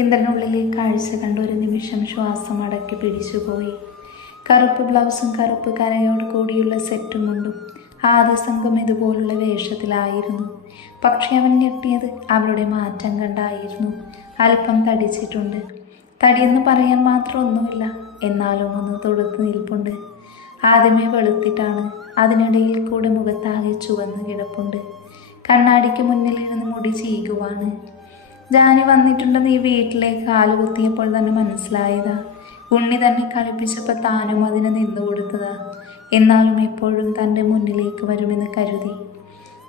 ഇന്ദ്രനുള്ളിലെ കാഴ്ച കണ്ട് ഒരു നിമിഷം ശ്വാസം അടക്കി പിടിച്ചുപോയി. കറുപ്പ് ബ്ലൗസും കറുപ്പ് കരയോട് കൂടിയുള്ള സെറ്റും കൊണ്ടും ആദ്യ സംഘം ഇതുപോലുള്ള വേഷത്തിലായിരുന്നു. പക്ഷെ അവൻ ഞെട്ടിയത് അവളുടെ മാറ്റം കണ്ടായിരുന്നു. അല്പം തടിച്ചിട്ടുണ്ട്. തടിയെന്ന് പറയാൻ മാത്രമൊന്നുമില്ല, എന്നാലും ഒന്ന് തൊടുത്ത് നിൽപ്പുണ്ട്. ആദ്യമേ വെളുത്തിട്ടാണ്, അതിനിടയിൽ കൂടെ മുഖത്താകെ ചുവന്ന് കിടപ്പുണ്ട്. കണ്ണാടിക്ക് മുന്നിലിരുന്ന് മുടി ചീകുവാണ്. ജാനി വന്നിട്ടുണ്ടെന്ന് ഈ വീട്ടിലേക്ക് കാലുകുത്തിയപ്പോൾ തന്നെ മനസ്സിലായതാ. ഉണ്ണി തന്നെ കളിപ്പിച്ചപ്പോൾ താനും അതിന് നിന്നു കൊടുത്തതാ. എന്നാലും എപ്പോഴും തൻ്റെ മുന്നിലേക്ക് വരുമെന്ന് കരുതി.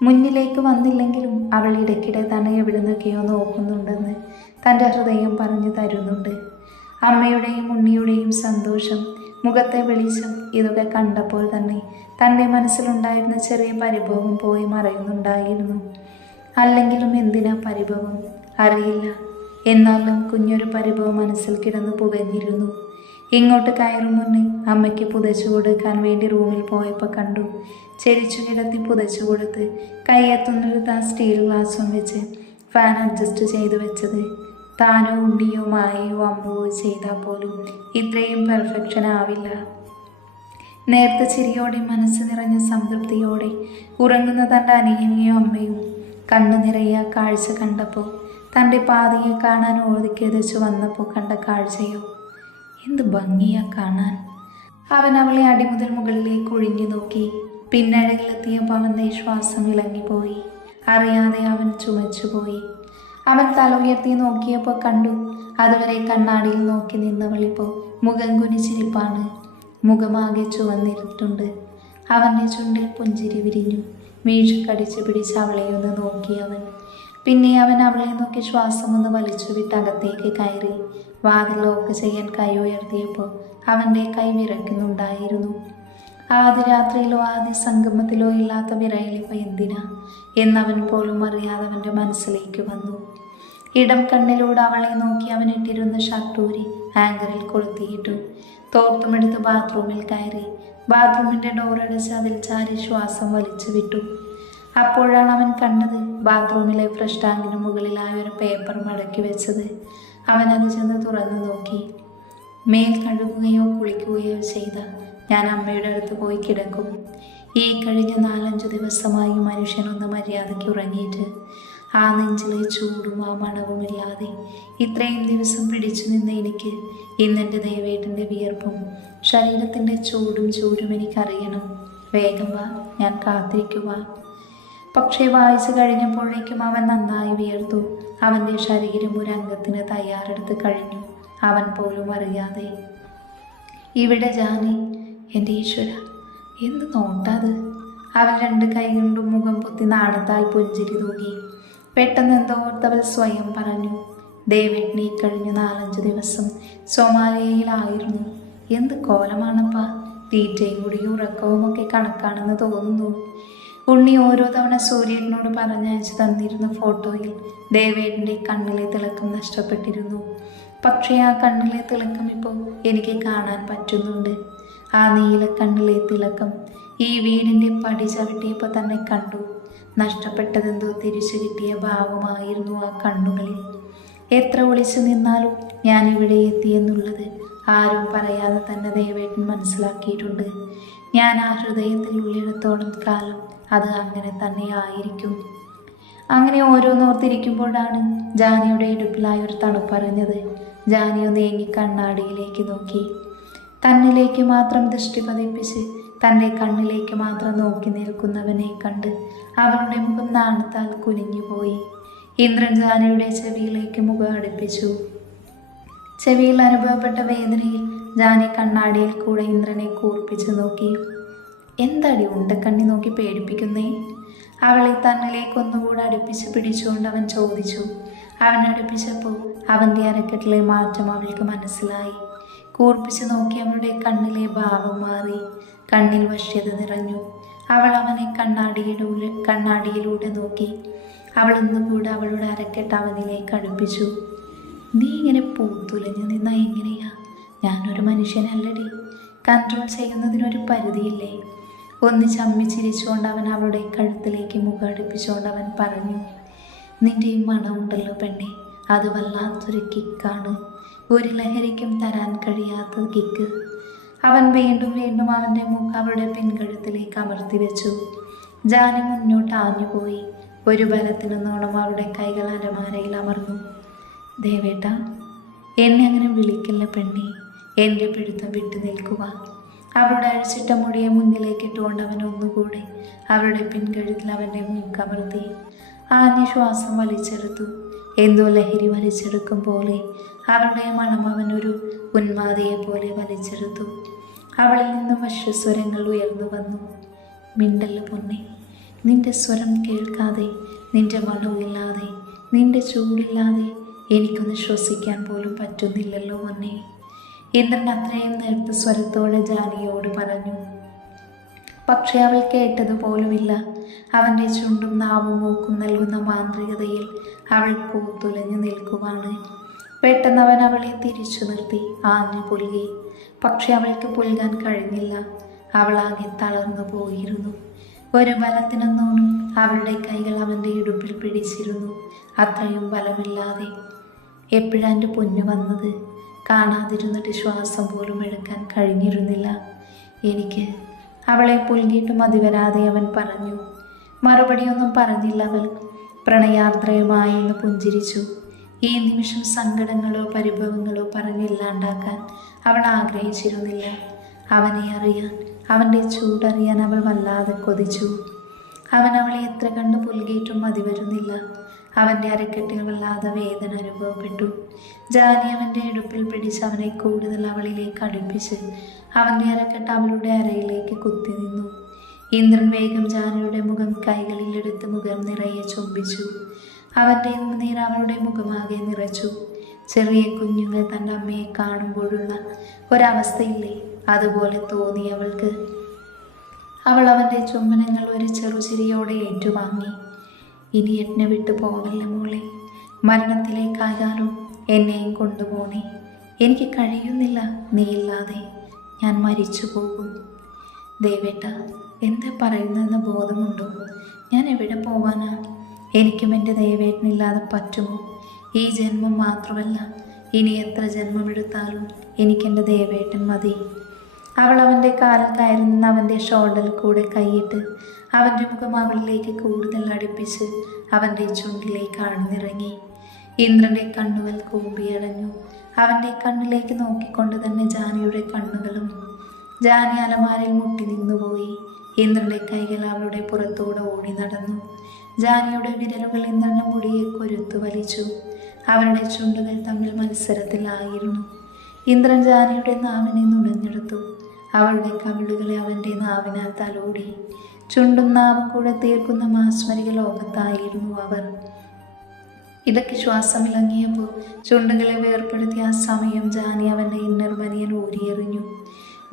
മുന്നിലേക്ക് വന്നില്ലെങ്കിലും അവൾ ഇടയ്ക്കിടെ തന്നെ എവിടുന്നൊക്കെയോ നോക്കുന്നുണ്ടെന്ന് തൻ്റെ ഹൃദയം പറഞ്ഞു തരുന്നുണ്ട്. അമ്മയുടെയും ഉണ്ണിയുടെയും സന്തോഷം, മുഖത്തെ വെളിച്ചം ഇതൊക്കെ കണ്ടപ്പോൾ തന്നെ തൻ്റെ മനസ്സിലുണ്ടായിരുന്ന ചെറിയ പരിഭവം പോയി മറയുന്നുണ്ടായിരുന്നു. അല്ലെങ്കിലും എന്തിനാ പരിഭവം അറിയില്ല. എന്നാലും കുഞ്ഞൊരു പരിഭവം മനസ്സിൽ കിടന്ന് പുകഞ്ഞിരുന്നു. ഇങ്ങോട്ട് കയറും മുന്നേ അമ്മയ്ക്ക് പുതച്ചു കൊടുക്കാൻ വേണ്ടി റൂമിൽ പോയപ്പോൾ കണ്ടു. ചെരിച്ചു കിടത്തി പുതച്ചു കൊടുത്ത് കയ്യെത്തുന്നൊരു സ്റ്റീൽ ഗ്ലാസും വെച്ച് ഫാൻ അഡ്ജസ്റ്റ് ചെയ്ത് വെച്ചത്. താനോ ഉണ്ണിയോ മായയോ അമ്മുവോ ചെയ്താൽ പോലും ഇത്രയും പെർഫെക്ഷൻ ആവില്ല. നേരത്തെ ചിരിയോടെ മനസ്സ് നിറഞ്ഞ സംതൃപ്തിയോടെ ഉറങ്ങുന്ന തൻ്റെ അനിയനെയോ അമ്മയും കണ്ണു നിറയെ കാഴ്ച കണ്ടപ്പോൾ, തൻ്റെ പാതിയെ കാണാൻ ഓടിക്കെതിച്ചു വന്നപ്പോൾ കണ്ട കാഴ്ചയോ എന്ത് ഭംഗിയാ കാണാൻ. അവൻ അവളെ അടിമുതൽ മുകളിലേക്ക് ഒഴിഞ്ഞു നോക്കി. പിന്നഴകിലെത്തിയപ്പോൾ അവൻ്റെ ശ്വാസം ഇളങ്ങിപ്പോയി. അറിയാതെ അവൻ ചുമച്ചുപോയി. അവൻ തല ഉയർത്തി നോക്കിയപ്പോൾ കണ്ടു, അതുവരെ കണ്ണാടിയിൽ നോക്കി നിന്നവളിപ്പോൾ മുഖം കുനിച്ചിരിപ്പാണ്. മുഖമാകെ ചുവന്നിരുട്ടുണ്ട്. അവൻ്റെ ചുണ്ടിൽ പുഞ്ചിരി വിരിഞ്ഞു. മീശ കടിച്ചു പിടിച്ച് അവളെ ഒന്ന് നോക്കി അവൻ. പിന്നെ അവൻ അവളെ നോക്കി ശ്വാസം ഒന്ന് വലിച്ചു വിട്ട് അകത്തേക്ക് കയറി. വാതിൽ ലോക്ക് ചെയ്യാൻ കൈ ഉയർത്തിയപ്പോൾ അവൻ്റെ കൈ വിറയ്ക്കുന്നുണ്ടായിരുന്നു. ആദ്യ രാത്രിയിലോ ആദ്യ സംഗമത്തിലോ ഇല്ലാത്ത വിറയലിപ്പോൾ എന്തിനാ എന്നവൻ പോലും അറിയാതെ അവൻ്റെ മനസ്സിലേക്ക് വന്നു. ഇടം കണ്ണിലൂടെ അവളെ നോക്കി അവൻ ഇട്ടിരുന്ന ഷർട്ടൂരി ഹാങ്കറിൽ കൊളുത്തിയിട്ടു. തോർത്തുമെടുത്ത് ബാത്റൂമിൽ കയറി. ബാത്റൂമിൻ്റെ ഡോറടച്ച് അതിൽ ചാരി ശ്വാസം വലിച്ചു വിട്ടു. അപ്പോഴാണ് അവൻ കണ്ടത് ബാത്റൂമിലെ ഫ്രഷ് ടാങ്കിന് മുകളിലായ ഒരു പേപ്പർ മടക്കി വെച്ചത്. അവനത് ചെന്ന് തുറന്നു നോക്കി. മേൽ കഴുകുകയോ കുളിക്കുകയോ ചെയ്ത ഞാൻ അമ്മയുടെ അടുത്ത് പോയി കിടക്കും. ഈ കഴിഞ്ഞ 4-5 ദിവസമായി മനുഷ്യനൊന്ന് മര്യാദയ്ക്ക് ഉറങ്ങിയിട്ട് ആ നെഞ്ചിലെ ചൂടും ആ മണവുമില്ലാതെ ഇത്രയും ദിവസം പിടിച്ചു നിന്ന എനിക്ക് ഇന്നെൻ്റെ ദേവേട്ടൻ്റെ വിയർപ്പും ശരീരത്തിൻ്റെ ചൂടും എനിക്കറിയണം. വേഗം വാ, ഞാൻ കാത്തിരിക്കുക. പക്ഷേ വായിച്ചു കഴിഞ്ഞപ്പോഴേക്കും അവൻ നന്നായി വിയർത്തു. അവൻ്റെ ശരീരം ഒരു അംഗത്തിന് തയ്യാറെടുത്ത് കഴിഞ്ഞു, അവൻ പോലും അറിയാതെ. ഇവിടെ ജാനി, എൻ്റെ ഈശ്വര, എന്ത് നോട്ടാത്. അവൻ 2 കൈ കൊണ്ടും മുഖം പൊത്തി നാണത്താൽ പുഞ്ചിരി തൂകി. പെട്ടെന്ന് എന്തോ ഓർത്തവൾ സ്വയം പറഞ്ഞു, ദേവേട്ടൻ ഈ കഴിഞ്ഞ 4-5 ദിവസം സൊമാലിയയിലായിരുന്നു. എന്ത് കോലമാണപ്പാ. തീറ്റയും കുടിയും ഉറക്കവും ഒക്കെ കണക്കാണെന്ന് തോന്നുന്നു. ഉണ്ണി ഓരോ തവണ സൂര്യേട്ടനോട് പറഞ്ഞയച്ചു തന്നിരുന്ന ഫോട്ടോയിൽ ദേവേട്ടൻ്റെ കണ്ണിലെ തിളക്കം നഷ്ടപ്പെട്ടിരുന്നു. പക്ഷേ ആ കണ്ണിലെ തിളക്കം ഇപ്പോൾ എനിക്ക് കാണാൻ പറ്റുന്നുണ്ട്. ആ നീല കണ്ണിലെ തിളക്കം ഈ വീടിൻ്റെ പടി ചവിട്ടിയപ്പോൾ തന്നെ കണ്ടു. നഷ്ടപ്പെട്ടതെന്തോ തിരിച്ചു കിട്ടിയ ഭാവമായിരുന്നു ആ കണ്ണുകളിൽ. എത്ര ഒളിച്ചു നിന്നാലും ഞാൻ ഇവിടെ എത്തിയെന്നുള്ളത് ആരും പറയാതെ തന്നെ ദേവേട്ടൻ മനസ്സിലാക്കിയിട്ടുണ്ട്. ഞാൻ ആ ഹൃദയത്തിൽ ഉള്ളിടത്തോളം കാലം അത് അങ്ങനെ തന്നെ ആയിരിക്കും. അങ്ങനെ ഓരോന്നോർത്തിരിക്കുമ്പോഴാണ് ജാനിയുടെ ഇടുപ്പിലായ ഒരു തണുപ്പറിഞ്ഞത്. ജാനിയോ നീങ്ങി കണ്ണാടിയിലേക്ക് നോക്കി. തന്നിലേക്ക് മാത്രം ദൃഷ്ടി പതിപ്പിച്ച് തൻ്റെ കണ്ണിലേക്ക് മാത്രം നോക്കി നിൽക്കുന്നവനെ കണ്ട് അവളുടെ മുഖം നാണത്താൽ കുനിഞ്ഞുപോയി. ഇന്ദ്രൻ ജാനിയുടെ ചെവിയിലേക്ക് മുഖം അടുപ്പിച്ചു. ചെവിയിൽ അനുഭവപ്പെട്ട വേദനയിൽ ജാനി കണ്ണാടിയിൽ കൂടെ ഇന്ദ്രനെ കൂർപ്പിച്ച് നോക്കി. എന്താടി ഉണ്ടക്കണ്ണി നോക്കി പേടിപ്പിക്കുന്നേ? അവളെ തന്നിലേക്ക് ഒന്നുകൂടെ അടുപ്പിച്ച് പിടിച്ചുകൊണ്ട് അവൻ ചോദിച്ചു. അവൻ അടുപ്പിച്ചപ്പോൾ അവൻ്റെ അരക്കെട്ടിലെ മാറ്റം അവൾക്ക് മനസ്സിലായി. കൂർപ്പിച്ച് നോക്കി അവളുടെ കണ്ണിലെ ഭാവം മാറി. കണ്ണിൽ വശ്യത നിറഞ്ഞു. അവൾ അവനെ കണ്ണാടിയിലൂടെ നോക്കി. അവൾ ഒന്നുകൂടെ അവളുടെ അരക്കെട്ട് അവനിലേക്ക് അടുപ്പിച്ചു. നീ ഇങ്ങനെ പൂത്തുലഞ്ഞു നിന്നാ എങ്ങനെയാ? ഞാനൊരു മനുഷ്യനല്ലടി. കൺട്രോൾ ചെയ്യുന്നതിനൊരു പരിധിയില്ലേ? ഒന്ന് ചമ്മിച്ചിരിച്ചുകൊണ്ട് അവൻ അവളുടെ കഴുത്തിലേക്ക് മുഖം അടുപ്പിച്ചുകൊണ്ട് അവൻ പറഞ്ഞു, നിൻ്റെ ഈ മണമുണ്ടല്ലോ പെണ്ണെ, അത് വല്ലാത്തൊരു കിക്കാണ്, ഒരു ലഹരിക്കും തരാൻ കഴിയാത്ത കിക്ക്. അവൻ വീണ്ടും വീണ്ടും അവൻ്റെ മുഖം അവളുടെ പിൻകഴുത്തിലേക്ക് അമർത്തി വെച്ചു. ജാനി മുന്നോട്ട് ആഞ്ഞുപോയി. ഒരു ബലത്തിനൊന്നോണം അവളുടെ കൈകൾ അലമാരയിൽ അമർന്നു. ദേവേട്ട, എന്നെ അങ്ങനെ വിളിക്കില്ല പെണ്ണി, എൻ്റെ പിടുത്തം വിട്ടു നിൽക്കുക. അവളുടെ അഴിച്ചിട്ട മുടിയെ മുന്നിലേക്ക് ഇട്ടുകൊണ്ട് അവൻ ഒന്നുകൂടെ അവളുടെ പിൻകഴുത്തിൽ അവൻ്റെ മൂക്കമർത്തി. ആഞ്ഞ് ശ്വാസം വലിച്ചെടുത്തു. എന്തോ ലഹരി വലിച്ചെടുക്കും പോലെ അവളുടെ മണം അവനൊരു ഉന്മാദയെ പോലെ വലിച്ചെടുത്തു. അവളിൽ നിന്നും വശ്യസ്വരങ്ങൾ ഉയർന്നു വന്നു. മിണ്ടല്ല പൊന്നെ, നിന്റെ സ്വരം കേൾക്കാതെ, നിന്റെ മണമില്ലാതെ, നിന്റെ ചൂടില്ലാതെ എനിക്കൊന്ന് ശ്വസിക്കാൻ പോലും പറ്റുന്നില്ലല്ലോ പൊന്നെ. ഇന്ദ്രൻ അത്രയും നേർത്ത സ്വരത്തോടെ ജാനിയോട് പറഞ്ഞു. പക്ഷെ അവൾ കേട്ടതുപോലുമില്ല. അവൻ്റെ ചുണ്ടും നാവും മൂക്കും നൽകുന്ന മാന്ത്രികതയിൽ അവൾ പൂത്തുലഞ്ഞു നിൽക്കുവാണ്. പെട്ടെന്ന് അവൻ അവളെ തിരിച്ചു നിർത്തി ആഞ്ഞു പുൽകി. പക്ഷെ അവൾക്ക് പുൽകാൻ കഴിഞ്ഞില്ല. അവളാകെ തളർന്നു പോയിരുന്നു. ഒരു ബലത്തിനൊന്നോണം അവളുടെ കൈകൾ അവൻ്റെ ഇടുപ്പിൽ പിടിച്ചിരുന്നു, അത്രയും ബലമില്ലാതെ. എപ്പോഴാൻ്റെ പൊന്നു വന്നത്? കാണാതിരുന്നിട്ട് ശ്വാസം പോലും എടുക്കാൻ കഴിഞ്ഞിരുന്നില്ല എനിക്ക്. അവളെ പുൽകിയിട്ട് മതി വരാതെ അവൻ പറഞ്ഞു. മറുപടിയൊന്നും പറഞ്ഞില്ല അവൾ. പ്രണയാർദ്രയമായി എന്ന് പുഞ്ചിരിച്ചു. ഈ നിമിഷം സങ്കടങ്ങളോ പരിഭവങ്ങളോ പറഞ്ഞില്ലാണ്ടാക്കാൻ അവൾ ആഗ്രഹിച്ചിരുന്നില്ല. അവനെ അറിയാൻ, അവൻ്റെ ചൂടറിയാൻ അവൾ വല്ലാതെ കൊതിച്ചു. അവൻ അവളെ എത്ര കണ്ട് പുൽകിയിട്ടും മതി വരുന്നില്ല. അവൻ്റെ അരക്കെട്ടിൽ വല്ലാതെ വേദന അനുഭവപ്പെട്ടു. ജാനി അവൻ്റെ ഇടുപ്പിൽ പിടിച്ച് അവനെ കൂടുതൽ അവളിലേക്ക് അടുപ്പിച്ച് അവൻ്റെ അരക്കെട്ട് അവളുടെ അരയിലേക്ക് കുത്തി നിന്നു. ഇന്ദ്രൻ വേഗം ജാനിയുടെ മുഖം കൈകളിലെടുത്ത് മുഖം നിറയെ ചുംബിച്ചു. അവൻ്റെ ഉമിനീർ അവളുടെ മുഖമാകെ നിറച്ചു. ചെറിയ കുഞ്ഞുങ്ങൾ തൻ്റെ അമ്മയെ കാണുമ്പോഴുള്ള ഒരവസ്ഥയില്ലേ, അതുപോലെ തോന്നി അവൾക്ക്. അവൾ അവൻ്റെ ചുംബനങ്ങൾ ഒരു ചെറുചിരിയോടെ ഏറ്റുവാങ്ങി. ഇനി എന്നെ വിട്ടു പോവല്ല മോളെ, മരണത്തിലേക്കായാലും എന്നെയും കൊണ്ടുപോണേ. എനിക്ക് കഴിയുന്നില്ല, നീയില്ലാതെ ഞാൻ മരിച്ചു പോകും. ദേവേട്ട, എന്താ പറയുന്നതെന്ന് ബോധമുണ്ടോ? ഞാൻ എവിടെ പോവാനാ? എനിക്കും എൻ്റെ ദേവേട്ടനില്ലാതെ പറ്റുമോ? ഈ ജന്മം മാത്രമല്ല, ഇനി എത്ര ജന്മമെടുത്താലും എനിക്കെൻ്റെ ദേവേട്ടൻ മതി. അവൾ അവൻ്റെ കാലിൽ കയറി നിന്ന് അവൻ്റെ ഷോൾഡറിൽ കൂടെ കൈയിട്ട് അവൻ്റെ മുഖം അവളിലേക്ക് കൂടുതൽ അടുപ്പിച്ച് അവൻ്റെ ചുണ്ടിലേക്ക് ആഴ്ന്നിറങ്ങി. ഇന്ദ്രൻ്റെ കണ്ണുകൾ കൂമ്പിയടഞ്ഞു. അവൻ്റെ കണ്ണിലേക്ക് നോക്കിക്കൊണ്ട് തന്നെ ജാനിയുടെ കണ്ണുകളും. ജാനി അലമാരയിൽ മുട്ടി നിന്നുപോയി. ഇന്ദ്രൻ്റെ കൈകൾ അവളുടെ പുറത്തൂടെ ഓടി നടന്നു. ജാനിയുടെ വിരലുകൾ ഇന്ദ്രൻ്റെ മുടിയെ കൊരുത്തു വലിച്ചു. അവരുടെ ചുണ്ടുകൾ തമ്മിൽ മത്സരത്തിലായിരുന്നു. ഇന്ദ്രൻ ജാനിയുടെ നാവിനെ നുണഞ്ഞെടുത്തു. അവളുടെ കവിളുകളെ അവൻ്റെ നാവിനാൽ തലോടി. ചുണ്ടും നാവും കൂടെ തീർക്കുന്ന മാസ്മരിക ലോകത്തായിരുന്നു അവർ. ഇടയ്ക്ക് ശ്വാസമിളങ്ങിയപ്പോൾ ചുണ്ടുകളെ വേർപ്പെടുത്തിയ ആ സമയം ജാനി അവൻ്റെ ഇന്നർ ബനിയൻ ഊരിയെറിഞ്ഞു.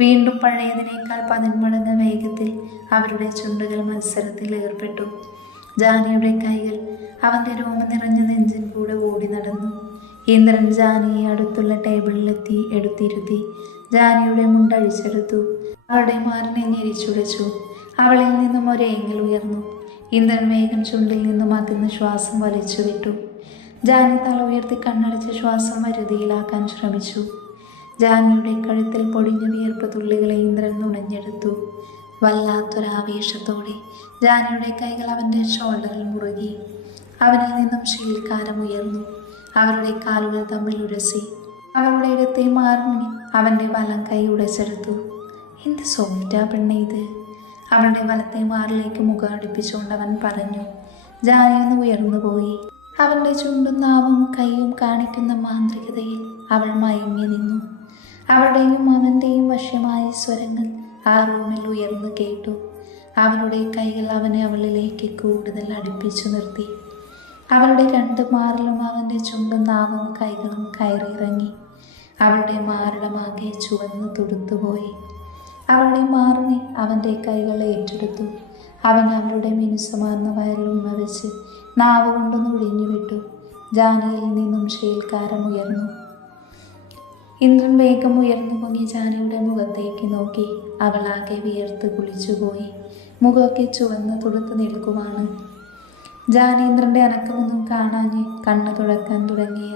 വീണ്ടും പഴയതിനേക്കാൾ 10 മടങ്ങ് വേഗത്തിൽ അവരുടെ ചുണ്ടുകൾ മത്സരത്തിൽ ഏർപ്പെട്ടു. ജാനിയുടെ കൈകൾ അവൻ്റെ രോമ നിറഞ്ഞ നെഞ്ചിൻ കൂടെ ഓടി നടന്നു. ഇന്ദ്രൻ ജാനിയെ അടുത്തുള്ള ടേബിളിലെത്തി എടുത്തിരുത്തി. ജാനിയുടെ മുണ്ടഴിച്ചെടുത്തു. അവളുടെ മാറിനെ ഞെരിച്ചുടച്ചു. അവളിൽ നിന്നും ഒരേങ്ങൽ ഉയർന്നു. ഇന്ദ്രൻ വേഗം ചുണ്ടിൽ നിന്നും അകന്ന് ശ്വാസം വലിച്ചു വിട്ടു. ജാനി തല ഉയർത്തി കണ്ണടച്ച് ശ്വാസം വരുതിയിലാക്കാൻ ശ്രമിച്ചു. ജാനിയുടെ കഴുത്തിൽ പൊടിഞ്ഞ വിയർപ്പ് തുള്ളികളെ ഇന്ദ്രൻ നുണഞ്ഞെടുത്തു. വല്ലാത്തൊരാവേശത്തോടെ ജാനിയുടെ കൈകൾ അവൻ്റെ ഷോൾഡറിൽ മുറുകി. അവനിൽ നിന്നും ശീൽക്കാരം ഉയർന്നു. അവരുടെ കാലുകൾ തമ്മിൽ ഉരസി. അവളുടെ ഇടത്തെ മാറിനെ അവൻ്റെ വലം കൈ ഉടച്ചെടുത്തു. എന്ത് സോഫ്റ്റാ പെണ്ണെ ഇത്? അവളുടെ വലത്തെ മാറിലേക്ക് മുഖം അടുപ്പിച്ചുകൊണ്ട് അവൻ പറഞ്ഞു. ജാനി ഒന്ന് ഉയർന്നുപോയി. അവൻ്റെ ചുണ്ടും നാവും കൈയും കാണിക്കുന്ന മാന്ത്രികതയിൽ അവൾ മയങ്ങി നിന്നു. അവളുടെയും അവൻ്റെയും വശ്യമായ സ്വരങ്ങൾ ആ റൂമിൽ ഉയർന്നു കേട്ടു. അവളുടെ കൈകൾ അവനെ അവളിലേക്ക് കൂടുതൽ അടുപ്പിച്ചു നിർത്തി. അവളുടെ 2 മാറിലും അവൻ്റെ ചുണ്ടും നാവും കൈകളും കയറിയിറങ്ങി. അവളുടെ മാറിടമാകെ ചുവന്ന് തുടുത്തുപോയി. അവളുടെ മാറിനെ അവൻ്റെ കൈകൾ ഏറ്റെടുത്തു. അവൻ അവളുടെ മിനുസമാർന്ന വയറിലുമ്മ വെച്ച് നാവ് കൊണ്ടൊന്ന് ഒഴിഞ്ഞു വിട്ടു. ജാനിയിൽ നിന്നും ശീൽക്കാരം ഉയർന്നു. ഇന്ദ്രൻ വേഗം ഉയർന്നു പൊങ്ങി ജാനിയുടെ മുഖത്തേക്ക് നോക്കി. അവളാകെ വിയർത്ത് കുളിച്ചുപോയി. മുഖമൊക്കെ ചുവന്ന് തുടുത്ത് നിൽക്കുവാണ്. ജാനേന്ദ്രൻ്റെ അനക്കമൊന്നും കാണാഞ്ഞ് കണ്ണു തുറക്കാൻ തുടങ്ങിയ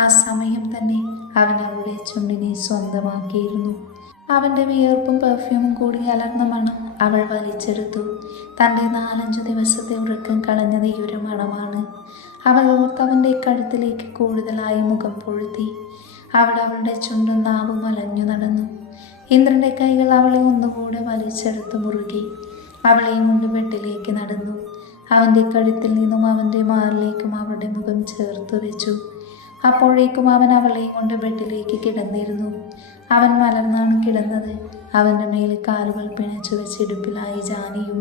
ആ സമയം തന്നെ അവൻ അവളുടെ ചുണ്ടിനെ സ്വന്തമാക്കിയിരുന്നു. അവൻ്റെ വിയർപ്പും പെർഫ്യൂമും കൂടി കലർന്ന മണം അവൾ വലിച്ചെടുത്തു. തൻ്റെ 4-5 ദിവസത്തെ ഉറക്കം കളഞ്ഞത് ഈ ഒരു മണമാണ്. അവൾ ഓർത്തവൻ്റെ കഴുത്തിലേക്ക് കൂടുതലായി മുഖം പൊഴുത്തി. അവിടെ അവളുടെ ചുണ്ടും നാവും അലഞ്ഞു നടന്നു. ഇന്ദ്രൻ്റെ കൈകൾ അവളെ ഒന്നുകൂടെ വലിച്ചെടുത്ത് മുറുകി. അവളെയും കൊണ്ട് ബെഡിലേക്ക് നടന്നു. അവൻ്റെ കഴുത്തിൽ നിന്നും അവൻ്റെ മാറിലേക്കും അവളുടെ മുഖം ചേർത്ത് വെച്ചു. അപ്പോഴേക്കും അവൻ അവളെയും കൊണ്ട് ബെഡിലേക്ക് കിടന്നിരുന്നു. അവൻ മലർന്നാണ് കിടന്നത്. അവൻ്റെ മേലെ കാലുകൾ പിണച്ചു വെച്ച് ഇടുപ്പിലായി ജാനിയും.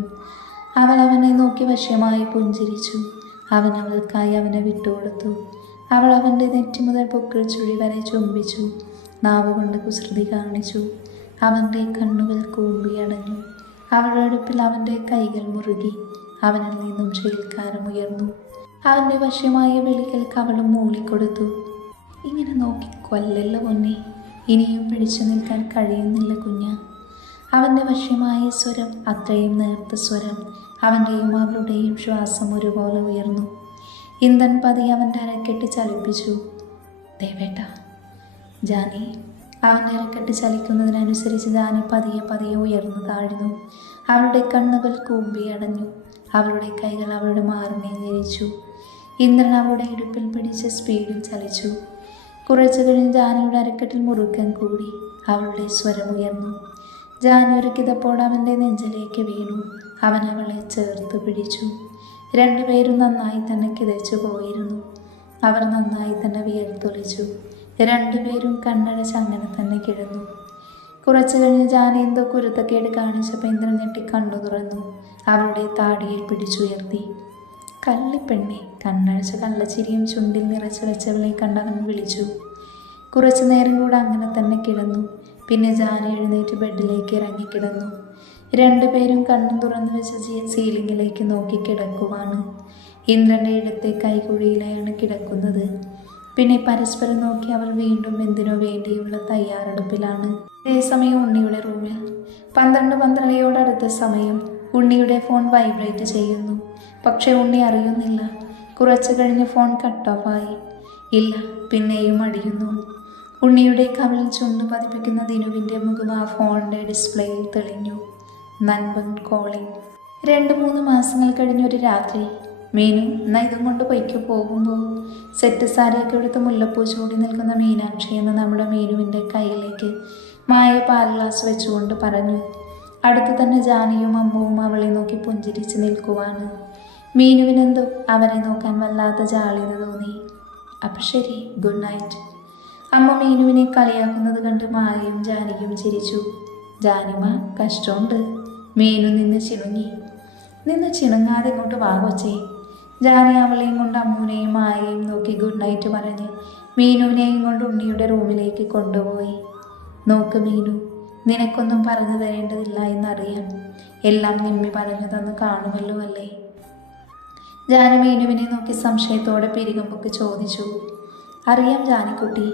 അവൾ അവനെ നോക്കി വശ്യമായി പുഞ്ചിരിച്ചു. അവൻ അവൾക്കായി അവനെ വിട്ടുകൊടുത്തു. അവൾ അവൻ്റെ നെറ്റി മുതൽ പൊക്കിൾ ചുഴി വരെ ചുംബിച്ചു. നാവ് കൊണ്ട് കുസൃതി കാണിച്ചു. അവൻ്റെ കണ്ണുകൾ കൂമ്പിയടഞ്ഞു. അവളുടെ അടുപ്പിൽ അവൻ്റെ കൈകൾ മുറുകി. അവനിൽ നിന്നും ക്ഷേൽക്കാരമുയർന്നു. അവൻ്റെ വശ്യമായ വിളികൾക്ക് അവളും മൂളിക്കൊടുത്തു. ഇങ്ങനെ നോക്കി കൊല്ലല്ല പൊന്നെ, ഇനിയും പിടിച്ചു നിൽക്കാൻ കഴിയുന്നില്ല കുഞ്ഞ. അവൻ്റെ വശ്യമായ സ്വരം, അത്രയും നേർത്ത സ്വരം. അവൻ്റെയും അവളുടെയും ശ്വാസം ഒരുപോലെ ഉയർന്നു. ഇന്ദ്രൻ പതിയെ അവൻ്റെ അരക്കെട്ട് ചലിപ്പിച്ചു. ദേവേട്ട. ജാനി. അവൻ്റെ അരക്കെട്ട് ചലിക്കുന്നതിനനുസരിച്ച് ജാനി പതിയെ പതിയെ ഉയർന്നു താഴ്ന്നു. അവളുടെ കണ്ണുകൾ കൂമ്പിയടഞ്ഞു. അവളുടെ കൈകൾ അവളുടെ മാറിനെ ഞെരിച്ചു. ഇന്ദ്രൻ അവളുടെ ഇടുപ്പിൽ പിടിച്ച് സ്പീഡിൽ ചലിച്ചു. കുറച്ചു കഴിഞ്ഞ് ജാനിയുടെ അരക്കെട്ടിൽ മുറുക്കം കൂടി. അവളുടെ സ്വരമുയർന്നു. ജാനി ഒരുക്കിയപ്പോൾ അവൻ്റെ നെഞ്ചിലേക്ക് വീണു. അവൻ അവളെ ചേർത്ത് പിടിച്ചു. രണ്ടുപേരും നന്നായി തന്നെ കിതച്ചു പോയിരുന്നു. അവർ നന്നായി തന്നെ വിയർത്തൊലിച്ചു. രണ്ടുപേരും കണ്ണടച്ച് അങ്ങനെ തന്നെ കിടന്നു. കുറച്ചു കഴിഞ്ഞ് ജാനി എന്തോ കുരുത്തക്കേട് കാണിച്ചപ്പോൾ ഇന്ദ്രൻ ഞെട്ടി കണ്ണു തുറന്നു. അവളുടെ താടിയിൽ പിടിച്ചുയർത്തി. കള്ളിപ്പെണ്ണെ. കണ്ണടച്ച കള്ളച്ചിരിയും ചുണ്ടിൽ നിറച്ചു വെച്ചവളെ കണ്ടവൻ വിളിച്ചു. കുറച്ചു നേരം കൂടെ അങ്ങനെ തന്നെ കിടന്നു. പിന്നെ ജാനി എഴുന്നേറ്റ് ബെഡിലേക്ക് ഇറങ്ങിക്കിടന്നു. രണ്ടുപേരും കണ്ണും തുറന്നു വെച്ച് സീലിങ്ങിലേക്ക് നോക്കി കിടക്കുവാണ്. ഇന്ദ്രൻ്റെ ഇടത്തെ കൈകുഴിയിലാണ് കിടക്കുന്നത്. പിന്നെ പരസ്പരം നോക്കി അവർ വീണ്ടും എന്തിനോ വേണ്ടിയുള്ള തയ്യാറെടുപ്പിലാണ്. അതേസമയം ഉണ്ണിയുടെ റൂമിൽ 12:12 സമയം. ഉണ്ണിയുടെ ഫോൺ വൈബ്രേറ്റ് ചെയ്യുന്നു. പക്ഷെ ഉണ്ണി അറിയുന്നില്ല. കുറച്ചു കഴിഞ്ഞ് ഫോൺ കട്ട് ഓഫായി. ഇല്ല, പിന്നെയും അടിയുന്നു. ഉണ്ണിയുടെ കവിളിൽ ചുണ്ടു പതിപ്പിക്കുന്ന ദിനുവിൻ്റെ മുഖം ആ ഫോണിൻ്റെ ഡിസ്പ്ലേയിൽ തെളിഞ്ഞു. നൻപൻ കോളിംഗ്. 2-3 മാസങ്ങൾ കഴിഞ്ഞൊരു രാത്രി. മീനു, എന്നാ ഇതും കൊണ്ട് പൊയ്ക്കു. പോകുമ്പോൾ സെറ്റ് സാരിയൊക്കെ എടുത്ത് മുല്ലപ്പൂ ചൂടി നിൽക്കുന്ന മീനാക്ഷി എന്ന നമ്മുടെ മീനുവിൻ്റെ കയ്യിലേക്ക് മായ പാൽ ഗ്ലാസ് വെച്ചുകൊണ്ട് പറഞ്ഞു. അടുത്തു തന്നെ ജാനിയും അമ്മുവും അവളെ നോക്കി പുഞ്ചിരിച്ച് നിൽക്കുവാണ്. മീനുവിനെന്തോ അവരെ നോക്കാൻ വല്ലാത്ത ജാള്യത തോന്നി. അപ്പം ശരി, ഗുഡ് നൈറ്റ്. അമ്മ മീനുവിനെ കളിയാക്കുന്നത് കണ്ട് മായയും ജാനിയും ചിരിച്ചു. ജാനിമ, കഷ്ടമുണ്ട്. മീനു നിന്ന് ചിണുങ്ങാതെ ഇങ്ങോട്ട് വാ കൊച്ചേ. ജാനി അവളെയും കൊണ്ട് അമ്മുവിനെയും മായയും നോക്കി ഗുഡ് നൈറ്റ് പറഞ്ഞ് മീനുവിനെയും കൊണ്ട് ഉണ്ണിയുടെ റൂമിലേക്ക് കൊണ്ടുപോയി. നോക്ക് മീനു, നിനക്കൊന്നും പറഞ്ഞു തരേണ്ടതില്ല എന്നറിയാം. എല്ലാം നിമ്മി പറഞ്ഞു തന്നു കാണുമല്ലോ അല്ലേ? ജാനി മീനുവിനെ നോക്കി സംശയത്തോടെ പിരികുമ്പൊക്കെ ചോദിച്ചു. അറിയാം ജാനിക്കുട്ടി.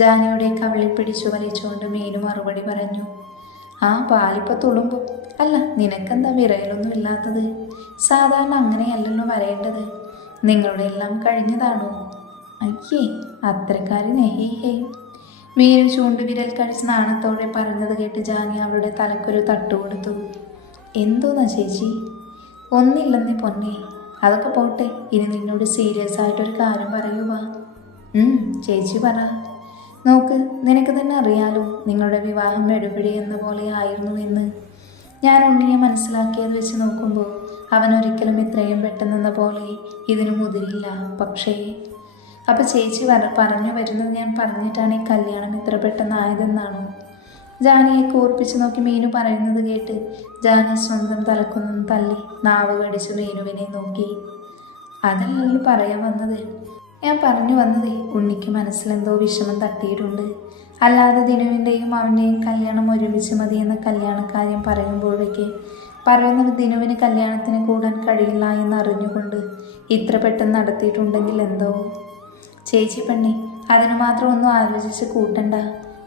ജാനിയുടെ കവിളിൽ പിടിച്ചു വലിച്ചുകൊണ്ട് മീനു മറുപടി പറഞ്ഞു. ആ പാലിപ്പോൾ തുളുമ്പും. അല്ല, നിനക്കെന്താ വിറയലൊന്നും ഇല്ലാത്തത്? സാധാരണ അങ്ങനെയല്ലല്ലോ വരേണ്ടത്. നിങ്ങളുടെ എല്ലാം കഴിഞ്ഞതാണോ? അയ്യേ, അത്രക്കാരി നെഹീഹേ. മീനു ചൂണ്ടുവിരൽ കഴിച്ച് നാണത്തോടെ പറഞ്ഞത് കേട്ട് ജാനി അവളുടെ തലക്കൊരു തട്ടുകൊടുത്തു. എന്തോന്നാ ചേച്ചി? ഒന്നില്ലെന്നേ പൊന്നെ. അതൊക്കെ പോട്ടെ, ഇനി നിന്നോട് സീരിയസ് ആയിട്ടൊരു കാര്യം പറയുക. ചേച്ചി പറ. നോക്ക്, നിനക്ക് തന്നെ അറിയാലോ നിങ്ങളുടെ വിവാഹം എടുപിടി എന്ന പോലെ ആയിരുന്നു എന്ന്. ഞാൻ ഉണ്ണിയെ മനസ്സിലാക്കിയത് വെച്ച് നോക്കുമ്പോൾ അവൻ ഒരിക്കലും ഇത്രയും പെട്ടെന്നെന്ന പോലെ ഇതിനു മുതിരില്ല. പക്ഷേ അപ്പം ചേച്ചി പറഞ്ഞു വരുന്നത് ഞാൻ പറഞ്ഞിട്ടാണ് ഈ കല്യാണം ഇത്ര പെട്ടെന്നായതെന്നാണോ? ജാനിയെ കൂർപ്പിച്ച് നോക്കി മീനു പറയുന്നത് കേട്ട് ജാനി സ്വന്തം തലക്കൊന്നും തള്ളി നാവ് കടിച്ച് മീനുവിനെ നോക്കി. അതല്ലല്ലോ പറയാൻ വന്നത്. ഞാൻ പറഞ്ഞു വന്നതേ, ഉണ്ണിക്ക് മനസ്സിലെന്തോ വിഷമം തട്ടിയിട്ടുണ്ട്. അല്ലാതെ ദിനുവിൻ്റെയും അവൻ്റെയും കല്യാണം ഒരുമിച്ച് മതി എന്ന കല്യാണക്കാര്യം പറയുമ്പോഴേക്ക് പറയുന്നത് ദിനുവിന് കല്യാണത്തിന് കൂടാൻ കഴിയില്ല എന്നറിഞ്ഞുകൊണ്ട് ഇത്ര പെട്ടെന്ന് നടത്തിയിട്ടുണ്ടെങ്കിൽ എന്തോ. ചേച്ചി പെണ്ണെ, അതിന് മാത്രം ഒന്നും ആലോചിച്ച് കൂട്ടണ്ട.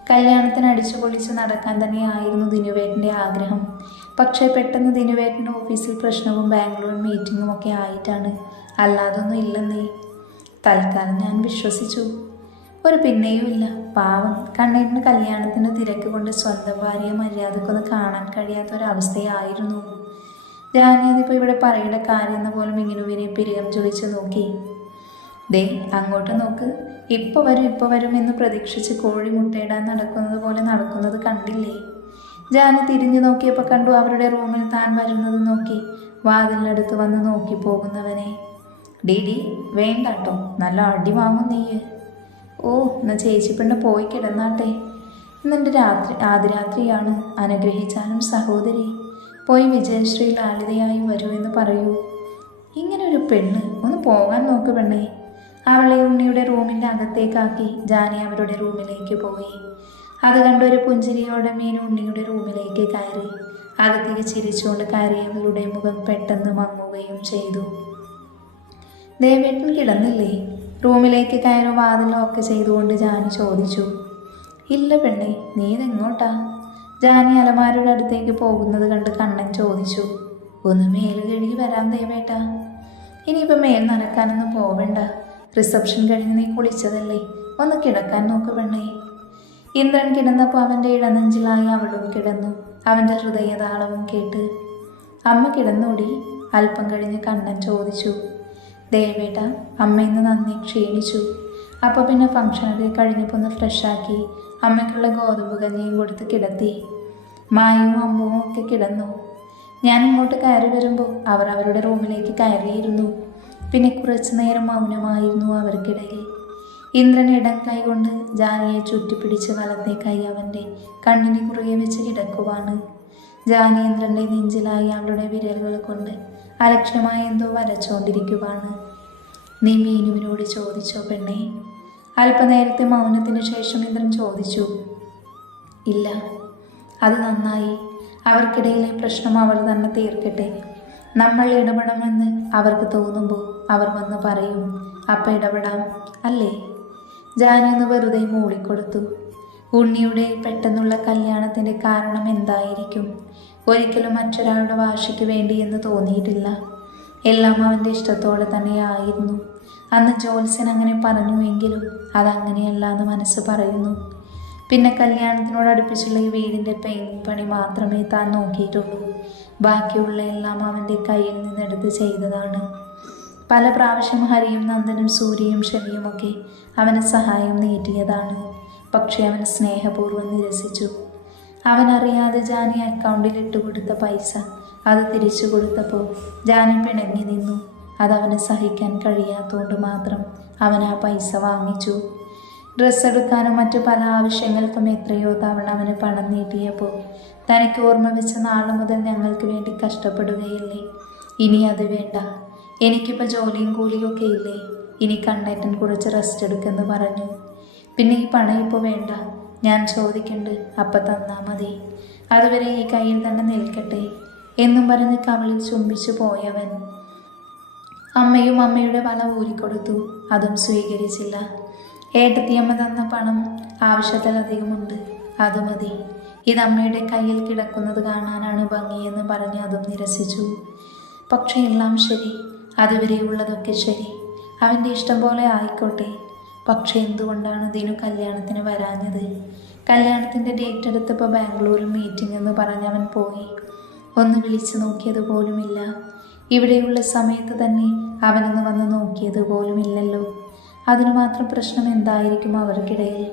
കല്യാണത്തിന് അടിച്ചു പൊളിച്ച് നടക്കാൻ തന്നെയായിരുന്നു ദിനുവേട്ടൻ്റെ ആഗ്രഹം. പക്ഷേ പെട്ടെന്ന് ദിനുവേട്ടൻ്റെ ഓഫീസിൽ പ്രശ്നവും ബാംഗ്ലൂർ മീറ്റിങ്ങും ഒക്കെ ആയിട്ടാണ് അല്ലാതൊന്നും ഇല്ലെന്നേ. തൽക്കാലം ഞാൻ വിശ്വസിച്ചു. ഒരു പിന്നെയും ഇല്ല. പാവം കണ്ണേറ്റിന് കല്യാണത്തിൻ്റെ തിരക്ക് കൊണ്ട് സ്വന്തം ഭാര്യയെ മര്യാദക്കൊന്ന് കാണാൻ കഴിയാത്തൊരവസ്ഥയായിരുന്നു. ജാനി അതിപ്പോൾ ഇവിടെ പറയേണ്ട കാര്യമെന്ന പോലും ഇങ്ങനുവിനെ പിരികം ചൊളിച്ച് നോക്കി. ദേ അങ്ങോട്ട് നോക്ക്, ഇപ്പോൾ വരും എന്ന് പ്രതീക്ഷിച്ച് കോഴി മുട്ടയിടാൻ നടക്കുന്നത് പോലെ നടക്കുന്നത് കണ്ടില്ലേ? ജാനി തിരിഞ്ഞു നോക്കിയപ്പോൾ കണ്ടു അവരുടെ റൂമിൽ താൻ വരുന്നത് നോക്കി വാതിലിനടുത്ത് വന്ന് നോക്കി പോകുന്നവനെ. ഡി വേണ്ട കേട്ടോ, നല്ല അടി വാങ്ങും നീയ്. ഓ എന്നാ ചേച്ചി പെണ്ണ് പോയി കിടന്നാട്ടെ. ഇന്നെൻ്റെ ആദ്യരാത്രിയാണ്. അനുഗ്രഹിച്ചാലും സഹോദരി. പോയി വിജയശ്രീ ലാളിതയായി വരുമെന്ന് പറയൂ. ഇങ്ങനെ ഒരു പെണ്ണ്, ഒന്ന് പോകാൻ നോക്ക് പെണ്ണേ. അവളെ ഉണ്ണിയുടെ റൂമിൻ്റെ അകത്തേക്കാക്കി ജാനി അവരുടെ റൂമിലേക്ക് പോയി. അത് കണ്ടൊരു പുഞ്ചിരിയോടെ മീനു ഉണ്ണിയുടെ റൂമിലേക്ക് കയറി. അകത്തേക്ക് ചിരിച്ചുകൊണ്ട് കയറിയവളുടെ മുഖം പെട്ടെന്ന് മങ്ങുകയും ചെയ്തു. ദേവേട്ടൻ കിടന്നില്ലേ? റൂമിലേക്ക് കയറി വാതിൽ ലോക്ക് ചെയ്തുകൊണ്ട് ജാനി ചോദിച്ചു. ഇല്ല പെണ്ണേ, നീ ഇതെങ്ങോട്ടാ? ജാനി അലമാരയുടെ അടുത്തേക്ക് പോകുന്നത് കണ്ട് കണ്ണൻ ചോദിച്ചു. ഒന്ന് മേല് കഴുകി വരാം ദേവേട്ടാ. ഇനിയിപ്പോൾ മേൽ നനക്കാനൊന്നും പോവേണ്ട. റിസപ്ഷൻ കഴിഞ്ഞ് നീ കുളിച്ചതല്ലേ, ഒന്ന് കിടക്കാൻ നോക്ക് പെണ്ണേ. ഇന്ദ്രൻ കിടന്നപ്പോൾ അവൻ്റെ ഇടനെഞ്ചിലായി അവളും കിടന്നു. അവൻ്റെ ഹൃദയതാളവും കേട്ട്. അമ്മ കിടന്നോടി? അല്പം കഴിഞ്ഞ് കണ്ണൻ ചോദിച്ചു. ദേവേട്ട, അമ്മ ഇന്ന് നന്ദി ക്ഷീണിച്ചു. അപ്പോൾ പിന്നെ ഫംഗ്ഷനൊക്കെ കഴിഞ്ഞപ്പോൾ ഒന്ന് ഫ്രഷാക്കി അമ്മയ്ക്കുള്ള ഗോതമ്പ് കഞ്ഞിയും കൊടുത്ത് കിടത്തി. മായയും അമ്മുവും ഒക്കെ കിടന്നു. ഞാൻ ഇങ്ങോട്ട് കയറി വരുമ്പോൾ അവർ അവരുടെ റൂമിലേക്ക് കയറിയിരുന്നു. പിന്നെ കുറച്ചു നേരം മൗനമായിരുന്നു അവർക്കിടയിൽ. ഇന്ദ്രൻ ഇടം കൈകൊണ്ട് ജാനിയെ ചുറ്റിപ്പിടിച്ച് വലത്തെ കൈ അവൻ്റെ കണ്ണിന് കുറുകെ വെച്ച് കിടക്കുവാണ്. ജാനി ഇന്ദ്രൻ്റെ നെഞ്ചിലായി അവളുടെ വിരലുകൾ കൊണ്ട് അലക്ഷ്യമായി എന്തോ വരച്ചുകൊണ്ടിരിക്കുവാണ്. നീ മീനുവിനോട് ചോദിച്ചോ പെണ്ണേ? അല്പനേരത്തെ മൗനത്തിന് ശേഷം ഇന്ദ്രൻ ചോദിച്ചു. ഇല്ല. അത് നന്നായി. അവർക്കിടയിലെ പ്രശ്നം അവർ തന്നെ തീർക്കട്ടെ. നമ്മൾ ഇടപെടണമെന്ന് അവർക്ക് തോന്നുമ്പോൾ അവർ വന്ന് പറയും. അപ്പം ഇടപെടാം അല്ലേ? ജാനി ഒന്ന് വെറുതെ മൂളിക്കൊടുത്തു. ഉണ്ണിയുടെ പെട്ടെന്നുള്ള കല്യാണത്തിൻ്റെ കാരണം എന്തായിരിക്കും? ഒരിക്കലും മറ്റൊരാളുടെ വാശിക്ക് വേണ്ടി എന്ന് തോന്നിയിട്ടില്ല. എല്ലാം അവൻ്റെ ഇഷ്ടത്തോടെ തന്നെയായിരുന്നു. അന്ന് ജോത്സ്യൻ അങ്ങനെ പറഞ്ഞുവെങ്കിലും അതങ്ങനെയല്ല എന്ന് മനസ്സ് പറയുന്നു. പിന്നെ കല്യാണത്തിനോട് അടുപ്പിച്ചുള്ള ഈ വീടിൻ്റെ പെയിൻറ്റിംഗ് പണി മാത്രമേ താൻ നോക്കിയിട്ടുള്ളൂ. ബാക്കിയുള്ള എല്ലാം അവൻ്റെ കയ്യിൽ നിന്നെടുത്ത് ചെയ്തതാണ്. പല പ്രാവശ്യം ഹരിയും നന്ദനും സൂര്യയും ശനിയുമൊക്കെ അവന് സഹായം നീട്ടിയതാണ്. പക്ഷേ അവൻ സ്നേഹപൂർവ്വം നിരസിച്ചു. അവനറിയാതെ ജാനി അക്കൗണ്ടിൽ ഇട്ടുകൊടുത്ത പൈസ അത് തിരിച്ചു കൊടുത്തപ്പോൾ ജാനി പിണങ്ങി നിന്നു. അതവന് സഹിക്കാൻ കഴിയാത്തതുകൊണ്ട് മാത്രം അവൻ ആ പൈസ വാങ്ങിച്ചു. ഡ്രസ്സ് എടുക്കാനും മറ്റു പല ആവശ്യങ്ങൾക്കും എത്രയോ തവണ അവന് പണം നീട്ടിയപ്പോൾ തനിക്ക് ഓർമ്മ വെച്ച നാൾ മുതൽ ഞങ്ങൾക്ക് വേണ്ടി കഷ്ടപ്പെടുകയില്ലേ, ഇനി അത് വേണ്ട, എനിക്കിപ്പോൾ ജോലിയും കൂലിയും ഒക്കെ ഇല്ലേ, ഇനി കണ്ണേറ്റൻ കുറച്ച് റെസ്റ്റ് എടുക്കെന്ന് പറഞ്ഞു. പിന്നെ ഈ പണം ഇപ്പോൾ വേണ്ട, ഞാൻ ചോദിക്കണ്ട്, അപ്പം തന്നാൽ മതി, അതുവരെ ഈ കയ്യിൽ തന്നെ നിൽക്കട്ടെ എന്നും പറഞ്ഞ് കവളിൽ ചുംബിച്ചു പോയവൻ അമ്മയും അമ്മയുടെ വള ഊരിക്കൊടുത്തു. അതും സ്വീകരിച്ചില്ല. ഏട്ടത്തിയമ്മ തന്ന പണം ആവശ്യത്തിലധികമുണ്ട്, അത് മതി, ഇതമ്മയുടെ കയ്യിൽ കിടക്കുന്നത് കാണാനാണ് ഭംഗിയെന്ന് പറഞ്ഞ് അതും നിരസിച്ചു. പക്ഷേ എല്ലാം ശരി, അതുവരെയുള്ളതൊക്കെ ശരി, അവൻ്റെ ഇഷ്ടം പോലെ ആയിക്കോട്ടെ. പക്ഷേ എന്തുകൊണ്ടാണ് ദിനു കല്യാണത്തിന് വരാഞ്ഞത്? കല്യാണത്തിൻ്റെ ഡേറ്റ് എടുത്തപ്പോൾ ബാംഗ്ലൂരിൽ മീറ്റിംഗ് എന്ന് പറഞ്ഞ് അവൻ പോയി. ഒന്ന് വിളിച്ചു നോക്കിയത് പോലുമില്ല. ഇവിടെയുള്ള സമയത്ത് തന്നെ അവനൊന്ന് വന്ന് നോക്കിയത് പോലുമില്ലല്ലോ. അതിനു മാത്രം പ്രശ്നം എന്തായിരിക്കും അവർക്കിടയിൽ?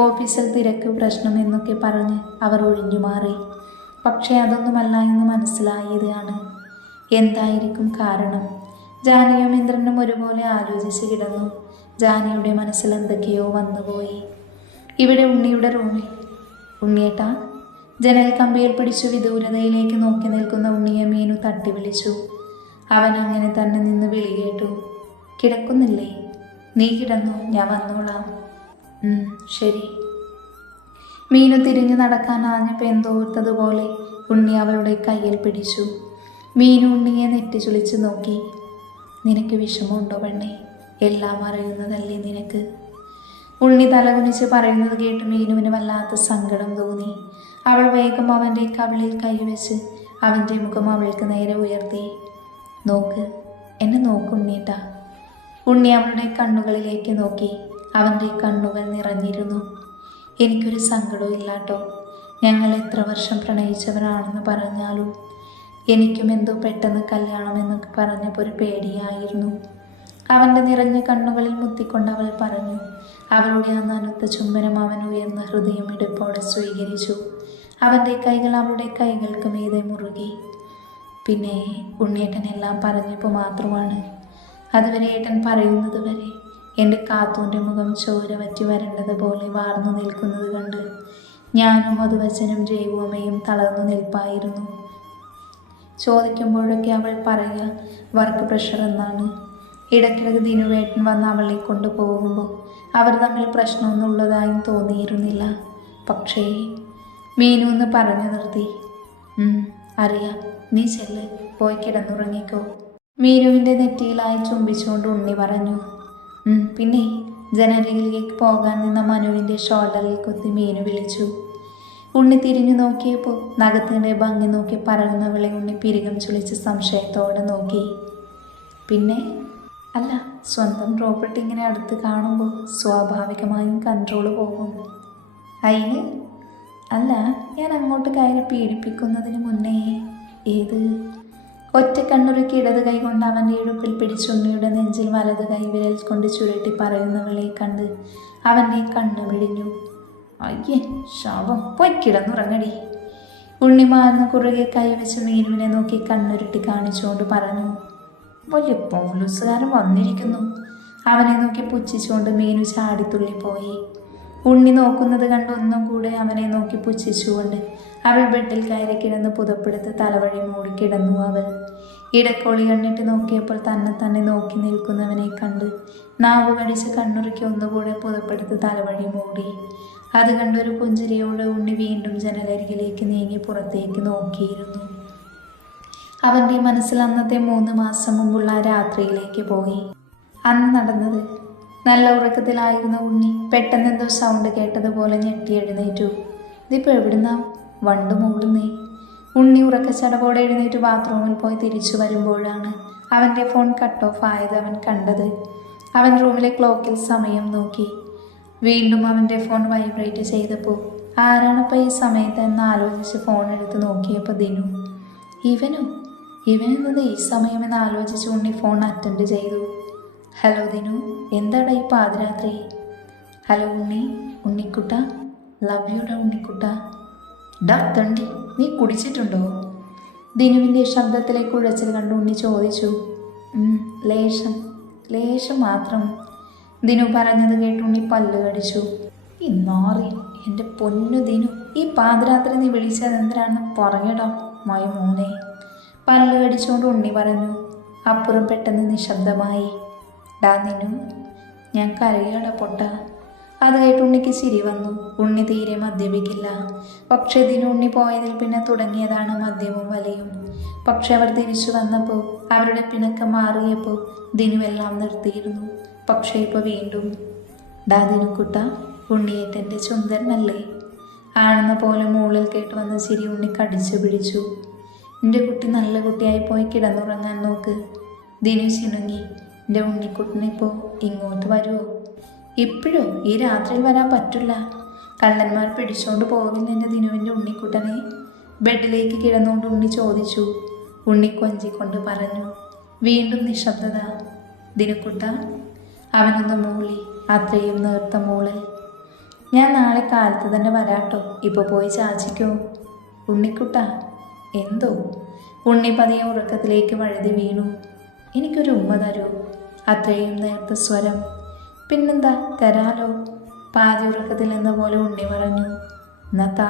ഓഫീസിൽ തിരക്ക് പ്രശ്നം എന്നൊക്കെ പറഞ്ഞ് അവർ ഒഴിഞ്ഞു മാറി. പക്ഷേ അതൊന്നുമല്ല എന്ന് മനസ്സിലായതാണ്. എന്തായിരിക്കും കാരണം? ജാനിയും ഇന്ദ്രനും ഒരുപോലെ ആലോചിച്ച് കിടന്നു. ജാനിയുടെ മനസ്സിൽ എന്തൊക്കെയോ വന്നുപോയി. ഇവിടെ ഉണ്ണിയുടെ റൂമിൽ. ഉണ്ണിയേട്ടാ. ജനൽ കമ്പിയിൽ പിടിച്ചു വിദൂരതയിലേക്ക് നോക്കി നിൽക്കുന്ന ഉണ്ണിയെ മീനു തട്ടി വിളിച്ചു. അവൻ അങ്ങനെ തന്നെ നിന്ന് വിളി കേട്ടു. കിടക്കുന്നില്ലേ? നീ കിടന്നു, ഞാൻ വന്നോളാം. ശരി. മീനു തിരിഞ്ഞു നടക്കാൻ ആഞ്ഞപ്പോൾ എന്തോർത്തതുപോലെ ഉണ്ണി അവളുടെ കയ്യിൽ പിടിച്ചു. മീനു ഉണ്ണിയെ നെറ്റിച്ചുളിച്ച് നോക്കി. നിനക്ക് വിഷമമുണ്ടോ പെണ്ണേ? എല്ലാം അറിയുന്നതല്ലേ നിനക്ക്? ഉണ്ണി തലകുനിച്ച് പറയുന്നത് കേട്ട് മീനുവിന് വല്ലാത്ത സങ്കടം തോന്നി. അവൾ വേഗം അവൻ്റെ കവിളിൽ കൈവച്ച് അവൻ്റെ മുഖം അവൾക്ക് നേരെ ഉയർത്തി. നോക്ക്, എന്നെ നോക്കുണ്ണീട്ടാ. ഉണ്ണി അവളുടെ കണ്ണുകളിലേക്ക് നോക്കി. അവൻ്റെ കണ്ണുകൾ നിറഞ്ഞിരുന്നു. എനിക്കൊരു സങ്കടവും ഇല്ലാട്ടോ. ഞങ്ങൾ എത്ര വർഷം പ്രണയിച്ചവരാണെന്ന് പറഞ്ഞാലും എനിക്കും എന്തോ പെട്ടെന്ന് കല്യാണമെന്നൊക്കെ പറഞ്ഞപ്പോൾ ഒരു പേടിയായിരുന്നു. അവൻ്റെ നിറഞ്ഞ കണ്ണുകളിൽ മുത്തിക്കൊണ്ട് അവൾ പറഞ്ഞു. അവളുടെ ആ നനുത്ത ചുംബനം അവൻ ഉയർന്ന ഹൃദയമിടിപ്പോടെ സ്വീകരിച്ചു. അവൻ്റെ കൈകൾ അവളുടെ കൈകൾക്ക് മീതെ മുറുകി. പിന്നെ ഉണ്ണിയേട്ടൻ എല്ലാം പറഞ്ഞപ്പോൾ മാത്രമാണ്. അതുവരെ ഏട്ടൻ പറയുന്നത് വരെ എൻ്റെ കാത്തൂൻ്റെ മുഖം ചോര വറ്റി വരേണ്ടതുപോലെ വാർന്നു നിൽക്കുന്നത് കണ്ട് ഞാനും മധുവച്ചനും ജൈവമ്മയും തളർന്നു നിൽപ്പായിരുന്നു. ചോദിക്കുമ്പോഴൊക്കെ അവൾ പറയുക വർക്ക് പ്രഷർ എന്നാണ്. ഇടയ്ക്കിടയ്ക്ക് ദിനുവേട്ടൻ വന്ന് അവളെ കൊണ്ടുപോകുമ്പോൾ അവർ തമ്മിൽ പ്രശ്നമൊന്നും ഉള്ളതായും തോന്നിയിരുന്നില്ല. പക്ഷേ മീനു എന്ന് പറഞ്ഞു നിർത്തി. അറിയാം, നീ ചെല്ല്, പോയി കിടന്നുറങ്ങിക്കോ. മീനുവിൻ്റെ നെറ്റിയിലായി ചുംബിച്ചുകൊണ്ട് ഉണ്ണി പറഞ്ഞു. പിന്നെ ജനലിലേക്ക് പോകാൻ നിന്ന മനുവിൻ്റെ ഷോൾഡറിൽ കുത്തി മീനു വിളിച്ചു. ഉണ്ണി തിരിഞ്ഞു നോക്കിയപ്പോൾ നഖത്തിൻ്റെ ഭംഗി നോക്കി പറയുന്നവളെ ഉണ്ണി പിരികം ചുളിച്ച് സംശയത്തോടെ നോക്കി. പിന്നെ അല്ല, സ്വന്തം പ്രോപ്പർട്ടി ഇങ്ങനെ അടുത്ത് കാണുമ്പോൾ സ്വാഭാവികമായും കൺട്രോള് പോകും. അതിന് അല്ല, ഞാൻ അങ്ങോട്ട് കയറി പീഡിപ്പിക്കുന്നതിന് മുന്നേ. ഏത്? ഒറ്റ കണ്ണുരുക്കി ഇടത് കൈ കൊണ്ട് അവൻ്റെ ഇടുപ്പിൽ പിടിച്ചുണ്ണിയുടെ നെഞ്ചിൽ വലത് കൈ വിരൽ കൊണ്ട് ചുരുട്ടി പറയുന്നവളെ കണ്ട് അവൻ്റെ കണ്ണു പിടിഞ്ഞു. അയ്യേ ശാപം, പോയി കിടന്നുറങ്ങടി. ഉണ്ണി മാർന്ന് കുറുകെ കൈവച്ച് മീനുവിനെ നോക്കി കണ്ണുരുട്ടി കാണിച്ചുകൊണ്ട് പറഞ്ഞു. വലിയ പോലീസുകാരൻ വന്നിരിക്കുന്നു. അവനെ നോക്കി പുച്ഛിച്ചുകൊണ്ട് മീനു ചാടിത്തുള്ളിപ്പോയി. ഉണ്ണി നോക്കുന്നത് കണ്ട് ഒന്നും കൂടെ അവനെ നോക്കി പുച്ഛിച്ചുകൊണ്ട് അവൾ ബെഡിൽ കയറി കിടന്ന് പുതപ്പെടുത്ത് തലവഴി മൂടി കിടന്നു. അവൾ ഇടക്കോളി കണ്ണിട്ട് നോക്കിയപ്പോൾ തന്നെ നോക്കി നിൽക്കുന്നവനെ കണ്ട് നാവ് കടിച്ച് കണ്ണുറുക്കി ഒന്നുകൂടെ പുതപ്പെടുത്ത് തലവഴി മൂടി. അത് കണ്ടൊരു പുഞ്ചിരിയോടെ ഉണ്ണി വീണ്ടും ജനലരികിലേക്ക് നീങ്ങി പുറത്തേക്ക് നോക്കിയിരുന്നു. അവൻ്റെ മനസ്സിൽ അന്നത്തെ 3 മാസം മുമ്പുള്ള രാത്രിയിലേക്ക് പോയി. അന്ന് നടന്നത്. നല്ല ഉറക്കത്തിലായിരുന്ന ഉണ്ണി പെട്ടെന്ന് എന്തോ സൗണ്ട് കേട്ടതുപോലെ ഞെട്ടി എഴുന്നേറ്റു. ഇതിപ്പോൾ എവിടുന്നാ? വണ്ട് മൂടുന്നേ. ഉണ്ണി ഉറക്കച്ചടവോടെ എഴുന്നേറ്റ് ബാത്റൂമിൽ പോയി തിരിച്ചു വരുമ്പോഴാണ് അവൻ്റെ ഫോൺ കട്ട് ഓഫ് ആയത് അവൻ കണ്ടത്. അവൻ റൂമിലെ ക്ലോക്കിൽ സമയം നോക്കി. വീണ്ടും അവൻ്റെ ഫോൺ വൈബ്രേറ്റ് ചെയ്തപ്പോൾ ആരാണപ്പോൾ ഈ സമയത്ത് എന്ന് ആലോചിച്ച് ഫോൺ എടുത്ത് നോക്കിയപ്പോൾ ദിനു. ഇവനെന്നത് ഈ സമയമെന്ന് ആലോചിച്ച് ഉണ്ണി ഫോൺ അറ്റൻഡ് ചെയ്തു. ഹലോ ദിനു, എന്താടാ ഈ പാതിരാത്രി? ഹലോ ഉണ്ണിക്കുട്ട, ലവ് യുടാ ഉണ്ണിക്കുട്ട. ഡാ തണ്ടി, നീ കുടിച്ചിട്ടുണ്ടോ? ദിനുവിൻ്റെ ശബ്ദത്തിലേക്ക് ഉഴച്ചിൽ കണ്ട് ഉണ്ണി ചോദിച്ചു. ലേശം മാത്രം. ദിനു പറഞ്ഞത് കേട്ട് ഉണ്ണി പല്ല് കടിച്ചു. ഈ നാറി, എൻ്റെ പൊന്നു ദിനു, ഈ പാതിരാത്രി നീ വിളിച്ചത് എന്തിനാണെന്ന് പറഞ്ഞിടാ മോനെ. പല്ല് കടിച്ചുകൊണ്ട് ഉണ്ണി പറഞ്ഞു. അപ്പുറം പെട്ടെന്ന് നിശബ്ദമായി. ഡാ ദിനു, ഞാൻ കരയാടാ പൊട്ട. അത് കേട്ട് ഉണ്ണിക്ക് ചിരി വന്നു. ഉണ്ണി തീരെ മദ്യപിക്കില്ല. പക്ഷേ ദിനു ഉണ്ണി പോയതിൽ പിന്നെ തുടങ്ങിയതാണ് മദ്യവും വലിയും. പക്ഷെ അവർ തിരിച്ചു വന്നപ്പോൾ അവരുടെ പിണക്കം മാറിയപ്പോൾ ദിനു എല്ലാം നിർത്തിയിരുന്നു. പക്ഷേ ഇപ്പോൾ വീണ്ടും. ഡാ ദിനുക്കുട്ട, ഉണ്ണിയേട്ടൻ്റെ ചുന്ദരനല്ലേ? ആണെന്ന പോലെ മുകളിൽ കേട്ട് വന്ന ചിരി ഉണ്ണി കടിച്ചു പിടിച്ചു. എൻ്റെ കുട്ടി നല്ല കുട്ടിയായി പോയി കിടന്നുറങ്ങാൻ നോക്ക്. ദിനു ചിണുങ്ങി. എൻ്റെ ഉണ്ണിക്കുട്ടനിപ്പോൾ ഇങ്ങോട്ട് വരുമോ? ഇപ്പോഴോ? ഈ രാത്രിയിൽ വരാൻ പറ്റില്ല. കള്ളന്മാർ പിടിച്ചോണ്ട് പോകില്ല എൻ്റെ ദിനുവിൻ്റെ ഉണ്ണിക്കുട്ടനെ. ബെഡിലേക്ക് കിടന്നുകൊണ്ട് ഉണ്ണി ചോദിച്ചു. ഉണ്ണി കൊഞ്ചിക്കൊണ്ട് പറഞ്ഞു. വീണ്ടും നിശബ്ദത. ദിനുക്കുട്ട, അവനൊന്ന് മൂളി. അത്രയും നേർത്ത മൂളൽ. ഞാൻ നാളെ കാലത്ത് തന്നെ വരാട്ടോ. ഇപ്പോൾ പോയി ചാച്ചിക്കോ. ഉണ്ണിക്കുട്ട. എന്തോ? ഉണ്ണി പതിയെ ഉറക്കത്തിലേക്ക് വഴുതി വീണു. എനിക്കൊരു ഉമ്മ തരൂ. അത്രയും നേർത്ത സ്വരം. പിന്നെന്താ, തരാലോ. പാതി ഉറക്കത്തിൽ എന്ന പോലെ ഉണ്ണി പറഞ്ഞു. എന്നാ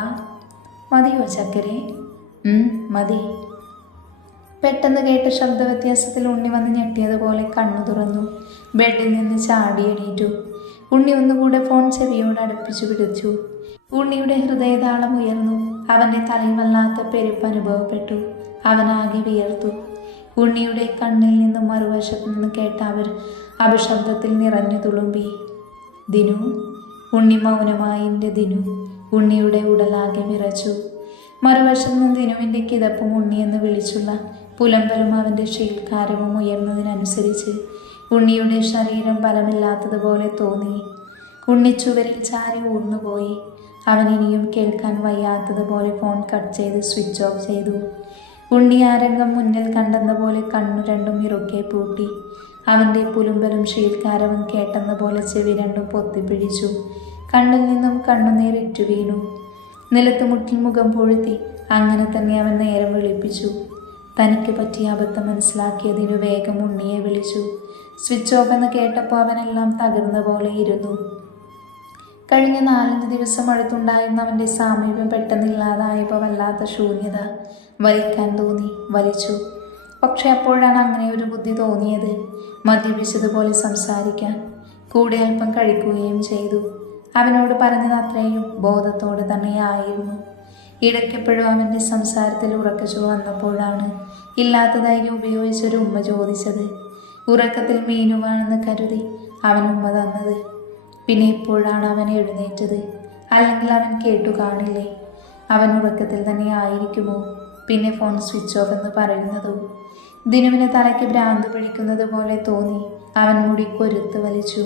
മതിയോ ചക്കരെ? മതി. പെട്ടെന്ന് കേട്ട ശബ്ദ വ്യത്യാസത്തിൽ ഉണ്ണി വന്ന് ഞെട്ടിയതുപോലെ കണ്ണു തുറന്നു. ബെഡിൽ നിന്ന് ചാടി എണീറ്റു. ഉണ്ണി ഒന്നുകൂടെ ഫോൺ ചെവിയോട് അടുപ്പിച്ചു പിടിച്ചു. ഉണ്ണിയുടെ ഹൃദയതാളം ഉയർന്നു. അവൻ്റെ തലയിൽ വല്ലാത്ത പെരുപ്പ് അനുഭവപ്പെട്ടു. അവനാകെ വിയർത്തു. ഉണ്ണിയുടെ കണ്ണിൽ നിന്നും മറുവശത്തു നിന്ന് കേട്ട അവർ അപശബ്ദത്തിൽ നിറഞ്ഞു തുളുമ്പി. ദിനു. ഉണ്ണി മൗനമായി. എൻ്റെ ദിനു. ഉണ്ണിയുടെ ഉടലാകെ വിറച്ചു. മറുവശത്ത് നിന്ന് ദിനുവിൻ്റെ കിതപ്പും ഉണ്ണിയെന്ന് വിളിച്ചുള്ള പുലമ്പലും അവൻ്റെ ശീൽക്കാരവും ഉയർന്നതിനനുസരിച്ച് ഉണ്ണിയുടെ ശരീരം ബലമില്ലാത്തതുപോലെ തോന്നി. ഉണ്ണി ചുവരിൽ ചാരി ഊർന്നുപോയി. അവൻ ഇനിയും കേൾക്കാൻ വയ്യാത്തതുപോലെ ഫോൺ കട്ട് ചെയ്ത് സ്വിച്ച് ഓഫ് ചെയ്തു. ഉണ്ണി ആ രംഗം മുന്നിൽ കണ്ടെന്ന പോലെ കണ്ണു രണ്ടും ഇറുക്കെ പൂട്ടി. അവൻ്റെ പുലുമ്പലും ശീൽക്കാരവും കേട്ടെന്ന പോലെ ചെവി രണ്ടും പൊത്തിപ്പിടിച്ചു. കണ്ണിൽ നിന്നും കണ്ണുനീരിറ്റു വീണു. നിലത്ത് മുട്ടിൽ മുഖം പൊഴുത്തി. അങ്ങനെ തന്നെ അവൻ നേരം വിളിപ്പിച്ചു. തനിക്ക് പറ്റിയ അബദ്ധം മനസ്സിലാക്കിയതിനു വേഗം ഉണ്ണിയെ വിളിച്ചു. സ്വിച്ച് ഓഫ് എന്ന് കേട്ടപ്പോൾ അവനെല്ലാം തകർന്ന പോലെ ഇരുന്നു. കഴിഞ്ഞ 4-5 ദിവസം അടുത്തുണ്ടായിരുന്ന അവൻ്റെ സാമീപ്യം പെട്ടെന്നില്ലാതായപ്പോൾ വല്ലാത്ത ശൂന്യത. വലിക്കാൻ തോന്നി, വലിച്ചു. പക്ഷെ അപ്പോഴാണ് അങ്ങനെ ഒരു ബുദ്ധി തോന്നിയത്. മദ്യപിച്ചതുപോലെ സംസാരിക്കാൻ. കൂടെ അല്പം കഴിക്കുകയും ചെയ്തു. അവനോട് പറഞ്ഞത് അത്രയും ബോധത്തോടെ തന്നെയായിരുന്നു. ഇടയ്ക്കെപ്പോഴും അവൻ്റെ സംസാരത്തിൽ ഉറക്കച്ചു വന്നപ്പോഴാണ് ഇല്ലാത്ത ധൈര്യം ഉപയോഗിച്ചൊരു ഉമ്മ ചോദിച്ചത്. ഉറക്കത്തിൽ മീനുവാണെന്ന് കരുതി അവൻ ഉമ്മ തന്നത്. പിന്നെ ഇപ്പോഴാണ് അവൻ എഴുന്നേറ്റത്. അല്ലെങ്കിൽ അവൻ കേട്ടു കാണില്ലേ? അവൻ ഉറക്കത്തിൽ തന്നെ ആയിരിക്കുമോ? പിന്നെ ഫോൺ സ്വിച്ച് ഓഫ് എന്ന് പറയുന്നതും. ദിനുവിന് തലയ്ക്ക് ഭ്രാന്ത് പിടിക്കുന്നത് പോലെ തോന്നി. അവൻ മുടി കൊരുത്ത് വലിച്ചു.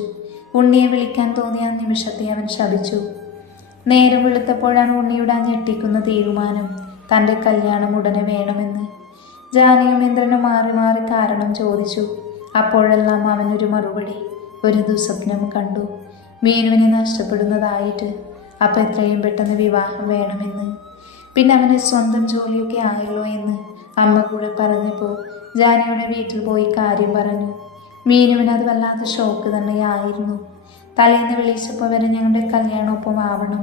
ഉണ്ണിയെ വിളിക്കാൻ തോന്നിയ നിമിഷത്തെ അവൻ ശപിച്ചു. നേരം വെളുത്തപ്പോഴാണ് ഉണ്ണിയുടെ ആ ഞെട്ടിക്കുന്ന തീരുമാനം. തൻ്റെ കല്യാണം ഉടനെ വേണമെന്ന്. ജാനകിയും ഇന്ദ്രനും മാറി മാറി കാരണം ചോദിച്ചു. അപ്പോഴെല്ലാം അവനൊരു മറുപടി. ഒരു ദുസ്വപ്നം കണ്ടു, മീനുവിനെ നഷ്ടപ്പെടുന്നതായിട്ട്. അപ്പം എത്രയും പെട്ടെന്ന് വിവാഹം വേണമെന്ന്. പിന്നെ അവന് സ്വന്തം ജോലിയൊക്കെ ആയല്ലോ എന്ന് അമ്മ കൂടെ പറഞ്ഞപ്പോൾ ജാനയുടെ വീട്ടിൽ പോയി കാര്യം പറഞ്ഞു. മീനുവിന് അത് വല്ലാത്ത ഷോക്ക് തന്നെയായിരുന്നു. തലേന്ന് വിളിച്ചപ്പോൾ വരെ ഞങ്ങളുടെ കല്യാണമൊപ്പം ആവണം,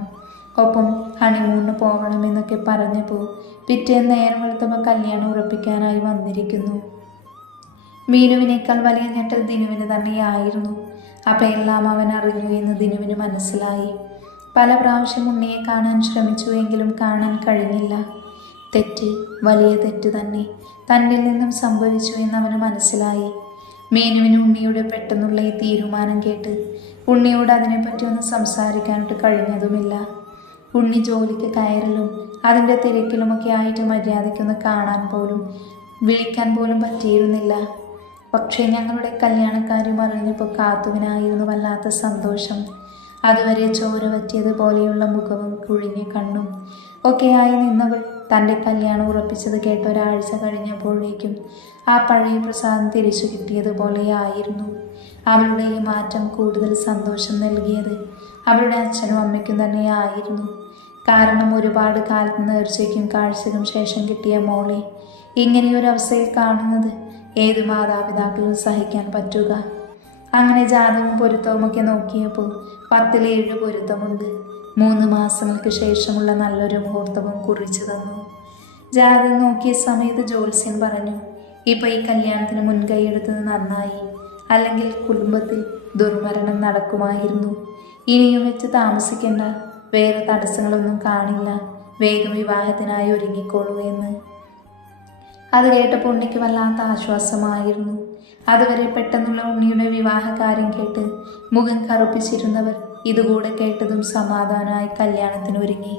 ഒപ്പം ഹണിമൂണിന് പോകണം എന്നൊക്കെ പറഞ്ഞപ്പോൾ പിറ്റേന്ന് നേരം വെളുത്തപ്പോൾ കല്യാണം ഉറപ്പിക്കാനായി വന്നിരിക്കുന്നു. മീനുവിനേക്കാൾ വലിയ ഞെട്ടൽ ദിനുവിന് തന്നെയായിരുന്നു. അപ്പം എല്ലാം അവൻ അറിഞ്ഞു എന്ന് ദിനുവിന് മനസ്സിലായി. പല പ്രാവശ്യം ഉണ്ണിയെ കാണാൻ ശ്രമിച്ചു എങ്കിലും കാണാൻ കഴിഞ്ഞില്ല. തെറ്റ്, വലിയ തെറ്റ് തന്നെ തന്നിൽ നിന്നും സംഭവിച്ചു എന്ന് അവന് മനസ്സിലായി. മീനുവിന് ഉണ്ണിയുടെ പെട്ടെന്നുള്ള ഈ തീരുമാനം കേട്ട് ഉണ്ണിയോട് അതിനെപ്പറ്റി ഒന്ന് സംസാരിക്കാനായിട്ട് കഴിഞ്ഞതുമില്ല. ഉണ്ണി ജോലിക്ക് കയറലും അതിൻ്റെ തിരക്കിലുമൊക്കെ ആയിട്ട് മര്യാദയ്ക്കൊന്ന് കാണാൻ പോലും വിളിക്കാൻ പോലും പറ്റിയിരുന്നില്ല. പക്ഷേ ഞങ്ങളുടെ കല്യാണക്കാര്യം അറിഞ്ഞപ്പോൾ കാത്തുവിനായിരുന്നു വല്ലാത്ത സന്തോഷം. അതുവരെ ചോര പറ്റിയതുപോലെയുള്ള മുഖവും കുഴിഞ്ഞ കണ്ണും ഒക്കെയായി നിന്നവൾ തൻ്റെ കല്യാണം ഉറപ്പിച്ചത് കേട്ട ഒരാഴ്ച കഴിഞ്ഞപ്പോഴേക്കും ആ പഴയ പ്രസാദം തിരിച്ചു കിട്ടിയതുപോലെയായിരുന്നു. അവളുടെ ഈ മാറ്റം കൂടുതൽ സന്തോഷം നൽകിയത് അവളുടെ അച്ഛനും അമ്മയ്ക്കും തന്നെയായിരുന്നു. കാരണം ഒരുപാട് കാലത്ത് നേർച്ചയ്ക്കും കാഴ്ചയ്ക്കും ശേഷം കിട്ടിയ മോളെ ഇങ്ങനെയൊരവസ്ഥയിൽ കാണുന്നത് ഏത് മാതാപിതാക്കളും സഹിക്കാൻ പറ്റുക. അങ്ങനെ ജാതകവും പൊരുത്തവുമൊക്കെ നോക്കിയപ്പോൾ 10-7 പൊരുത്തമുണ്ട്. 3 മാസങ്ങൾക്ക് ശേഷമുള്ള നല്ലൊരു മുഹൂർത്തവും കുറിച്ചു തന്നു. ജാതകം നോക്കിയ സമയത്ത് ജ്യോത്സ്യൻ പറഞ്ഞു, ഇപ്പം ഈ കല്യാണത്തിന് മുൻകൈ എടുത്തത് നന്നായി, അല്ലെങ്കിൽ കുടുംബത്തിൽ ദുർമരണം നടക്കുമായിരുന്നു. ഇനിയും വെച്ച് താമസിക്കേണ്ട, വേറെ തടസ്സങ്ങളൊന്നും കാണില്ല, വേഗം വിവാഹത്തിനായി ഒരുങ്ങിക്കോളൂ എന്ന്. അത് കേട്ടപ്പോൾ ഉണ്ണിക്ക് വല്ലാത്ത ആശ്വാസമായിരുന്നു. അതുവരെ പെട്ടെന്നുള്ള ഉണ്ണിയുടെ വിവാഹകാര്യം കേട്ട് മുഖം കറുപ്പിച്ചിരുന്നവർ ഇതുകൂടെ കേട്ടതും സമാധാനമായി കല്യാണത്തിന് ഒരുങ്ങി.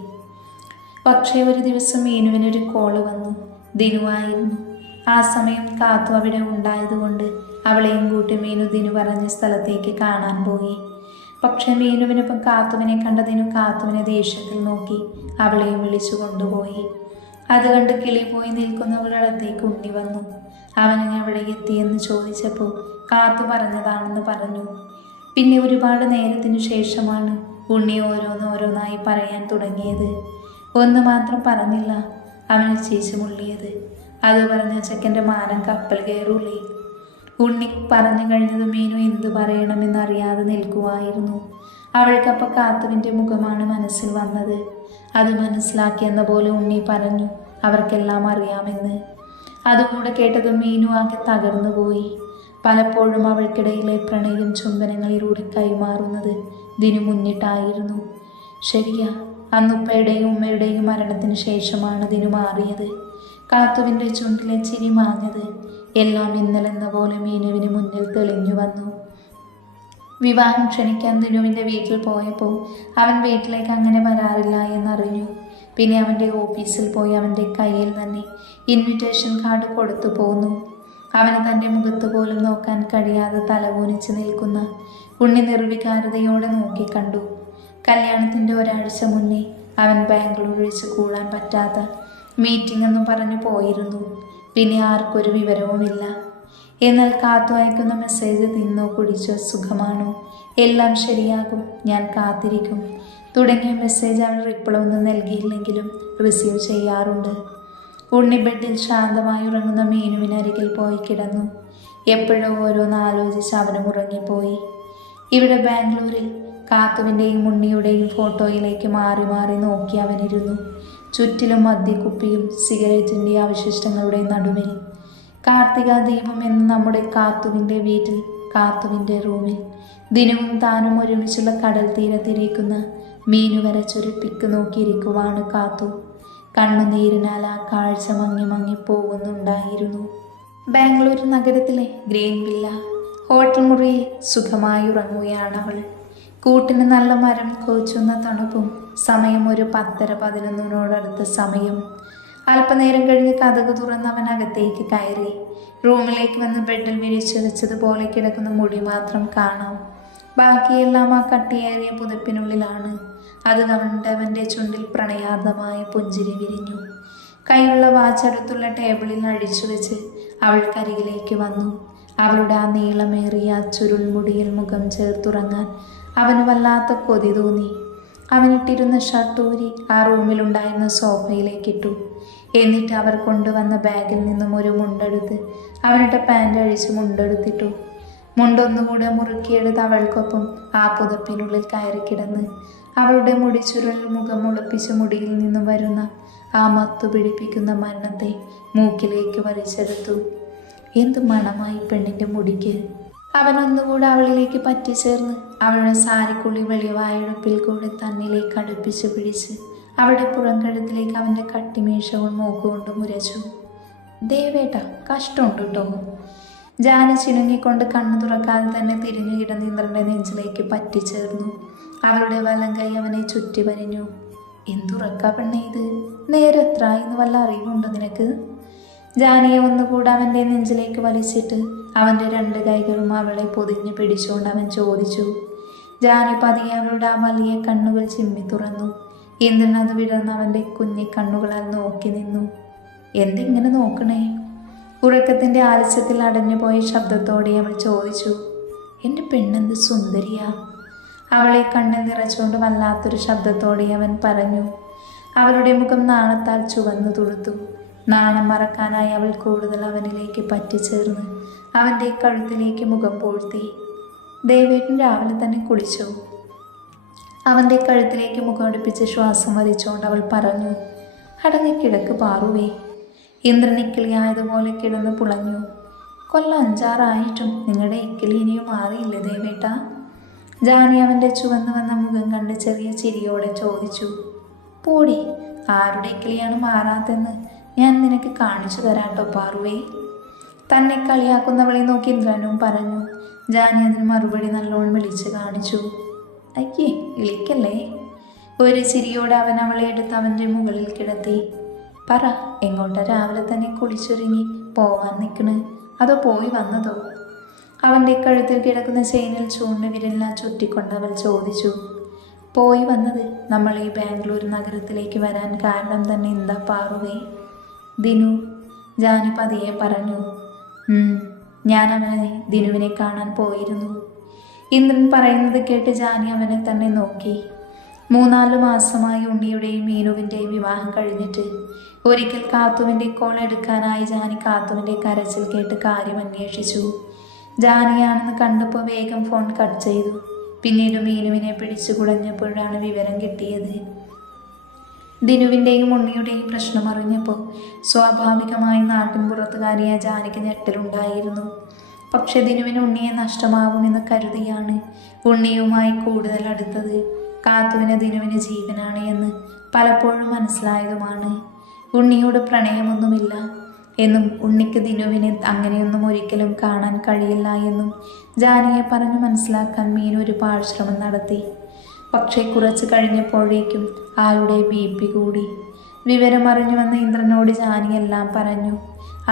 പക്ഷേ ഒരു ദിവസം മീനുവിനൊരു കോള് വന്നു. ദിനുവായിരുന്നു. ആ സമയം കാത്തു അവിടെ ഉണ്ടായതുകൊണ്ട് അവളെയും കൂട്ടി മീനു ദിനു പറഞ്ഞ സ്ഥലത്തേക്ക് കാണാൻ പോയി. പക്ഷേ മീനുവിനൊപ്പം കാത്തുവിനെ കണ്ട ദിനു കാത്തുവിനെ ദേഷ്യത്തിൽ നോക്കി അവളെയും വിളിച്ചു കൊണ്ടുപോയി. അത് കണ്ട് കിളി പോയി നിൽക്കുന്നവളുടെ അടുത്തേക്ക് ഉണ്ണി വന്നു. അവനെ അവിടെ എത്തിയെന്ന് ചോദിച്ചപ്പോൾ കാത്തു പറഞ്ഞതാണെന്ന് പറഞ്ഞു. പിന്നെ ഒരുപാട് നേരത്തിനു ശേഷമാണ് ഉണ്ണി ഓരോന്നോരോന്നായി പറയാൻ തുടങ്ങിയത്. ഒന്ന് മാത്രം പറഞ്ഞില്ല, അവനെ ചീച്ചു മുള്ളിയത്. അത് പറഞ്ഞ ചെക്കൻ്റെ മാനം കപ്പൽ കയറൂലേ. ഉണ്ണി പറഞ്ഞു കഴിഞ്ഞത് മീനു എന്തു പറയണമെന്നറിയാതെ നിൽക്കുമായിരുന്നു. അവൾക്കപ്പോൾ കാത്തുവിൻ്റെ മുഖമാണ് മനസ്സിൽ വന്നത്. അത് മനസ്സിലാക്കിയെന്ന പോലെ ഉണ്ണി പറഞ്ഞു അവർക്കെല്ലാം അറിയാമെന്ന്. അതുകൂടെ കേട്ടതും മീനു ആകെ തകർന്നു പോയി. പലപ്പോഴും അവൾക്കിടയിലെ പ്രണയം ചുംബനങ്ങളിലൂടെ കൈമാറുന്നത് ദിനു മുന്നിട്ടായിരുന്നു. ശരിയാ, അന്നുപ്പയുടെയും ഉമ്മയുടെയും മരണത്തിന് ശേഷമാണ് ദിനു മാറിയത്. കാത്തുവിൻ്റെ ചുണ്ടിലെ ചിരി മാഞ്ഞത്. എല്ലാം ഇന്നലെന്ന പോലെ മീനുവിന് മുന്നിൽ തെളിഞ്ഞു വന്നു. വിവാഹം ക്ഷണിക്കാൻ ദിനുവിൻ്റെ വീട്ടിൽ പോയപ്പോൾ അവൻ വീട്ടിലേക്ക് അങ്ങനെ വരാറില്ല എന്നറിഞ്ഞു. പിന്നെ അവൻ്റെ ഓഫീസിൽ പോയി അവൻ്റെ കയ്യിൽ തന്നെ ഇൻവിറ്റേഷൻ കാർഡ് കൊടുത്തു പോന്നു. അവന് തൻ്റെ മുഖത്ത് പോലും നോക്കാൻ കഴിയാതെ തലകൂനിച്ച് നിൽക്കുന്ന ഉണ്ണി നിർവികാരതയോടെ നോക്കിക്കണ്ടു. കല്യാണത്തിൻ്റെ ഒരാഴ്ച മുന്നേ അവൻ ബാംഗ്ലൂർ വെച്ച് കൂടാൻ പറ്റാത്ത മീറ്റിംഗ് എന്നും പറഞ്ഞു പോയിരുന്നു. പിന്നെ ആർക്കൊരു വിവരവുമില്ല. എന്നാൽ കാത്തു അയക്കുന്ന മെസ്സേജ് തിന്നോ കുടിച്ചോ സുഖമാണോ എല്ലാം ശരിയാകും, ഞാൻ കാത്തിരിക്കും തുടങ്ങിയ മെസ്സേജ് അവൾ റിപ്ലൈ ഒന്നും നൽകിയില്ലെങ്കിലും റിസീവ് ചെയ്യാറുണ്ട്. ഉണ്ണി ബെഡിൽ ശാന്തമായി ഉറങ്ങുന്ന മീനുവിനരികിൽ പോയി കിടന്നു. എപ്പോഴോ ഓരോന്ന് ആലോചിച്ച് അവനും ഉറങ്ങിപ്പോയി. ഇവിടെ ബാംഗ്ലൂരിൽ കാത്തുവിൻ്റെയും ഉണ്ണിയുടെയും ഫോട്ടോയിലേക്ക് മാറി മാറി നോക്കി അവനിരുന്നു. ചുറ്റിലും മദ്യക്കുപ്പിയും സിഗരറ്റിൻ്റെ അവശിഷ്ടങ്ങളുടെ നടുവിൽ കാർത്തിക ദീപം എന്ന് നമ്മുടെ കാത്തുവിൻ്റെ വീട്ടിൽ, കാത്തുവിൻ്റെ റൂമിൽ ദിനവും താനും ഒരുമിച്ചുള്ള കടൽ തീരത്തിരിക്കുന്ന മീനു വരച്ചൊരു പിക്ക് നോക്കിയിരിക്കുവാണ് കാത്തു. കണ്ണുനീരിനാൽ ആ കാഴ്ച മങ്ങി മങ്ങി പോകുന്നുണ്ടായിരുന്നു. ബാംഗ്ലൂർ നഗരത്തിലെ ഗ്രീൻ വില്ല ഹോട്ടൽ മുറിയിൽ സുഖമായി ഉറങ്ങുകയാണ് അവൾ. കൂട്ടിന് നല്ല മരം കോച്ചുന്ന തണുപ്പും. സമയം ഒരു 10:11 സമയം. അല്പനേരം കഴിഞ്ഞ് കതക് തുറന്ന് അവൻ അകത്തേക്ക് കയറി. റൂമിലേക്ക് വന്ന് ബെഡിൽ വിരിച്ചു വെച്ചതുപോലെ കിടക്കുന്ന മുടി മാത്രം കാണാം. ബാക്കിയെല്ലാം ആ കട്ടിയേറിയ പുതപ്പിനുള്ളിലാണ്. അത് കണ്ട് അവൻ്റെ ചുണ്ടിൽ പ്രണയാർദ്ദമായ പുഞ്ചിരി വിരിഞ്ഞു. കയ്യിലുള്ള വാച്ച് അടുത്തുള്ള ടേബിളിൽ അഴിച്ചു വെച്ച് അവൾക്കരികിലേക്ക് വന്നു. അവളുടെ ആ നീളമേറിയ ചുരുൾമുടിയിൽ മുഖം ചേർത്തുറങ്ങാൻ അവന് വല്ലാത്ത കൊതി തോന്നി. അവനിട്ടിരുന്ന ഷർട്ടൂരി ആ റൂമിലുണ്ടായിരുന്ന സോഫയിലേക്കിട്ടു. എന്നിട്ട് അവർ കൊണ്ടുവന്ന ബാഗിൽ നിന്നും ഒരു മുണ്ടെടുത്ത് അവനിട്ട പാൻ്റ് അഴിച്ച് മുണ്ടെടുത്തിട്ടു. മുണ്ടൊന്നുകൂടെ മുറുക്കിയെടുത്ത് അവൾക്കൊപ്പം ആ പുതപ്പിനുള്ളിൽ കയറി കിടന്ന് അവളുടെ മുടിച്ചുരുളിൽ മുഖം മുളപ്പിച്ച് മുടിയിൽ നിന്നും വരുന്ന ആ മത്തു പിടിപ്പിക്കുന്ന മരണത്തെ മൂക്കിലേക്ക് വലിച്ചെടുത്തു. എന്ത് മണമായി പെണ്ണിൻ്റെ മുടിക്ക്! അവനൊന്നുകൂടെ അവളിലേക്ക് പറ്റിച്ചേർന്ന് അവളുടെ സാരിക്കുള്ളി വെളിവായെടുപ്പിൽ കൂടെ തന്നിലേക്ക് അടുപ്പിച്ച് പിടിച്ച് അവളുടെ പുറംകഴുത്തിലേക്ക് അവൻ്റെ കട്ടിമീശകൾ മൂക്കുകൊണ്ട് മുരച്ചു. ദേവേട്ട, കഷ്ടമുണ്ട് കേട്ടോ. ജാനി ചിണുങ്ങിക്കൊണ്ട് കണ്ണു തുറക്കാതെ തന്നെ തിരിഞ്ഞു കിടന്ന് ഇന്ദ്രൻ്റെ നെഞ്ചിലേക്ക് പറ്റിച്ചേർന്നു. അവളുടെ വലം കൈ അവനെ ചുറ്റി വരിഞ്ഞു. എന്തുറക്കാ പെണ്ണേ ഇത്? നേരെ എത്ര എന്ന് വല്ല അറിവുണ്ടോ നിനക്ക്? ജാനിയെ ഒന്നുകൂടെ അവൻ്റെ നെഞ്ചിലേക്ക് വലിച്ചിട്ട് അവൻ്റെ 2 കൈകളും അവളെ പൊതിഞ്ഞ് പിടിച്ചുകൊണ്ട് അവൻ ചോദിച്ചു. ജാനി പതിയെ അവളുടെ ആ വലിയ കണ്ണുകൾ ചിമ്മി തുറന്നു. ഇന്ദ്രൻ അത് വിടർന്ന് അവൻ്റെ കുഞ്ഞി കണ്ണുകളാൽ നോക്കി നിന്നു. എന്തിങ്ങനെ നോക്കണേ? ഉറക്കത്തിൻ്റെ ആലസ്യത്തിൽ അടഞ്ഞുപോയ ശബ്ദത്തോടെ അവൾ ചോദിച്ചു. എൻ്റെ പെണ്ണെന്ത് സുന്ദരിയാ! അവളെ കണ്ണിൽ നിറച്ചുകൊണ്ട് വല്ലാത്തൊരു ശബ്ദത്തോടെ അവൻ പറഞ്ഞു. അവളുടെ മുഖം നാണത്താൽ ചുവന്നു തുടുത്തു. നാണം മറക്കാനായി അവൾ കൂടുതൽ അവനിലേക്ക് പറ്റിച്ചേർന്ന് അവൻ്റെ കഴുത്തിലേക്ക് മുഖം പൂഴ്ത്തി. ദേവേട്ടൻ രാവിലെ തന്നെ കുളിച്ചോ? അവൻ്റെ കഴുത്തിലേക്ക് മുഖം അടുപ്പിച്ച് ശ്വാസം വലിച്ചുകൊണ്ട് അവൾ പറഞ്ഞു. അടങ്ങിക്കിടക്ക് പാറുവേ. ഇന്ദ്രൻ ഇക്കിളിയായതുപോലെ കിടന്ന് പുളഞ്ഞു. കൊല്ലം 5-6 നിങ്ങളുടെ ഇക്കിളി ഇനിയും മാറിയില്ലേ ദേവേട്ട? ജാനി അവൻ്റെ ചുവന്നു വന്ന മുഖം കണ്ട് ചെറിയ ചിരിയോടെ ചോദിച്ചു. പോടി, ആരുടെ ഇക്കിളിയാണ് മാറാത്തെന്ന് ഞാൻ നിനക്ക് കാണിച്ചു തരാട്ടോ പാറുവേ. തന്നെ കളിയാക്കുന്നവളെ നോക്കി ഇന്ദ്രനും പറഞ്ഞു. ജാനി അതിന് മറുപടി നല്ലോണം വിളിച്ച് കാണിച്ചു. അയ്യേ, ഇളിക്കല്ലേ. ഒരു ചിരിയോടെ അവൻ അവളെ എടുത്ത് അവൻ്റെ മുകളിൽ കിടത്തി. പറ, എങ്ങോട്ടാ രാവിലെ തന്നെ കുളിച്ചൊരുങ്ങി പോവാൻ നിൽക്കണ്? അതോ പോയി വന്നതോ? അവൻ്റെ കഴുത്തിൽ കിടക്കുന്ന ചെയിനിൽ ചൂണ്ട വിരലിനാൽ ചുറ്റിക്കൊണ്ട് അവൾ ചോദിച്ചു. പോയി വന്നത്. നമ്മൾ ഈ ബാംഗ്ലൂർ നഗരത്തിലേക്ക് വരാൻ കാരണം തന്നെ എന്താ പാറുവേ? ദിനു, ജാനി പതിയെ പറഞ്ഞു. ഞാൻ അവനെ ദിനുവിനെ കാണാൻ പോയിരുന്നു. ഇന്ദ്രൻ പറയുന്നത് കേട്ട് ജാനി അവനെ തന്നെ നോക്കി. 3-4 മാസമായി ഉണ്ണിയുടെയും മീനുവിൻ്റെയും വിവാഹം കഴിഞ്ഞിട്ട് ഒരിക്കൽ കാത്തുവിൻ്റെ കോൾ എടുക്കാനായി ജാനി കാത്തുവിൻ്റെ കരച്ചിൽ കേട്ട് കാര്യം അന്വേഷിച്ചു. ജാനിയാണെന്ന് കണ്ടപ്പോൾ വേഗം ഫോൺ കട്ട് ചെയ്തു. പിന്നീട് മീനുവിനെ പിടിച്ചു കുടഞ്ഞപ്പോഴാണ് വിവരം കിട്ടിയത്. ദിനുവിൻ്റെയും ഉണ്ണിയുടെയും പ്രശ്നം അറിഞ്ഞപ്പോൾ സ്വാഭാവികമായി നാട്ടിൻ പുറത്തുകാരിയായ ജാനിക്ക് ഞെട്ടലുണ്ടായിരുന്നു. പക്ഷെ ദിനുവിന് ഉണ്ണിയെ നഷ്ടമാവുമെന്ന് കരുതിയാണ് ഉണ്ണിയുമായി കൂടുതൽ അടുത്തത്. കാത്തുവിന് ദിനുവിന് ജീവനാണ് എന്ന് പലപ്പോഴും മനസ്സിലായതുമാണ്. ഉണ്ണിയോട് പ്രണയമൊന്നുമില്ല എന്നും ഉണ്ണിക്ക് ദിനുവിനെ അങ്ങനെയൊന്നും ഒരിക്കലും കാണാൻ കഴിയില്ല എന്നും ജാനിയെ പറഞ്ഞു മനസ്സിലാക്കാൻ മീനു ഒരുപാട് ശ്രമം നടത്തി. പക്ഷേ കുറച്ച് കഴിഞ്ഞപ്പോഴേക്കും ആളുടെ BP കൂടി. വിവരം അറിഞ്ഞു വന്ന ഇന്ദ്രനോട് ജാനി എല്ലാം പറഞ്ഞു.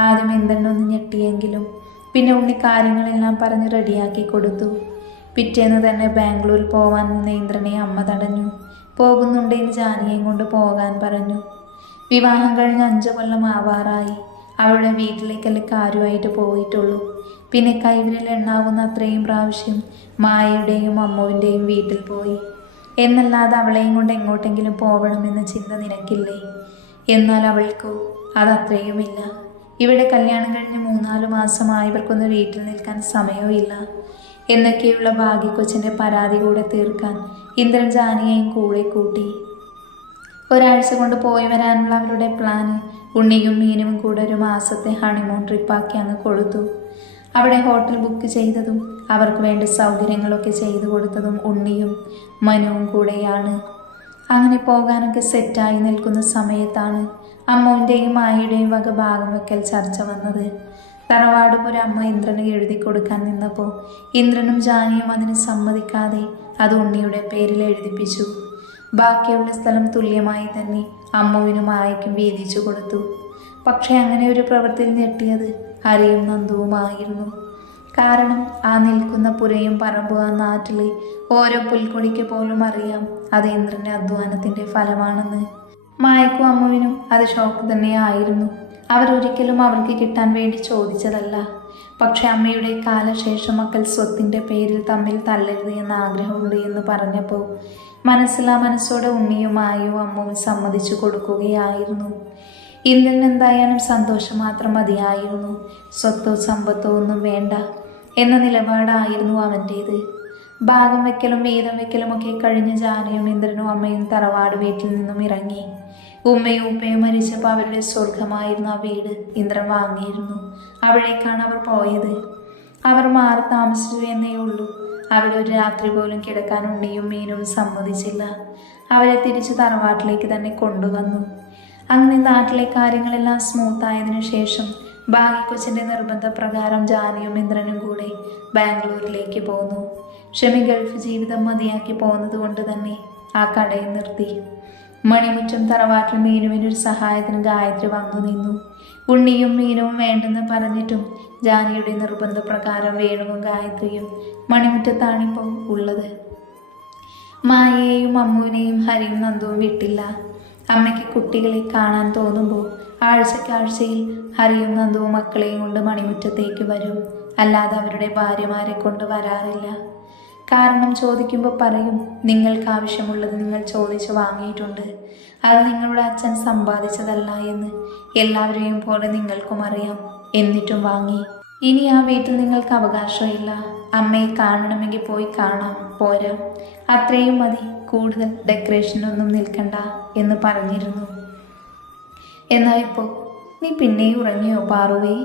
ആദ്യം ഇന്ദ്രനൊന്ന് ഞെട്ടിയെങ്കിലും പിന്നെ ഉണ്ണി കാര്യങ്ങളെല്ലാം പറഞ്ഞ് റെഡിയാക്കി കൊടുത്തു. പിറ്റേന്ന് തന്നെ ബാംഗ്ലൂരിൽ പോവാൻ നിന്ന ഇന്ദ്രനെ അമ്മ തടഞ്ഞു. പോകുന്നുണ്ടെന്ന് ജാനിയെയും കൊണ്ട് പോകാൻ പറഞ്ഞു. വിവാഹം കഴിഞ്ഞ് 5 കൊല്ലം ആവാറായി. അവളുടെ വീട്ടിലേക്കല്ലേ കാര്യമായിട്ട് പോയിട്ടുള്ളൂ. പിന്നെ കൈവിരൽ എണ്ണാവുന്ന അത്രയും പ്രാവശ്യം മായയുടെയും അമ്മുവിൻ്റെയും വീട്ടിൽ പോയി എന്നല്ലാതെ അവളെയും കൊണ്ട് എങ്ങോട്ടെങ്കിലും പോകണമെന്ന ചിന്ത നിനക്കില്ലേ? എന്നാൽ അവൾക്കോ അതത്രയുമില്ല. ഇവിടെ കല്യാണം കഴിഞ്ഞ് 3-4 മാസമായവർക്കൊന്ന് വീട്ടിൽ നിൽക്കാൻ സമയവും ഇല്ല എന്നൊക്കെയുള്ള ഭാഗ്യക്കൊച്ചിൻ്റെ പരാതി കൂടെ തീർക്കാൻ ഇന്ദ്രൻ ജാനിയെയും കൂടെ കൂട്ടി. ഒരാഴ്ച കൊണ്ട് പോയി വരാനുള്ള അവരുടെ പ്ലാന് ഉണ്ണിയും മീനും കൂടെ ഒരു മാസത്തെ ഹണിമൂൺ ട്രിപ്പാക്കി അങ്ങ് കൊടുത്തു. അവിടെ ഹോട്ടൽ ബുക്ക് ചെയ്തതും അവർക്ക് വേണ്ട സൗകര്യങ്ങളൊക്കെ ചെയ്തു കൊടുത്തതും ഉണ്ണിയും മനുവും കൂടെയാണ്. അങ്ങനെ പോകാനൊക്കെ സെറ്റായി നിൽക്കുന്ന സമയത്താണ് അമ്മുവിൻ്റെയും മായയുടെയും വക ഭാഗം വെക്കൽ ചർച്ച വന്നത്. തറവാടുപുരം അമ്മ ഇന്ദ്രന് എഴുതി കൊടുക്കാൻ നിന്നപ്പോൾ ഇന്ദ്രനും ജാനിയും അതിന് സമ്മതിക്കാതെ അത് ഉണ്ണിയുടെ പേരിൽ എഴുതിപ്പിച്ചു. ബാക്കിയുള്ള സ്ഥലം തുല്യമായി തന്നെ അമ്മുവിനും മായയ്ക്കും വീതിച്ചു കൊടുത്തു. പക്ഷെ അങ്ങനെ ഒരു പ്രവൃത്തിയിൽ ഞെട്ടിയത് ഹരിയും നന്ദുവുമായിരുന്നു. കാരണം ആ നിൽക്കുന്ന പുരയും പറമ്പും ആ നാട്ടിലെ ഓരോ പുൽക്കൊടിക്ക് പോലും അറിയാം അത് ഇന്ദ്രൻ്റെ അധ്വാനത്തിൻ്റെ ഫലമാണെന്ന്. മായയ്ക്കും അമ്മുവിനും അത് ഷോക്ക് തന്നെയായിരുന്നു. അവരൊരിക്കലും അവർക്ക് കിട്ടാൻ വേണ്ടി ചോദിച്ചതല്ല. പക്ഷെ അമ്മയുടെ കാലശേഷം മക്കൾ സ്വത്തിൻ്റെ പേരിൽ തമ്മിൽ തള്ളരുത് എന്ന ആഗ്രഹമുണ്ട് എന്ന് പറഞ്ഞപ്പോൾ മനസ്സോടെ ഉണ്ണിയും മായയും അമ്മുവും സമ്മതിച്ചു കൊടുക്കുകയായിരുന്നു. ഇന്ദ്രൻ എന്തായാലും സന്തോഷം മാത്രം മതിയായിരുന്നു. സ്വത്തോ സമ്പത്തോ ഒന്നും വേണ്ട എന്ന നിലപാടായിരുന്നു അവൻ്റേത്. ഭാഗം വെക്കലും വീതം വെക്കലുമൊക്കെ കഴിഞ്ഞ് ജാനയും ഇന്ദ്രനും അമ്മയും തറവാട് വീട്ടിൽ നിന്നും ഇറങ്ങി. ഉമ്മയും ഉപ്പയും മരിച്ചപ്പോൾ അവരുടെ സ്വർഗമായിരുന്നു ആ വീട് ഇന്ദ്രൻ വാങ്ങിയിരുന്നു. അവിടേക്കാണ് അവർ പോയത്. അവർ മാറി താമസിച്ചു എന്നേ ഉള്ളൂ. അവിടെ ഒരു രാത്രി പോലും കിടക്കാൻ ഉണ്ണിയും മീനും സമ്മതിച്ചില്ല. അവരെ തിരിച്ചു തറവാട്ടിലേക്ക് തന്നെ കൊണ്ടുവന്നു. അങ്ങനെ നാട്ടിലെ കാര്യങ്ങളെല്ലാം സ്മൂത്തായതിനു ശേഷം ഭാഗ്യക്കൊച്ചിൻ്റെ നിർബന്ധപ്രകാരം ജാനിയും ഇന്ദ്രനും കൂടെ ബാംഗ്ലൂരിലേക്ക് പോന്നു. ഷമി ഗൾഫ് ജീവിതം മതിയാക്കി പോകുന്നത് കൊണ്ട് തന്നെ ആ കടയിൽ നിർത്തി. മണിമുറ്റം തറവാട്ടിൽ മീനുവിനൊരു സഹായത്തിന് ഗായത്രി വന്നു നിന്നു. ഉണ്ണിയും മീനുവും വേണ്ടെന്ന് പറഞ്ഞിട്ടും ജാനിയുടെ നിർബന്ധപ്രകാരം വേണുവും ഗായത്രിയും മണിമുറ്റത്താണിപ്പോൾ ഉള്ളത്. മായയെയും അമ്മുവിനെയും ഹരിയും നന്ദുവും വിട്ടില്ല. അമ്മയ്ക്ക് കുട്ടികളെ കാണാൻ തോന്നുമ്പോൾ ആഴ്ചയ്ക്കാഴ്ചയിൽ ഹരിയും നന്ദുവും മക്കളെയും കൊണ്ട് മണിമുറ്റത്തേക്ക് വരും. അല്ലാതെ അവരുടെ ഭാര്യമാരെ കൊണ്ട് വരാറില്ല. കാരണം ചോദിക്കുമ്പോൾ പറയും, നിങ്ങൾക്ക് ആവശ്യമുള്ളത് നിങ്ങൾ ചോദിച്ച് വാങ്ങിയിട്ടുണ്ട്, അത് നിങ്ങളുടെ അച്ഛൻ സമ്പാദിച്ചതല്ല എന്ന് എല്ലാവരെയും പോലെ നിങ്ങൾക്കും അറിയാം. എന്നിട്ടും വാങ്ങി. ഇനി ആ വീട്ടിൽ നിങ്ങൾക്ക് അവകാശമില്ല. അമ്മയെ കാണണമെങ്കിൽ പോയി കാണാം, പോരാ, അത്രയും മതി, കൂടുതൽ ഡെക്കറേഷനൊന്നും നിൽക്കണ്ട എന്ന് പറഞ്ഞിരുന്നു. എന്നാൽ ഇപ്പോൾ നീ പിന്നെയും ഉറങ്ങിയോ പാറുവേ?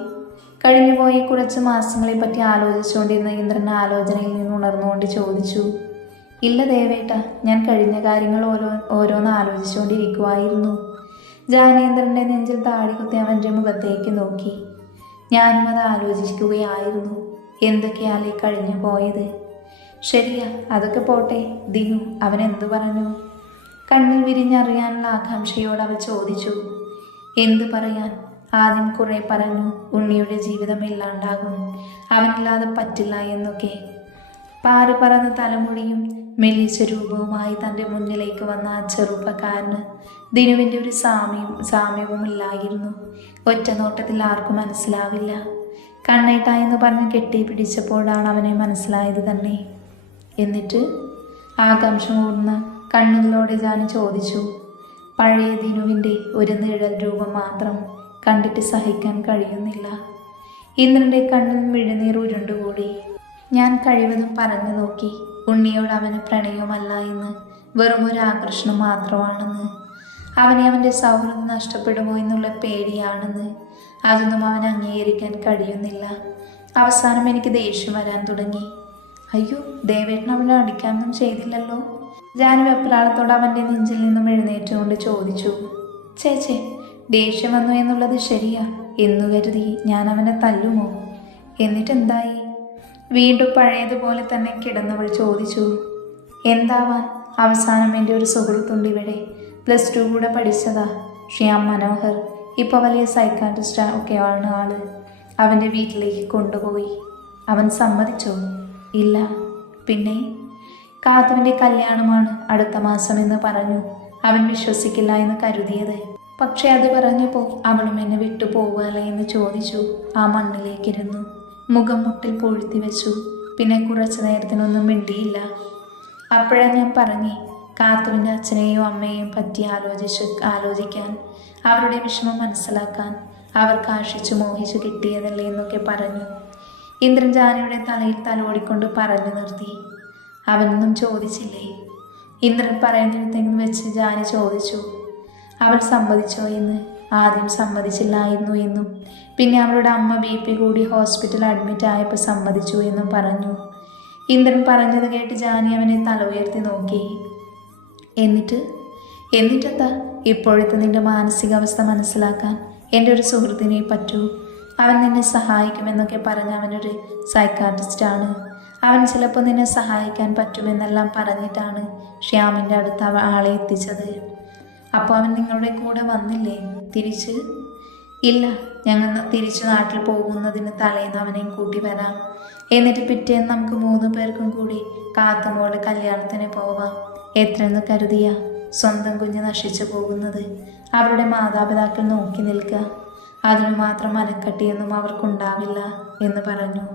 കഴിഞ്ഞുപോയി കുറച്ച് മാസങ്ങളെ പറ്റി ആലോചിച്ചുകൊണ്ടിരുന്ന ഇന്ദ്രൻ ആലോചനയിൽ നിന്ന് ഉണർന്നുകൊണ്ട് ചോദിച്ചു. ഇല്ല ദേവേട്ട, ഞാൻ കഴിഞ്ഞ കാര്യങ്ങൾ ഓരോന്ന് ആലോചിച്ചുകൊണ്ടിരിക്കുമായിരുന്നു. ജാനേന്ദ്രൻ്റെ നെഞ്ചിൽ താടികുത്തി അവൻ്റെ മുഖത്തേക്ക് നോക്കി. ഞാനും അത് ആലോചിക്കുകയായിരുന്നു. എന്തൊക്കെയാലേ കഴിഞ്ഞു പോയത്. ശരിയാ, അതൊക്കെ പോട്ടെ. ദിനു അവൻ എന്തു പറഞ്ഞു? കണ്ണിൽ വിരിഞ്ഞറിയാനുള്ള ആകാംക്ഷയോട് അവൾ ചോദിച്ചു. എന്തു പറയാൻ? ആദ്യം കുറെ പറഞ്ഞു ഉണ്ണിയുടെ ജീവിതം ഇല്ലാണ്ടാകും, അവനില്ലാതെ പറ്റില്ല എന്നൊക്കെ. പാറ് പറന്ന തലമുടിയും മെല്ലിച്ച രൂപവുമായി തൻ്റെ മുന്നിലേക്ക് വന്ന ആ ചെറുപ്പക്കാരന് ദിനുവിൻ്റെ ഒരു സാമ്യവും ഇല്ലായിരുന്നു. ഒറ്റ നോട്ടത്തിൽ ആർക്കും മനസ്സിലാവില്ല. കണ്ണേട്ട എന്ന് പറഞ്ഞ് കെട്ടിപ്പിടിച്ചപ്പോഴാണ് അവനെ മനസ്സിലായത് തന്നെ. എന്നിട്ട് ആകാംക്ഷ മൂർന്ന കണ്ണുകളോടെ ജാനി ചോദിച്ചു. പഴയ ദിനുവിൻ്റെ ഒരു നിഴൽ രൂപം മാത്രം, കണ്ടിട്ട് സഹിക്കാൻ കഴിയുന്നില്ല. ഇന്ദ്രൻ്റെ കണ്ണിൽ മിഴുനീർ ഉരുണ്ടുകൂടി. ഞാൻ കഴിവതും പറഞ്ഞു നോക്കി, ഉണ്ണിയോട് അവന് പ്രണയമല്ല എന്ന്, വെറുമൊരു ആകർഷണം മാത്രമാണെന്ന്, അവനെ അവൻ്റെ സൗഹൃദം നഷ്ടപ്പെടുമോ എന്നുള്ള പേടിയാണെന്ന്. അതൊന്നും അവന് അംഗീകരിക്കാൻ കഴിയുന്നില്ല. അവസാനം എനിക്ക് ദേഷ്യം വരാൻ തുടങ്ങി. അയ്യോ, ദേവേട്ടൻ അവനെ അടിക്കാനൊന്നും ചെയ്തില്ലല്ലോ? ജാനു വെപ്രാളത്തോടെ അവൻ്റെ നെഞ്ചിൽ നിന്നും എഴുന്നേറ്റുകൊണ്ട് ചോദിച്ചു. ചേച്ചേ, ദേഷ്യം വന്നു എന്നുള്ളത് ശരിയാ എന്നു കരുതി ഞാൻ അവനെ തല്ലുമോ? എന്നിട്ടെന്തായി? വീണ്ടും പഴയതുപോലെ തന്നെ കിടന്നവൾ ചോദിച്ചു. എന്താവാൻ, അവസാനം എൻ്റെ ഒരു സുഹൃത്തുണ്ട് ഇവിടെ, +2 കൂടെ പഠിച്ചതാ, ശ്യാം മനോഹർ. ഇപ്പോൾ വലിയ സൈക്കാട്രിസ്റ്റ് ഒക്കെയാണ് ആള്. അവൻ്റെ വീട്ടിലേക്ക് കൊണ്ടുപോയി. അവൻ സമ്മതിച്ചോ? ഇല്ല. പിന്നെ? കാത്തുവിൻ്റെ കല്യാണമാണ് അടുത്ത മാസം എന്ന് പറഞ്ഞു. അവൻ വിശ്വസിക്കില്ല എന്ന് കരുതിയത്. പക്ഷെ അത് പറഞ്ഞപ്പോൾ അവളും എന്നെ വിട്ടു പോവുകയല്ലേ എന്ന് ചോദിച്ചു. ആ മണ്ണിലേക്കിരുന്നു. മുഖം മുട്ടിൽ പൊഴുത്തി വെച്ചു. പിന്നെ കുറച്ചു നേരത്തിനൊന്നും മിണ്ടിയില്ല. അപ്പോഴാണ് ഞാൻ പറഞ്ഞേ, കാത്തുവിൻ്റെ അച്ഛനെയും അമ്മയെയും പറ്റി ആലോചിക്കാൻ, അവരുടെ വിഷമം മനസ്സിലാക്കാൻ, അവർക്ക് ആശിച്ചു മോഹിച്ചു കിട്ടിയതല്ലേ എന്നൊക്കെ പറഞ്ഞു. ഇന്ദ്രൻ ജാനിയുടെ തലയിൽ തലോടിക്കൊണ്ട് പറഞ്ഞു നിർത്തി. അവനൊന്നും ചോദിച്ചില്ലേ? ഇന്ദ്രൻ പറയുന്നിടത്തെന്ന് വെച്ച് ജാനി ചോദിച്ചു. അവൾ സമ്മതിച്ചോ എന്ന്. ആദ്യം സമ്മതിച്ചില്ലായിരുന്നു എന്നും പിന്നെ അവളുടെ അമ്മ BP കൂടി ഹോസ്പിറ്റലിൽ അഡ്മിറ്റ് ആയപ്പോൾ സമ്മതിച്ചു എന്നും പറഞ്ഞു. ഇന്ദ്രൻ പറഞ്ഞത് കേട്ട് ജാനി അവനെ തല ഉയർത്തി നോക്കി. എന്നിട്ടെന്താ? ഇപ്പോഴത്തെ നിന്റെ മാനസികാവസ്ഥ മനസ്സിലാക്കാൻ എൻ്റെ ഒരു സുഹൃത്തിനെ പറ്റൂ. അവൻ നിന്നെ സഹായിക്കുമെന്നൊക്കെ പറഞ്ഞ അവനൊരു സൈക്കാട്രിസ്റ്റാണ്. അവൻ ചിലപ്പോൾ നിന്നെ സഹായിക്കാൻ പറ്റുമെന്നെല്ലാം പറഞ്ഞിട്ടാണ് ശ്യാമിൻ്റെ അടുത്ത് ആളെ എത്തിച്ചത്. അപ്പോൾ അവൻ നിങ്ങളുടെ കൂടെ വന്നില്ലേ തിരിച്ച്? ഇല്ല, ഞങ്ങൾ തിരിച്ചു നാട്ടിൽ പോകുന്നതിന് തലേന്ന് അവനെയും കൂട്ടി വരാം. എന്നിട്ട് പിറ്റേന്ന് നമുക്ക് 3 പേർക്കും കൂടി കാത്തുമോളുടെ കല്യാണത്തിന് പോവാം. എത്രയെന്ന് കരുതിയ സ്വന്തം കുഞ്ഞ് നശിച്ചു പോകുന്നത്? അവരുടെ മാതാപിതാക്കൾ നോക്കി നിൽക്കുക. അതിനു മാത്രം മനക്കട്ടിയൊന്നും അവർക്കുണ്ടാവില്ല എന്ന് പറഞ്ഞു.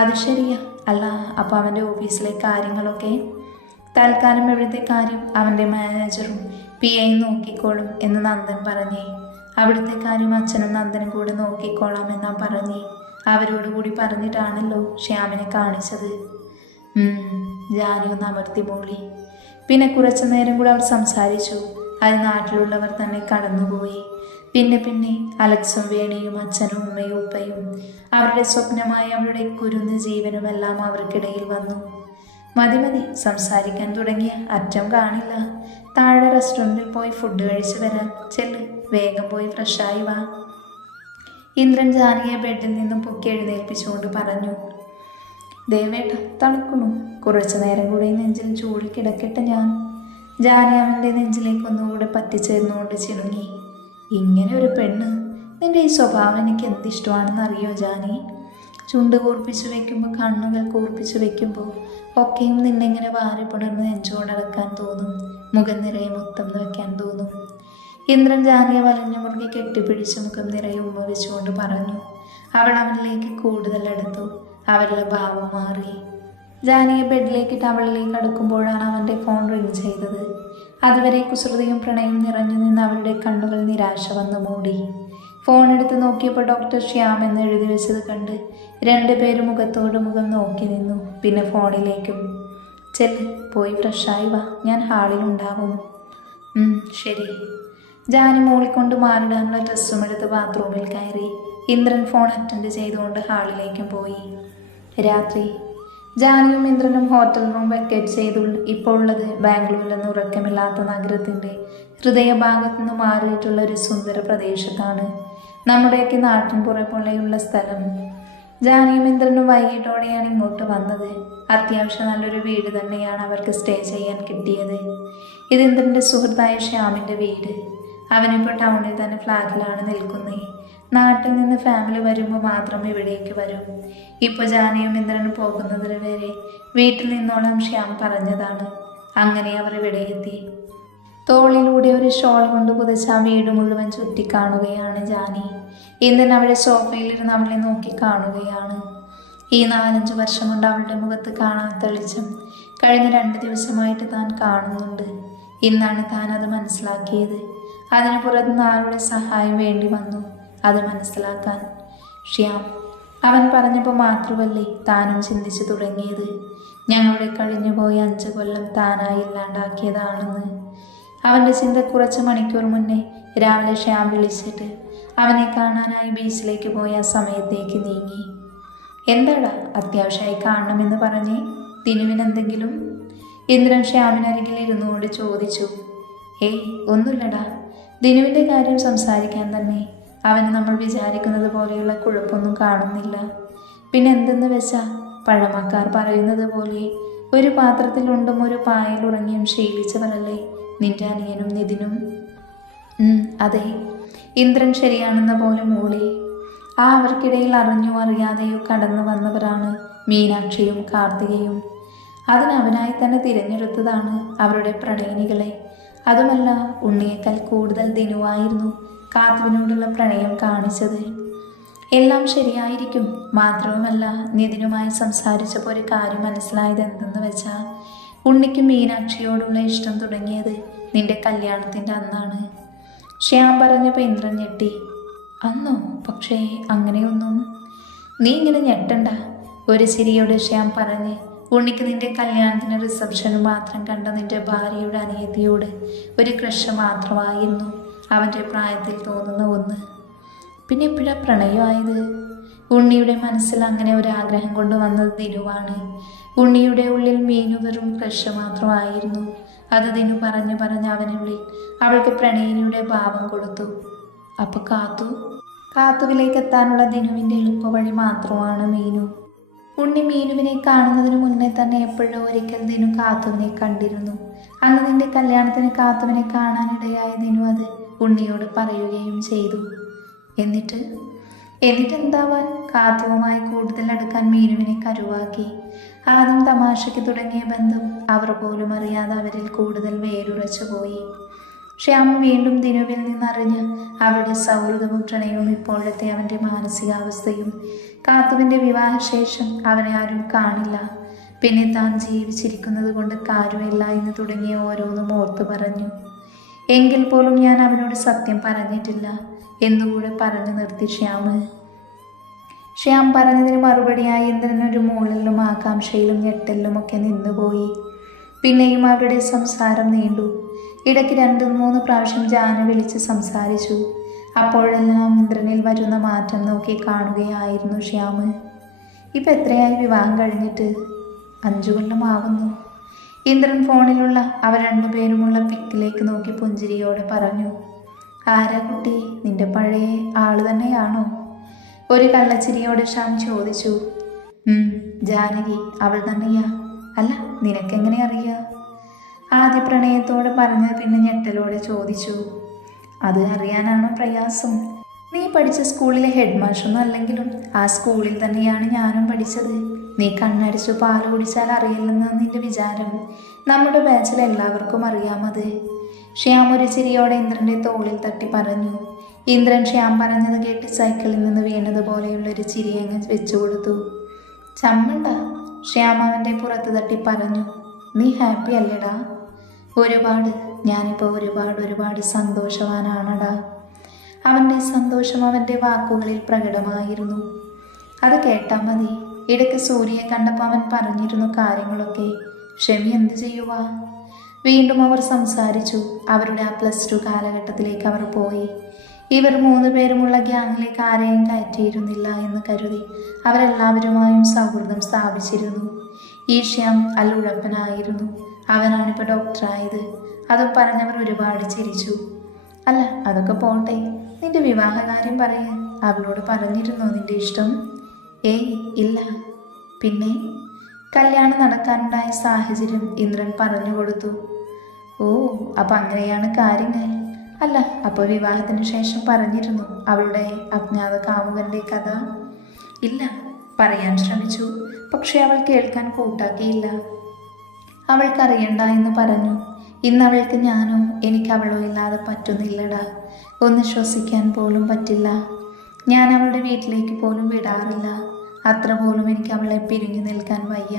അത് ശരിയാ. അല്ല, അപ്പോൾ അവൻ്റെ ഓഫീസിലെ കാര്യങ്ങളൊക്കെ? തൽക്കാലം എവിടുത്തെ കാര്യം അവൻ്റെ മാനേജറും PAയും നോക്കിക്കോളും എന്ന് നന്ദൻ പറഞ്ഞേ. അവിടുത്തെ കാര്യം അച്ഛനും നന്ദനും കൂടെ നോക്കിക്കോളാം എന്നാ പറഞ്ഞേ. അവരോട് കൂടി പറഞ്ഞിട്ടാണല്ലോ ശ്യാമിനെ കാണിച്ചത്. ജാനി ഒന്ന് അമർത്തി മൂളി. പിന്നെ കുറച്ചു നേരം കൂടെ അവർ സംസാരിച്ചു. അത് നാട്ടിലുള്ളവർ തന്നെ കടന്നുപോയി. പിന്നെ അലക്സും വേണിയും അച്ഛനും ഉമ്മയും ഉപ്പയും അവരുടെ സ്വപ്നമായ അവരുടെ കുരുന്ന് ജീവനുമെല്ലാം അവർക്കിടയിൽ വന്നു. മതി സംസാരിക്കാൻ തുടങ്ങിയ അറ്റം കാണില്ല. താഴെ റെസ്റ്റോറൻറ്റിൽ പോയി ഫുഡ് കഴിച്ച് വരാം. ചെല്ല്, വേഗം പോയി ഫ്രഷായി വാ. ഇന്ദ്രൻ ജാനിയെ ബെഡിൽ നിന്നും പൊക്കി എഴുന്നേൽപ്പിച്ചുകൊണ്ട് പറഞ്ഞു. ദേവേട്ട തണുക്കണു, കുറച്ചു നേരം കൂടി നെഞ്ചിൽ ചൂടിൽ കിടക്കട്ടെ ഞാൻ. ജാനി അവൻ്റെ നെഞ്ചിലേക്ക് ഒന്നുകൂടെ പറ്റിച്ചേർന്നുകൊണ്ട് ചിണുങ്ങി. ഇങ്ങനെ ഒരു പെണ്ണ്, നിന്റെ ഈ സ്വഭാവം എനിക്ക് എന്തിഷ്ടമാണെന്ന് അറിയോ ജാനി? ചുണ്ട് കൂർപ്പിച്ച് വെക്കുമ്പോൾ, കണ്ണുകൾ കൂർപ്പിച്ച് വെക്കുമ്പോൾ ഒക്കെയും നിന്നെങ്ങനെ വാരി പുണർന്ന് നെഞ്ചോടടക്കാൻ തോന്നും. മുഖം നിറയെ മുത്തം വയ്ക്കാൻ തോന്നും. ഇന്ദ്രൻ ജാനിയെ വലഞ്ഞ മുറുകെ കെട്ടിപ്പിടിച്ച് മുഖം നിറയെ ഉമ്മ വെച്ചുകൊണ്ട് പറഞ്ഞു. അവൾ അവനിലേക്ക് കൂടുതൽ അടുത്തു. അവരുടെ ഭാവം മാറി. ജാനിയെ ബെഡിലേക്കിട്ട് അവളിലേക്ക് അടുക്കുമ്പോഴാണ് അവൻ്റെ ഫോൺ റിങ് ചെയ്തത്. അതുവരെ കുസൃതിയും പ്രണയം നിറഞ്ഞു നിന്ന് അവരുടെ കണ്ണുകൾ നിരാശ വന്ന് മൂടി. ഫോൺ എടുത്ത് നോക്കിയപ്പോൾ ഡോക്ടർ ശ്യാം എന്ന് എഴുതി വെച്ചത് കണ്ട് 2 പേരും മുഖത്തോട് മുഖം നോക്കി നിന്നു. പിന്നെ ഫോണിലേക്കും. ചെല്ല്, പോയി ഫ്രഷായി വാ, ഞാൻ ഹാളിലുണ്ടാവും. ശരി. ജാനി മൂളിക്കൊണ്ട് മാറിടാനുള്ള ഡ്രസ്സും എടുത്ത് ബാത്റൂമിൽ കയറി. ഇന്ദ്രൻ ഫോൺ അറ്റൻഡ് ചെയ്തുകൊണ്ട് ഹാളിലേക്കും പോയി. രാത്രി. ജാനിയും ഇന്ദ്രനും ഹോട്ടൽ റൂം വെക്കേറ്റ് ചെയ്തു. ഇപ്പോൾ ഉള്ളത് ബാംഗ്ലൂരിലെന്ന് ഉറക്കമില്ലാത്ത നഗരത്തിൻ്റെ ഹൃദയഭാഗത്തു നിന്ന് മാറിയിട്ടുള്ള ഒരു സുന്ദര പ്രദേശത്താണ്. നമ്മുടെയൊക്കെ നാട്ടിൻ പുറപൊള്ളയുള്ള സ്ഥലം. ജാനിയും ഇന്ദ്രനും വൈകിട്ടോടെയാണ് ഇങ്ങോട്ട് വന്നത്. അത്യാവശ്യം നല്ലൊരു വീട് തന്നെയാണ് അവർക്ക് സ്റ്റേ ചെയ്യാൻ കിട്ടിയത്. ഇത് ഇന്ദ്രൻ്റെ സുഹൃത്തായ ശ്യാമിൻ്റെ വീട്. അവനിപ്പോൾ ടൗണിൽ തന്നെ ഫ്ലാറ്റിലാണ് നിൽക്കുന്നത്. നാട്ടിൽ നിന്ന് ഫാമിലി വരുമ്പോൾ മാത്രം ഇവിടേക്ക് വരും. ഇപ്പോൾ ജാനിയും ഇന്ദ്രനും പോകുന്നതിന് വരെ വീട്ടിൽ നിന്നോളം ശ്യാം പറഞ്ഞതാണ്. അങ്ങനെ അവർ ഇവിടെ എത്തി. തോളിലൂടെ ഒരു ഷോൾ കൊണ്ട് പുതച്ച് ആ വീട് മുഴുവൻ ചുറ്റിക്കാണുകയാണ് ജാനി. ഇന്ദ്രൻ അവിടെ സോഫയിലിരുന്ന് അവളെ നോക്കി കാണുകയാണ്. ഈ 4-5 വർഷം കൊണ്ട് അവളുടെ മുഖത്ത് കാണാത്ത തെളിച്ചം കഴിഞ്ഞ 2 ദിവസമായിട്ട് താൻ കാണുന്നുണ്ട്. ഇന്നാണ് താൻ അത് മനസ്സിലാക്കിയത്. അതിന് പുറത്തുനിന്ന് ആരുടെ സഹായം വേണ്ടി വന്നു അത് മനസ്സിലാക്കാൻ. ശ്യാം, അവൻ പറഞ്ഞപ്പോൾ മാത്രമല്ലേ താനും ചിന്തിച്ചു തുടങ്ങിയത്. ഞങ്ങളുടെ കഴിഞ്ഞുപോയ 5 കൊല്ലം താനായി ഇല്ലാണ്ടാക്കിയതാണെന്ന്. അവൻ്റെ ചിന്ത കുറച്ച് മണിക്കൂർ മുന്നേ രാവിലെ ശ്യാം വിളിച്ചിട്ട് അവനെ കാണാനായി ബീച്ചിലേക്ക് പോയ സമയത്തേക്ക് നീങ്ങി. എന്താടാ, അത്യാവശ്യമായി കാണണമെന്ന് പറഞ്ഞേ? ദിനുവിനെന്തെങ്കിലും? ഇന്ദ്രൻ ശ്യാമിനരികിൽ ഇരുന്നുകൊണ്ട് ചോദിച്ചു. ഒന്നുമില്ലടാ, ദിനുവിൻ്റെ കാര്യം സംസാരിക്കാൻ തന്നെ. അവന് നമ്മൾ വിചാരിക്കുന്നത് പോലെയുള്ള കുഴപ്പമൊന്നും കാണുന്നില്ല. പിന്നെ എന്തെന്ന് വെച്ചാൽ പഴമക്കാർ പറയുന്നത് പോലെ ഒരു പാത്രത്തിലുണ്ടും ഒരു പായൽ ഉറങ്ങിയും ശീലിച്ചവരല്ലേ നിന്റെ അനിയനും നിതിനും? അതെ. ഇന്ദ്രൻ ശരിയാണെന്ന പോലെ മൂളി. അവർക്കിടയിൽ അറിഞ്ഞോ അറിയാതെയോ കടന്നു വന്നവരാണ് മീനാക്ഷിയും കാർത്തികയും. അതിനവനായി തന്നെ തിരഞ്ഞെടുത്തതാണ് അവരുടെ പ്രണയിനികളെ. അതുമല്ല, ഉണ്ണിയേക്കാൾ കൂടുതൽ ദിനുവായിരുന്നു കാത്തുവിനോടുള്ള പ്രണയം കാണിച്ചത്. എല്ലാം ശരിയായിരിക്കും. മാത്രവുമല്ല, നിതിനുമായി സംസാരിച്ചപ്പോൾ ഒരു കാര്യം മനസ്സിലായത് എന്തെന്ന് വെച്ചാൽ, ഉണ്ണിക്ക് മീനാക്ഷിയോടുള്ള ഇഷ്ടം തുടങ്ങിയത് നിന്റെ കല്യാണത്തിൻ്റെ അന്നാണ്. ശ്യാം പറഞ്ഞപ്പോൾ ഇന്ദ്രൻ ഞെട്ടി. അന്നോ? പക്ഷേ അങ്ങനെയൊന്നും. നീ ഇങ്ങനെ ഞെട്ടണ്ട. ഒരു ചിരിയോടെ ശ്യാം പറഞ്ഞ്, ഉണ്ണിക്ക് നിന്റെ കല്യാണത്തിന് റിസപ്ഷന് മാത്രം കണ്ട നിന്റെ ഭാര്യയുടെ അനിയത്തിയോട് ഒരു ക്രഷ് മാത്രമായിരുന്നു അവൻ്റെ പ്രായത്തിൽ തോന്നുന്ന ഒന്ന്. പിന്നെ എപ്പോഴാ പ്രണയമായത്? ഉണ്ണിയുടെ മനസ്സിൽ അങ്ങനെ ഒരു ആഗ്രഹം കൊണ്ട് വന്നത് ദിനുവാണ്. ഉണ്ണിയുടെ ഉള്ളിൽ മീനു വെറും ക്രഷ് മാത്രമായിരുന്നു. അത് ദിനു പറഞ്ഞ് അവനുള്ളിൽ അവൾക്ക് പ്രണയിനിയുടെ ഭാവം കൊടുത്തു. അപ്പൊ കാത്തുവിലേക്ക് എത്താനുള്ള ദിനുവിൻ്റെ എളുപ്പവഴി മാത്രമാണ് മീനു. ഉണ്ണി മീനുവിനെ കാണുന്നതിന് മുന്നേ തന്നെ എപ്പോഴോ ഒരിക്കൽ ദിനു കാത്തുവിനെ കണ്ടിരുന്നു. അന്ന് നിന്റെ കല്യാണത്തിന് കാത്തുവിനെ കാണാനിടയായ ദിനു അത് ഉണ്ണിയോട് പറയുകയും ചെയ്തു. എന്നിട്ട് എന്താവാൻ, കാത്തുവുമായി കൂടുതൽ അടുക്കാൻ മീനുവിനെ കരുവാക്കി. ആദ്യം തമാശയ്ക്ക് തുടങ്ങിയ ബന്ധം അവർ പോലും അറിയാതെ അവരിൽ കൂടുതൽ വേരുറച്ചു പോയി. ശ്യാം വീണ്ടും ദിനുവിൽ നിന്നറിഞ്ഞ് അവരുടെ സൗഹൃദവും പ്രണയവും ഇപ്പോഴത്തെ അവൻ്റെ മാനസികാവസ്ഥയും കാത്തുവിൻ്റെ വിവാഹശേഷം അവനെ ആരും കാണില്ല, പിന്നെ താൻ ജീവിച്ചിരിക്കുന്നത് കൊണ്ട് കാര്യമില്ല എന്ന് തുടങ്ങിയ ഓരോന്നും ഓർത്തു പറഞ്ഞു. എങ്കിൽ പോലും ഞാൻ അവനോട് സത്യം പറഞ്ഞിട്ടില്ല എന്നുകൂടെ പറഞ്ഞു നിർത്തി ശ്യാം പറഞ്ഞതിന് മറുപടിയായി ഇന്ദ്രനൊരു മൂളലിലും ആകാംക്ഷയിലും ഞെട്ടലിലും ഒക്കെ നിന്നുപോയി. പിന്നെയും അവരുടെ സംസാരം നീണ്ടു. ഇടയ്ക്ക് 2-3 പ്രാവശ്യം ജാനു വിളിച്ച് സംസാരിച്ചു. അപ്പോഴെല്ലാം ഇന്ദ്രനിൽ വരുന്ന മാറ്റം നോക്കി കാണുകയായിരുന്നു ശ്യാം. ഇപ്പം എത്രയായി വിവാഹം കഴിഞ്ഞിട്ട്? 5 കൊല്ലം ആവുന്നു. ഇന്ദ്രൻ ഫോണിലുള്ള അവർ 2 പേരുമുള്ള പിക്കിലേക്ക് നോക്കി പുഞ്ചിരിയോടെ പറഞ്ഞു. ആരാ കുട്ടി, നിന്റെ പഴയ ആള് തന്നെയാണോ? ഒരു കള്ളച്ചിരിയോടെ ശ്യാം ചോദിച്ചു. ജാനകി, അവൾ തന്നെയാ. അല്ല, നിനക്കെങ്ങനെ അറിയാ? ആദ്യ പ്രണയത്തോടെ പറഞ്ഞത് പിന്നെ ഞെട്ടലോടെ ചോദിച്ചു. അത് അറിയാനാണോ പ്രയാസം? നീ പഠിച്ച സ്കൂളിലെ ഹെഡ് മാഷൊന്നും അല്ലെങ്കിലും ആ സ്കൂളിൽ തന്നെയാണ് ഞാനും പഠിച്ചത്. നീ കണ്ണടിച്ചു പാല് കുടിച്ചാൽ അറിയില്ലെന്നാണ് നിന്റെ വിചാരം. നമ്മുടെ ബാച്ചിൽ എല്ലാവർക്കും അറിയാമത്. ശ്യാം ഒരു ചിരിയോടെ ഇന്ദ്രൻ്റെ തോളിൽ തട്ടി പറഞ്ഞു. ഇന്ദ്രൻ ശ്യാം പറഞ്ഞത് കേട്ട് സൈക്കിളിൽ നിന്ന് വീണതുപോലെയുള്ളൊരു ചിരിയങ്ങ് വെച്ചു കൊടുത്തു. ചമ്മണ്ട, ശ്യാം അവൻ്റെ പുറത്ത് തട്ടി പറഞ്ഞു. നീ ഹാപ്പി അല്ലേടാ? ഒരുപാട്. ഞാനിപ്പോൾ ഒരുപാട് സന്തോഷവാനാണടാ. അവൻ്റെ സന്തോഷം അവൻ്റെ വാക്കുകളിൽ പ്രകടമായിരുന്നു. അത് കേട്ടാൽ മതി. ഇടയ്ക്ക് സൂര്യയെ കണ്ടപ്പോൾ അവൻ പറഞ്ഞിരുന്നു കാര്യങ്ങളൊക്കെ. ഷെമി എന്ത് ചെയ്യുക? വീണ്ടും അവർ സംസാരിച്ചു. അവരുടെ ആ +2 കാലഘട്ടത്തിലേക്ക് അവർ പോയി. ഇവർ 3 പേരുമുള്ള ഗ്യാങ്ങിലേക്ക് ആരെയും കയറ്റിയിരുന്നില്ല എന്ന് കരുതി അവരെല്ലാവരുമായും സൗഹൃദം സ്ഥാപിച്ചിരുന്നു. ഈ ശ്യാം അല്ലുഴപ്പനായിരുന്നു. അവനാണിപ്പോൾ ഡോക്ടറായത്. അത് പറഞ്ഞവർ ഒരുപാട് ചിരിച്ചു. അല്ല, അതൊക്കെ പോട്ടെ. നിന്റെ വിവാഹകാര്യം പറയാൻ അവളോട് പറഞ്ഞിരുന്നോ നിന്റെ ഇഷ്ടം? ഏയ് ഇല്ല. പിന്നെ കല്യാണം നടക്കാനുണ്ടായ സാഹചര്യം ഇന്ദ്രൻ പറഞ്ഞു കൊടുത്തു. ഓ, അപ്പം അങ്ങനെയാണ് കാര്യങ്ങൾ. അല്ല, അപ്പോൾ വിവാഹത്തിന് ശേഷം പറഞ്ഞിരുന്നു അവളുടെ അജ്ഞാത കാമുകൻ്റെ കഥ? ഇല്ല, പറയാൻ ശ്രമിച്ചു. പക്ഷെ അവൾ കേൾക്കാൻ കൂട്ടാക്കിയില്ല. അവൾക്കറിയണ്ട എന്ന് പറഞ്ഞു. ഇന്ന് അവൾക്ക് ഞാനോ എനിക്ക് അവളോ ഇല്ലാതെ പറ്റുന്നില്ലടാ. ഒന്ന് ശ്വസിക്കാൻ പോലും പറ്റില്ല. ഞാൻ അവളുടെ വീട്ടിലേക്ക് പോലും വിടാറില്ല. അത്ര പോലും എനിക്ക് അവളെ പിരിഞ്ഞു നിൽക്കാൻ വയ്യ.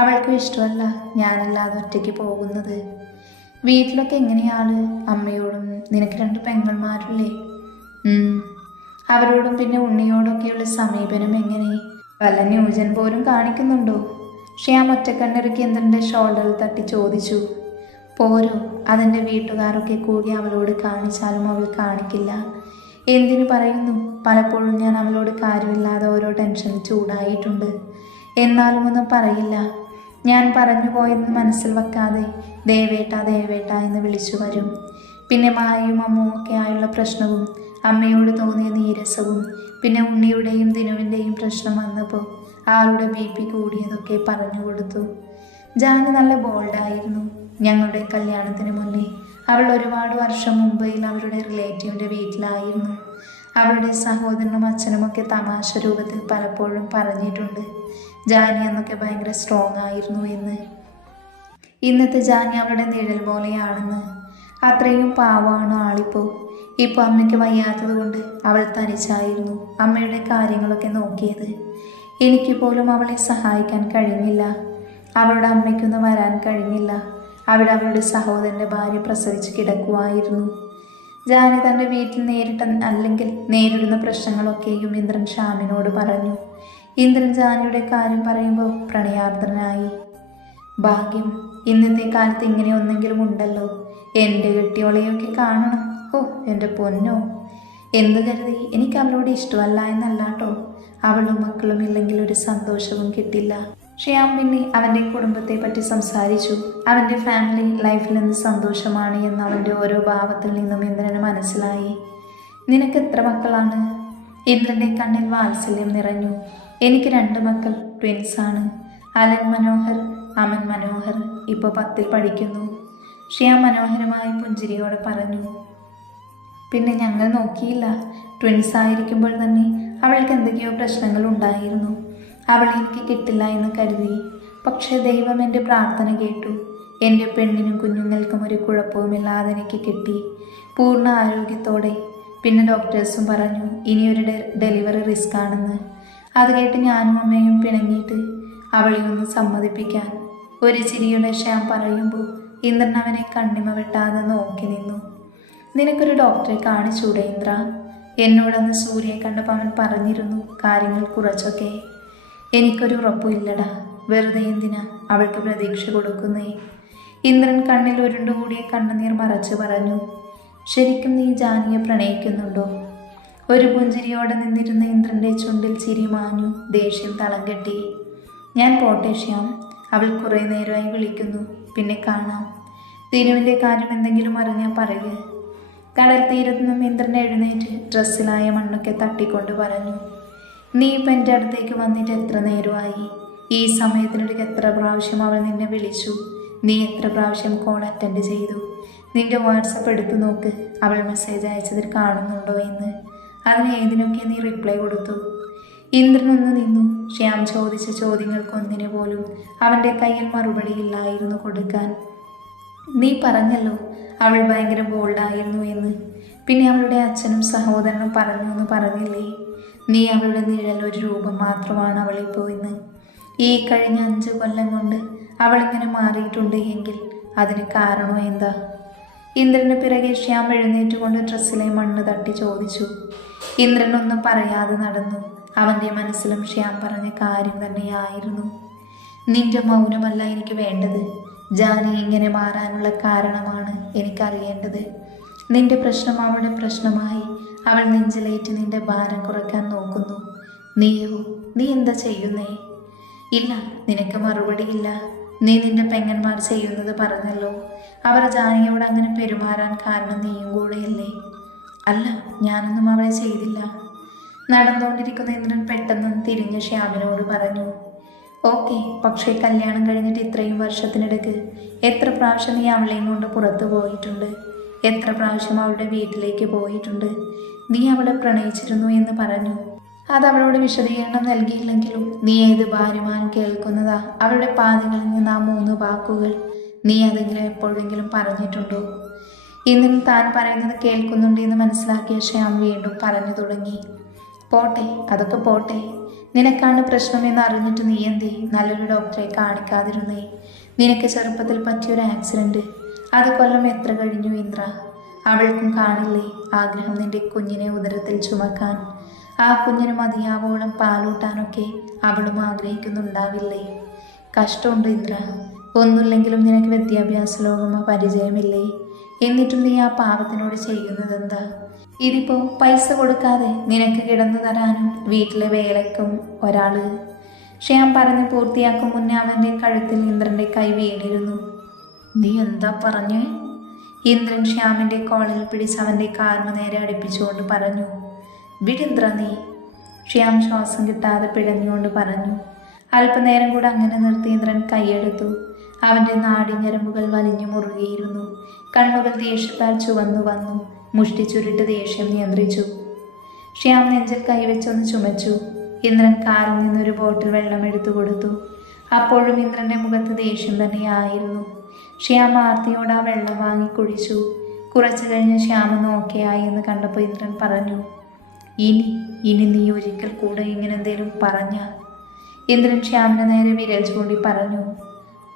അവൾക്കും ഇഷ്ടമല്ല ഞാനില്ലാതെ ഒറ്റയ്ക്ക് പോകുന്നത്. വീട്ടിലൊക്കെ എങ്ങനെയാണ്? അമ്മയോടും നിനക്ക് 2 പെങ്ങന്മാരില്ലേ? അവരോടും പിന്നെ ഉണ്ണിയോടൊക്കെയുള്ള സമീപനം എങ്ങനെ? വല്ല ന്യൂജൻ പോലും കാണിക്കുന്നുണ്ടോ? ശ്യാം ഒറ്റക്കണ്ണിറുക്കി ഇന്ദ്രൻ്റെ ഷോൾഡറിൽ തട്ടി ചോദിച്ചു. പോരോ, അതെൻ്റെ വീട്ടുകാരൊക്കെ കൂടി അവളോട് കാണിച്ചാലും അവൾ കാണിക്കില്ല. എന്തിനു പറയുന്നു? പലപ്പോഴും ഞാൻ അവളോട് കാര്യമില്ലാതെ ഓരോ ടെൻഷനിൽ ചൂടായിട്ടുണ്ട്. എന്നാലും ഒന്നും പറയില്ല. ഞാൻ പറഞ്ഞു പോയെന്ന് മനസ്സിൽ വെക്കാതെ ദേവേട്ട എന്ന് വിളിച്ചു വരും. പിന്നെ മായയും അമ്മുവും ഒക്കെ ആയുള്ള പ്രശ്നവും അമ്മയോട് തോന്നിയ നീരസവും പിന്നെ ഉണ്ണിയുടെയും ദിനുവിൻ്റെയും പ്രശ്നം വന്നപ്പോൾ ആളുടെ BP കൂടിയതൊക്കെ പറഞ്ഞു കൊടുത്തു. ജാനി നല്ല ബോൾഡായിരുന്നു. ഞങ്ങളുടെ കല്യാണത്തിന് മുന്നേ അവൾ ഒരുപാട് വർഷം മുംബൈയിൽ അവരുടെ റിലേറ്റീവിൻ്റെ വീട്ടിലായിരുന്നു. അവളുടെ സഹോദരനും അച്ഛനുമൊക്കെ തമാശ രൂപത്തിൽ പലപ്പോഴും പറഞ്ഞിട്ടുണ്ട് ജാനി അന്നൊക്കെ ഭയങ്കര സ്ട്രോങ് ആയിരുന്നു എന്ന്. ഇന്നത്തെ ജാനി അവളുടെ നിഴൽ പോലെയാണെന്ന്. അത്രയും പാവമാണ് ആളിപ്പോൾ. ഇപ്പോൾ അമ്മയ്ക്ക് വയ്യാത്തത് കൊണ്ട് അവൾ തനിച്ചായിരുന്നു അമ്മയുടെ കാര്യങ്ങളൊക്കെ നോക്കിയത്. എനിക്ക് പോലും അവളെ സഹായിക്കാൻ കഴിഞ്ഞില്ല. അവളുടെ അമ്മയ്ക്കൊന്നും വരാൻ കഴിഞ്ഞില്ല. അവിടെ അവളുടെ സഹോദരൻ്റെ ഭാര്യ പ്രസവിച്ച് കിടക്കുമായിരുന്നു. ജാനി തൻ്റെ വീട്ടിൽ നേരിടുന്ന പ്രശ്നങ്ങളൊക്കെയും ഇന്ദ്രൻ ശ്യാമിനോട് പറഞ്ഞു. ഇന്ദ്രൻ ജാനിയുടെ കാര്യം പറയുമ്പോൾ പ്രണയാർദ്രനായി. ഭാഗ്യം, ഇന്നത്തെ കാലത്ത് ഇങ്ങനെ ഒന്നെങ്കിലും ഉണ്ടല്ലോ. എൻ്റെ കെട്ടിയോളെയൊക്കെ കാണണം. ഓ എൻ്റെ പൊന്നോ, എന്തു കരുതി എനിക്ക് അവളോട് ഇഷ്ടമല്ല എന്നല്ലാട്ടോ. അവളും മക്കളും ഇല്ലെങ്കിൽ ഒരു സന്തോഷവും കിട്ടില്ല. ശ്യാം പിന്നെ അവൻ്റെ കുടുംബത്തെ പറ്റി സംസാരിച്ചു. അവൻ്റെ ഫാമിലി ലൈഫിൽ എന്ത് സന്തോഷമാണ് എന്ന് അവൻ്റെ ഓരോ ഭാവത്തിൽ നിന്നും ഇന്ദ്രന് മനസ്സിലായി. നിനക്ക് എത്ര മക്കളാണ്? ഇന്ദ്രൻ്റെ കണ്ണിൽ വാത്സല്യം നിറഞ്ഞു. എനിക്ക് 2 മക്കൾ, ട്വിൻസാണ്. അലൻ മനോഹർ, അമൻ മനോഹർ. ഇപ്പോൾ 10ൽ പഠിക്കുന്നു. ശ്യാം മനോഹരമായ പുഞ്ചിരിയോടെ പറഞ്ഞു. പിന്നെ ഞങ്ങൾ നോക്കിയില്ല. ട്വിൻസ് ആയിരിക്കുമ്പോൾ തന്നെ അവൾക്ക് എന്തൊക്കെയോ പ്രശ്നങ്ങൾ ഉണ്ടായിരുന്നു. അവളെ എനിക്ക് കിട്ടില്ല എന്ന് കരുതി. പക്ഷേ ദൈവം എൻ്റെ പ്രാർത്ഥന കേട്ടു. എൻ്റെ പെണ്ണിനും കുഞ്ഞുങ്ങൾക്കും ഒരു കുഴപ്പവുമില്ലാതെ എനിക്ക് കിട്ടി, പൂർണ്ണ ആരോഗ്യത്തോടെ. പിന്നെ ഡോക്ടേഴ്സും പറഞ്ഞു ഇനിയൊരു ഡെലിവറി റിസ്ക് ആണെന്ന്. അത് കേട്ട് ഞാനും അമ്മയും പിണങ്ങിയിട്ട് അവളെ ഒന്ന് സമ്മതിപ്പിക്കാൻ. ഒരു ചിരിയുടെ ശ്യാം പറയുമ്പോൾ ഇന്ദ്രൻ അവനെ കണ്ണിമ വെട്ടാതെ നോക്കി നിന്നു. നിനക്കൊരു ഡോക്ടറെ കാണിച്ചൂടെ ഇന്ദ്ര? എന്നോടന്ന് സൂര്യയെ കണ്ടപ്പോൾ അവൻ പറഞ്ഞിരുന്നു കാര്യങ്ങൾ കുറച്ചൊക്കെ. എനിക്കൊരു ഉറപ്പുമില്ലടാ. വെറുതെ എന്തിനാ അവൾക്ക് പ്രതീക്ഷ കൊടുക്കുന്നേ? ഇന്ദ്രൻ കണ്ണിൽ ഉരുണ്ടുകൂടിയ കണ്ണുനീർ മറച്ചു പറഞ്ഞു. ശരിക്കും നീ ജാനിയെ പ്രണയിക്കുന്നുണ്ടോ? ഒരു പുഞ്ചിരിയോടെ നിന്നിരുന്ന ഇന്ദ്രൻ്റെ ചുണ്ടിൽ ചിരി മാഞ്ഞു. ദേഷ്യം തളം കെട്ടി. ഞാൻ പോട്ടെ ശ്യാം, അവൾ കുറേ നേരമായി വിളിക്കുന്നു. പിന്നെ കാണാം. ദിനുവിൻ്റെ കാര്യം എന്തെങ്കിലും അറിഞ്ഞാൽ പറയുക. കടൽ തീരത്തു നിന്നും ഇന്ദ്രൻ എഴുന്നേറ്റ് ഡ്രസ്സിലായ മണ്ണൊക്കെ തട്ടിക്കൊണ്ട് പറഞ്ഞു. നീ ഇപ്പം എൻ്റെ അടുത്തേക്ക് വന്നിട്ട് എത്ര നേരമായി? ഈ സമയത്തിനിടയ്ക്ക് എത്ര പ്രാവശ്യം അവൾ നിന്നെ വിളിച്ചു? നീ എത്ര പ്രാവശ്യം കോൾ അറ്റൻഡ് ചെയ്തു? നിന്റെ വാട്സപ്പ് എടുത്തു നോക്ക്, അവൾ മെസ്സേജ് അയച്ചതിൽ കാണുന്നുണ്ടോ എന്ന്. അതിന് ഏതിനൊക്കെ നീ റിപ്ലൈ കൊടുത്തു? ഇന്ദ്രനൊന്ന് നിന്നു. ശ്യാം ചോദിച്ച ചോദ്യങ്ങൾക്കൊന്നിനു പോലും അവൻ്റെ കയ്യിൽ മറുപടിയില്ലായിരുന്നു കൊടുക്കാൻ. നീ പറഞ്ഞല്ലോ അവൾ ഭയങ്കര ബോൾഡായിരുന്നു എന്ന്. പിന്നെ അവളുടെ അച്ഛനും സഹോദരനും പറഞ്ഞു എന്ന് പറഞ്ഞില്ലേ? നീ അവളുടെ നിഴൽ ഒരു രൂപം മാത്രമാണ് അവളിപ്പോൾ എന്ന്. ഈ കഴിഞ്ഞ 5 കൊല്ലം കൊണ്ട് അവളിങ്ങനെ മാറിയിട്ടുണ്ട് എങ്കിൽ അതിന് കാരണോ എന്താ? ഇന്ദ്രന് പിറകെ ശ്യാം എഴുന്നേറ്റുകൊണ്ട് ഡ്രസ്സിലെ മണ്ണ് തട്ടി ചോദിച്ചു. ഇന്ദ്രൻ ഒന്നും പറയാതെ നടന്നു. അവൻ്റെ മനസ്സിലും ശ്യാം പറഞ്ഞ കാര്യം തന്നെയായിരുന്നു. നിന്റെ മൗനമല്ല എനിക്ക് വേണ്ടത്. ജാനി ഇങ്ങനെ മാറാനുള്ള കാരണമാണ് എനിക്കറിയേണ്ടത്. നിന്റെ പ്രശ്നം അവളുടെ പ്രശ്നമായി അവൾ നെഞ്ചിലേറ്റ് നിന്റെ ഭാരം കുറയ്ക്കാൻ നോക്കുന്നു. നീ എന്താ ചെയ്യുന്നേ? ഇല്ല, നിനക്ക് മറുപടിയില്ല. നീ നിന്റെ പെങ്ങന്മാർ ചെയ്യുന്നത് പറഞ്ഞല്ലോ. അവർ ജാനിയോട് അങ്ങനെ പെരുമാറാൻ കാരണം നീയും കൂടെയല്ലേ? അല്ല, ഞാനൊന്നും അവളെ ചെയ്തില്ല. നടന്നുകൊണ്ടിരിക്കുന്ന ഇന്ദ്രൻ പെട്ടെന്ന് തിരിഞ്ഞ ശ്യാമിനോട് പറഞ്ഞു. ഓക്കെ, പക്ഷേ കല്യാണം കഴിഞ്ഞിട്ട് ഇത്രയും വർഷത്തിനിടയ്ക്ക് എത്ര പ്രാവശ്യം നീ അവളെയും കൊണ്ട് പുറത്തു പോയിട്ടുണ്ട്? എത്ര പ്രാവശ്യം അവളുടെ വീട്ടിലേക്ക് പോയിട്ടുണ്ട്? നീ അവളെ പ്രണയിച്ചിരുന്നു എന്ന് പറഞ്ഞു. അത് അവളോട് വിശദീകരണം നൽകിയില്ലെങ്കിലും നീ ഏത് ഭാര്യമാൻ കേൾക്കുന്നതാ അവളുടെ പാദങ്ങളിൽ നിന്ന് ആ 3 വാക്കുകൾ? നീ അതെങ്കിലും എപ്പോഴെങ്കിലും പറഞ്ഞിട്ടുണ്ടോ? ഇന്നും താൻ പറയുന്നത് കേൾക്കുന്നുണ്ട് എന്ന് മനസ്സിലാക്കിയ ശ്യാം വീണ്ടും പറഞ്ഞു തുടങ്ങി. പോട്ടെ, അതൊക്കെ പോട്ടെ. നിനക്കാണ് പ്രശ്നമെന്ന് അറിഞ്ഞിട്ട് നീ എന്തേ നല്ലൊരു ഡോക്ടറെ കാണിക്കാതിരുന്നേ? നിനക്ക് ചെറുപ്പത്തിൽ പറ്റിയൊരു ആക്സിഡൻറ്റ്. അത് കൊല്ലം എത്ര കഴിഞ്ഞു ഇന്ദ്ര? അവൾക്കും കാണില്ലേ ആഗ്രഹം നിന്റെ കുഞ്ഞിനെ ഉദരത്തിൽ ചുമക്കാൻ? ആ കുഞ്ഞിന് മതിയാവോളം പാലൂട്ടാനൊക്കെ അവളും ആഗ്രഹിക്കുന്നുണ്ടാവില്ലേ? കഷ്ടമുണ്ട് ഇന്ദ്ര. ഒന്നുമില്ലെങ്കിലും നിനക്ക് വിദ്യാഭ്യാസ ലോകമോ പരിചയമില്ലേ? എന്നിട്ടും നീ ആ പാവത്തിനോട് ചെയ്യുന്നത് എന്താ? ഇതിപ്പോൾ പൈസ കൊടുക്കാതെ നിനക്ക് കിടന്നു തരാനും വീട്ടിലെ വേലയ്ക്കും ഒരാൾ. ശ്യാം പറഞ്ഞ് പൂർത്തിയാക്കും മുന്നേ അവൻ്റെ കഴുത്തിൽ ഇന്ദ്രൻ്റെ കൈ വീണിരുന്നു. നീ എന്താ പറഞ്ഞേ? ഇന്ദ്രൻ ശ്യാമിൻ്റെ കോളിൽ പിടിച്ച് അവൻ്റെ കാലിന് നേരെ അടുപ്പിച്ചുകൊണ്ട് പറഞ്ഞു. വിടിന്ദ്ര നീ. ശ്യാം ശ്വാസം കിട്ടാതെ പിടഞ്ഞുകൊണ്ട് പറഞ്ഞു. അല്പനേരം കൂടെ അങ്ങനെ നിർത്തി ഇന്ദ്രൻ കൈയെടുത്തു. അവൻ്റെ നാടിഞ്ഞരമ്പുകൾ വലിഞ്ഞു മുറുകിയിരുന്നു. കണ്ണുകൾ ദേഷ്യത്താൽ ചുവന്നു വന്നു. മുഷ്ടി ചുരുട്ട് ദേഷ്യം നിയന്ത്രിച്ചു. ശ്യാം നെഞ്ചിൽ കൈവച്ചൊന്ന് ചുമച്ചു. ഇന്ദ്രൻ കാറിൽ നിന്നൊരു ബോട്ടിൽ വെള്ളം എടുത്തു കൊടുത്തു. അപ്പോഴും ഇന്ദ്രൻ്റെ മുഖത്ത് ദേഷ്യം തന്നെയായിരുന്നു. ശ്യാം ആർത്തിയോട് ആ വെള്ളം വാങ്ങി കുടിച്ചു. കുറച്ചു കഴിഞ്ഞ് ശ്യാമൊന്ന് ഓക്കെയായി എന്ന് കണ്ടപ്പോൾ ഇന്ദ്രൻ പറഞ്ഞു, ഇനി നീ ഒരിക്കൽ കൂടെ ഇങ്ങനെ എന്തേലും പറഞ്ഞ. ഇന്ദ്രൻ ശ്യാമിന് നേരെ വിരൽ ചൂണ്ടി പറഞ്ഞു,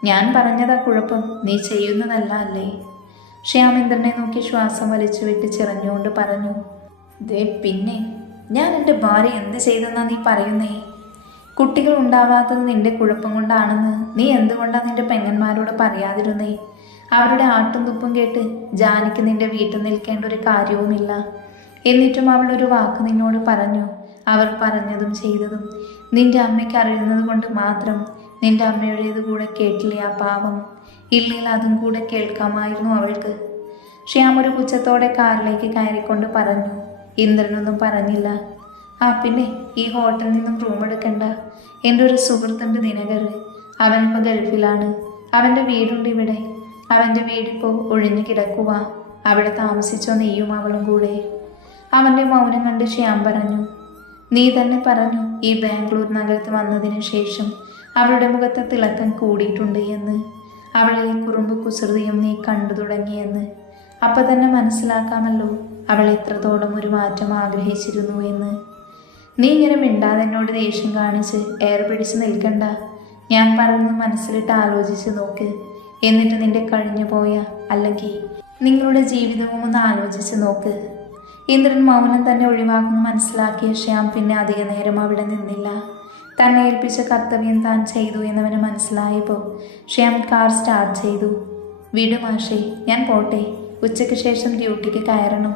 ഞാൻ പറഞ്ഞതാ കുഴപ്പം, നീ ചെയ്യുന്നതല്ല അല്ലേ. ശ്യാം ഇന്ദ്രനെ നോക്കി ശ്വാസം വലിച്ചു വിട്ട് ചിറഞ്ഞുകൊണ്ട് പറഞ്ഞു, ദേ പിന്നെ ഞാൻ എൻ്റെ ഭാര്യ എന്ത് ചെയ്തെന്നാ നീ പറയുന്നേ? കുട്ടികൾ ഉണ്ടാവാത്തത് നിന്റെ കുഴപ്പം കൊണ്ടാണെന്ന് നീ എന്തുകൊണ്ടാണ് നിന്റെ പെങ്ങന്മാരോട് പറയാതിരുന്നേ? അവരുടെ ആട്ടും തുപ്പും കേട്ട് ജാനിക്ക് നിന്റെ വീട്ടിൽ നിൽക്കേണ്ട ഒരു കാര്യവുമില്ല. എന്നിട്ടും അവൾ ഒരു വാക്ക് നിന്നോട് പറഞ്ഞു. അവർ പറഞ്ഞതും ചെയ്തതും നിന്റെ അമ്മയ്ക്ക് അറിയുന്നത് കൊണ്ട് മാത്രം നിന്റെ അമ്മയുടേത് കൂടെ കേട്ടില്ലേ ആ പാവം? ഇല്ലെങ്കിൽ അതും കൂടെ കേൾക്കാമായിരുന്നു അവൾക്ക്. ശ്യാം ഒരു പുച്ഛത്തോടെ കാറിലേക്ക് കയറിക്കൊണ്ട് പറഞ്ഞു. ഇന്ദ്രനൊന്നും പറഞ്ഞില്ല. പിന്നെ ഈ ഹോട്ടലിൽ നിന്നും റൂം എടുക്കണ്ട. എൻ്റെ ഒരു സുഹൃത്തുണ്ട് ദിനകർ, അവനിപ്പോൾ ഗൾഫിലാണ്. അവൻ്റെ വീടുണ്ട് ഇവിടെ. അവൻ്റെ വീടിപ്പോൾ ഒഴിഞ്ഞു കിടക്കുക. അവിടെ താമസിച്ചോ നീയും അവളും കൂടെ. അവൻ്റെ മൗനം കണ്ട് ശ്യാം പറഞ്ഞു, നീ തന്നെ പറഞ്ഞു ഈ ബാംഗ്ലൂർ നഗരത്തിൽ വന്നതിന് ശേഷം അവളുടെ മുഖത്തെ തിളക്കം കൂടിയിട്ടുണ്ട് എന്ന്. അവളിലെ കുറുമ്പ് കുസൃതിയും നീ കണ്ടു തുടങ്ങിയെന്ന്. അപ്പം തന്നെ മനസ്സിലാക്കാമല്ലോ അവൾ എത്രത്തോളം ഒരു മാറ്റം ആഗ്രഹിച്ചിരുന്നു എന്ന്. നീ ഇങ്ങനെ മിണ്ടാതെ എന്നോട് ദേഷ്യം കാണിച്ച് എയർ പിടിച്ച് നിൽക്കണ്ട. ഞാൻ പറയുന്നത് മനസ്സിലിട്ട് ആലോചിച്ച് നോക്ക്. എന്നിട്ട് നിന്റെ കഴിഞ്ഞു പോയ അല്ലെങ്കിൽ നിങ്ങളുടെ ജീവിതവും ഒന്ന് ആലോചിച്ച് നോക്ക്. ഇന്ദ്രൻ മൗനം തന്നെ ഒഴിവാക്കുന്നു മനസ്സിലാക്കിയ ശ്യാം പിന്നെ അധിക നേരം അവിടെ നിന്നില്ല. തന്നെ ഏൽപ്പിച്ച കർത്തവ്യം താൻ ചെയ്തു എന്നവന് മനസ്സിലായപ്പോൾ ശ്യാം കാർ സ്റ്റാർട്ട് ചെയ്തു. വിടു മാഷേ, ഞാൻ പോട്ടെ. ഉച്ചയ്ക്ക് ശേഷം ഡ്യൂട്ടിക്ക് കയറണം.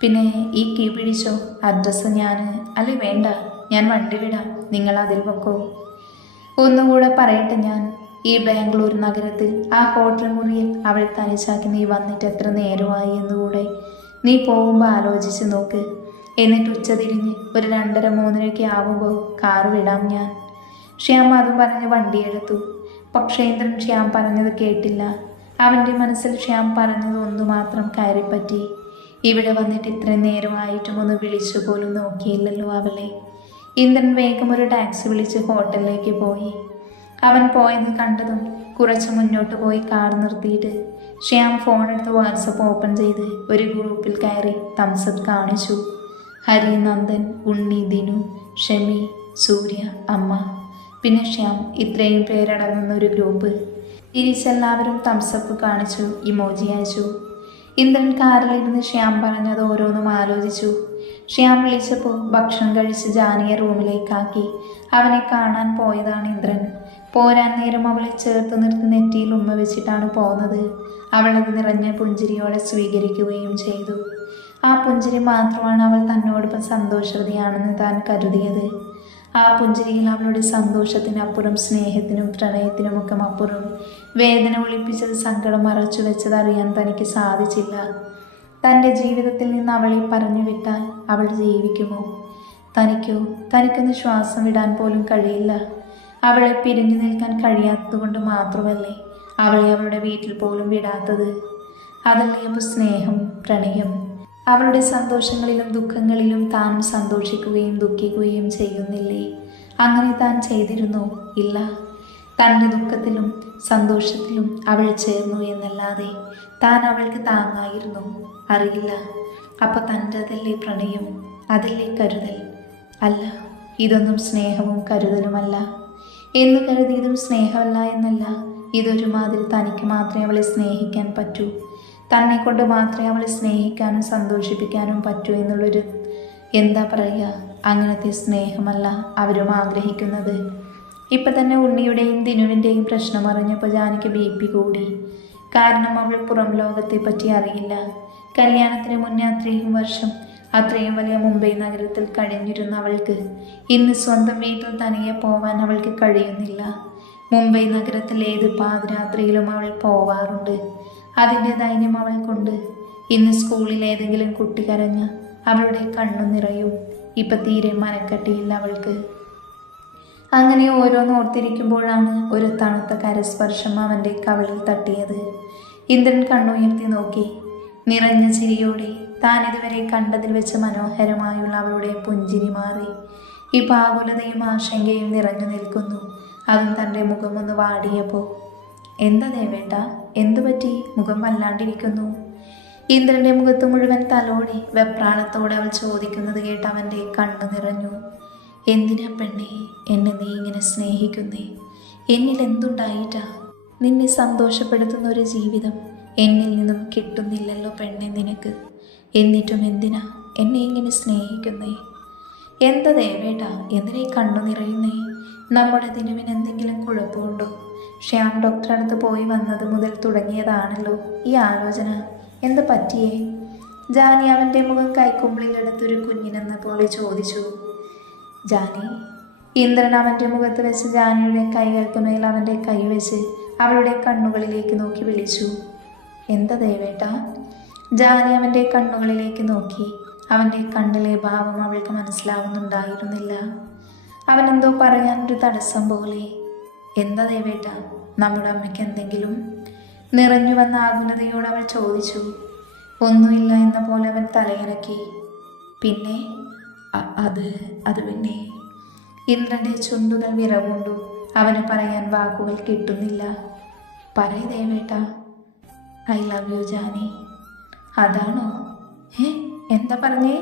പിന്നെ ഈ കീ പിടിച്ചോ. അഡ്രസ്സ് അല്ലെ വേണ്ട, ഞാൻ വണ്ടി വിടാം, നിങ്ങൾ അതിൽ വെക്കോ. ഒന്നുകൂടെ പറയട്ടെ, ഞാൻ ഈ ബാംഗ്ലൂർ നഗരത്തിൽ ആ ഹോട്ടൽ മുറിയിൽ അവൾ തനിച്ചാക്കി നീ വന്നിട്ട് എത്ര നേരമായി എന്നുകൂടെ നീ പോകുമ്പോൾ ആലോചിച്ച് നോക്ക്. എന്നിട്ട് ഉച്ച തിരിഞ്ഞ് ഒരു 2:30-3 ആവുമ്പോൾ കാർ വിടാം ഞാൻ. ശ്യാം അതും പറഞ്ഞ് വണ്ടിയെടുത്തു. പക്ഷേ ഇന്ദ്രൻ ശ്യാം പറഞ്ഞത് കേട്ടില്ല. അവൻ്റെ മനസ്സിൽ ശ്യാം പറഞ്ഞത് ഒന്നു മാത്രം കയറിപ്പറ്റി. ഇവിടെ വന്നിട്ട് ഇത്രയും നേരമായിട്ടും ഒന്ന് വിളിച്ചു പോലും നോക്കിയില്ലല്ലോ അവളെ. ഇന്ദ്രൻ വേഗം ഒരു ടാക്സി വിളിച്ച് ഹോട്ടലിലേക്ക് പോയി. അവൻ പോയത് കണ്ടതും കുറച്ച് മുന്നോട്ട് പോയി കാർ നിർത്തിയിട്ട് ശ്യാം ഫോണെടുത്ത് വാട്സപ്പ് ഓപ്പൺ ചെയ്ത് ഒരു ഗ്രൂപ്പിൽ കയറി തംസപ്പ് കാണിച്ചു. ഹരി, നന്ദൻ, ഉണ്ണി, ദിനു, ഷമി, സൂര്യ, അമ്മ, പിന്നെ ശ്യാം, ഇത്രയും പേരടങ്ങുന്ന ഒരു ഗ്രൂപ്പ്. തിരിച്ചെല്ലാവരും തംസപ്പ് കാണിച്ചു, ഇമോജി അയച്ചു. ഇന്ദ്രൻ കാറിലിരുന്ന് ശ്യാം പറഞ്ഞത് ഓരോന്നും ആലോചിച്ചു. ശ്യാം വിളിച്ചപ്പോൾ ഭക്ഷണം കഴിച്ച് ജാനിയെ റൂമിലേക്കാക്കി അവനെ കാണാൻ പോയതാണ് ഇന്ദ്രൻ. പോരാൻ നേരം അവളെ ചേർത്ത് നിർത്തി നെറ്റിയിൽ ഉമ്മ വെച്ചിട്ടാണ് പോകുന്നത്. അവളത് നിറഞ്ഞ പുഞ്ചിരിയോടെ സ്വീകരിക്കുകയും ചെയ്തു. ആ പുഞ്ചിരി മാത്രമാണ് അവൾ തന്നോടൊപ്പം സന്തോഷവതിയാണെന്ന് താൻ കരുതിയത്. ആ പുഞ്ചിരിയിൽ അവളുടെ സന്തോഷത്തിനപ്പുറം സ്നേഹത്തിനും പ്രണയത്തിനുമൊക്കെ അപ്പുറം വേദന ഒളിപ്പിച്ചത്, സങ്കടം മറച്ചു വെച്ചത് അറിയാൻ തനിക്ക് സാധിച്ചില്ല. തൻ്റെ ജീവിതത്തിൽ നിന്ന് അവളെ പറഞ്ഞു വിട്ടാൽ അവൾ ജീവിക്കുമോ? തനിക്കൊന്ന് ശ്വാസം വിടാൻ പോലും കഴിയില്ല. അവളെ പിരിഞ്ഞു നിൽക്കാൻ കഴിയാത്തതുകൊണ്ട് മാത്രമല്ലേ അവളെ അവളുടെ വീട്ടിൽ പോലും വിടാത്തത്? അതല്ലേ അപ്പോൾ സ്നേഹം, പ്രണയം? അവളുടെ സന്തോഷങ്ങളിലും ദുഃഖങ്ങളിലും താനും സന്തോഷിക്കുകയും ദുഃഖിക്കുകയും ചെയ്യുന്നില്ലേ? അങ്ങനെ താൻ ചെയ്തിരുന്നോ? ഇല്ല. തൻ്റെ ദുഃഖത്തിലും സന്തോഷത്തിലും അവൾ ചേർന്നു എന്നല്ലാതെ താൻ അവൾക്ക് താങ്ങായിരുന്നു? അറിയില്ല. അപ്പം തൻ്റെ അതല്ലേ പ്രണയം? അതല്ലേ കരുതൽ? അല്ല, ഇതൊന്നും സ്നേഹവും കരുതലുമല്ല. എന്ന് കരുതിയതും സ്നേഹമല്ല എന്നല്ല. ഇതൊരുമാതിരി തനിക്ക് മാത്രമേ അവളെ സ്നേഹിക്കാൻ പറ്റൂ, തന്നെ കൊണ്ട് മാത്രമേ അവളെ സ്നേഹിക്കാനും സന്തോഷിപ്പിക്കാനും പറ്റൂ എന്നുള്ളൊരു, എന്താ പറയുക, അങ്ങനത്തെ സ്നേഹമല്ല അവരും ആഗ്രഹിക്കുന്നത്. ഇപ്പം തന്നെ ഉണ്ണിയുടെയും ദിനുവിൻ്റെയും പ്രശ്നം അറിഞ്ഞപ്പോൾ ജാനിക്ക് BP കൂടി. കാരണം അവൾ പുറം ലോകത്തെ പറ്റി അറിയില്ല. കല്യാണത്തിന് മുന്നേ അത്രയും വർഷം അത്രയും വലിയ മുംബൈ നഗരത്തിൽ കഴിഞ്ഞിരുന്ന അവൾക്ക് ഇന്ന് സ്വന്തം വീട്ടിൽ തനിയെ പോവാൻ അവൾക്ക് കഴിയുന്നില്ല. മുംബൈ നഗരത്തിൽ ഏത് പാതിരാത്രിയിലും അവൾ പോവാറുണ്ട്. അതിൻ്റെ ധൈര്യം അവൾക്കുണ്ട്. ഇന്ന് സ്കൂളിൽ ഏതെങ്കിലും കുട്ടി കരഞ്ഞ അവളുടെ കണ്ണു നിറയും. ഇപ്പം തീരെ മനക്കെട്ടിയില്ല അവൾക്ക്. അങ്ങനെ ഓരോന്നോർത്തിരിക്കുമ്പോഴാണ് ഒരു തണുത്ത കരസ്പർശം അവൻ്റെ കവിളിൽ തട്ടിയത്. ഇന്ദ്രൻ കണ്ണുയർത്തി നോക്കി. നിറഞ്ഞ ചിരിയോടെ താൻ ഇതുവരെ കണ്ടതിൽ വെച്ച് മനോഹരമായുള്ള അവളുടെ പുഞ്ചിരി മാറി. ഈ ആകുലതയും ആശങ്കയും നിറഞ്ഞു നിൽക്കുന്നു. അതും തൻ്റെ മുഖമൊന്ന് വാടിയപ്പോൾ. എന്താ ദേവേട്ട, എന്തു പറ്റി? മുഖം വല്ലാണ്ടിരിക്കുന്നു. ഇന്ദ്രൻ്റെ മുഖത്ത് മുഴുവൻ തലോടി വെപ്രാളത്തോടെ അവൾ ചോദിക്കുന്നത് കേട്ട് അവൻ്റെ കണ്ണു നിറഞ്ഞു. എന്തിനാ പെണ്ണേ എന്നെ നീ ഇങ്ങനെ സ്നേഹിക്കുന്നേ? എന്നിൽ എന്തുണ്ടായിട്ടാ? നിന്നെ സന്തോഷപ്പെടുത്തുന്ന ഒരു ജീവിതം എന്നിൽ നിന്നും കിട്ടുന്നില്ലല്ലോ പെണ്ണെ നിനക്ക്. എന്നിട്ടും എന്തിനാ എന്നെ ഇങ്ങനെ സ്നേഹിക്കുന്നേ? എന്താ ദേവേട്ട, എന്തിനാ ഈ കണ്ണു നിറയുന്നേ? നമ്മുടെ ദിനുവിന് എന്തെങ്കിലും കുഴപ്പമുണ്ടോ? ശ്യാം ഡോക്ടറെ അടുത്ത് പോയി വന്നത് മുതൽ തുടങ്ങിയതാണല്ലോ ഈ ആലോചന. എന്താ പറ്റിയേ? ജാനി അവൻ്റെ മുഖം കൈക്കുമ്പിളിലെടുത്തൊരു കുഞ്ഞിനെന്ന പോലെ ചോദിച്ചു. ജാനി. ഇന്ദ്രൻ അവൻ്റെ മുഖത്ത് വെച്ച് ജാനിയുടെ കൈകൾക്ക് മേൽ അവൻ്റെ കൈ വെച്ച് അവളുടെ കണ്ണുകളിലേക്ക് നോക്കി വിളിച്ചു. എന്താ ദേവേട്ട? ജാനി അവൻ്റെ കണ്ണുകളിലേക്ക് നോക്കി. അവൻ്റെ കണ്ണിലെ ഭാവം അവൾക്ക് മനസ്സിലാവുന്നുണ്ടായിരുന്നില്ല. അവനെന്തോ പറയാനൊരു തടസ്സം പോലെ. എന്താ ദേവേട്ട, നമ്മുടെ അമ്മയ്ക്ക് എന്തെങ്കിലും? നിറഞ്ഞു വന്ന ആകുലതയോട് അവൾ ചോദിച്ചു. ഒന്നുമില്ല എന്ന പോലെ അവൻ തലയിറക്കി. പിന്നെ അത് പിന്നെ. ഇന്ദ്രൻ്റെ ചുണ്ടുകൾ വിറവുണ്ടു. അവന് പറയാൻ വാക്കുകൾ കിട്ടുന്നില്ല. പറയ് ദേവേട്ട. I love you Jani. അതാണോ? എന്താ പറഞ്ഞേ?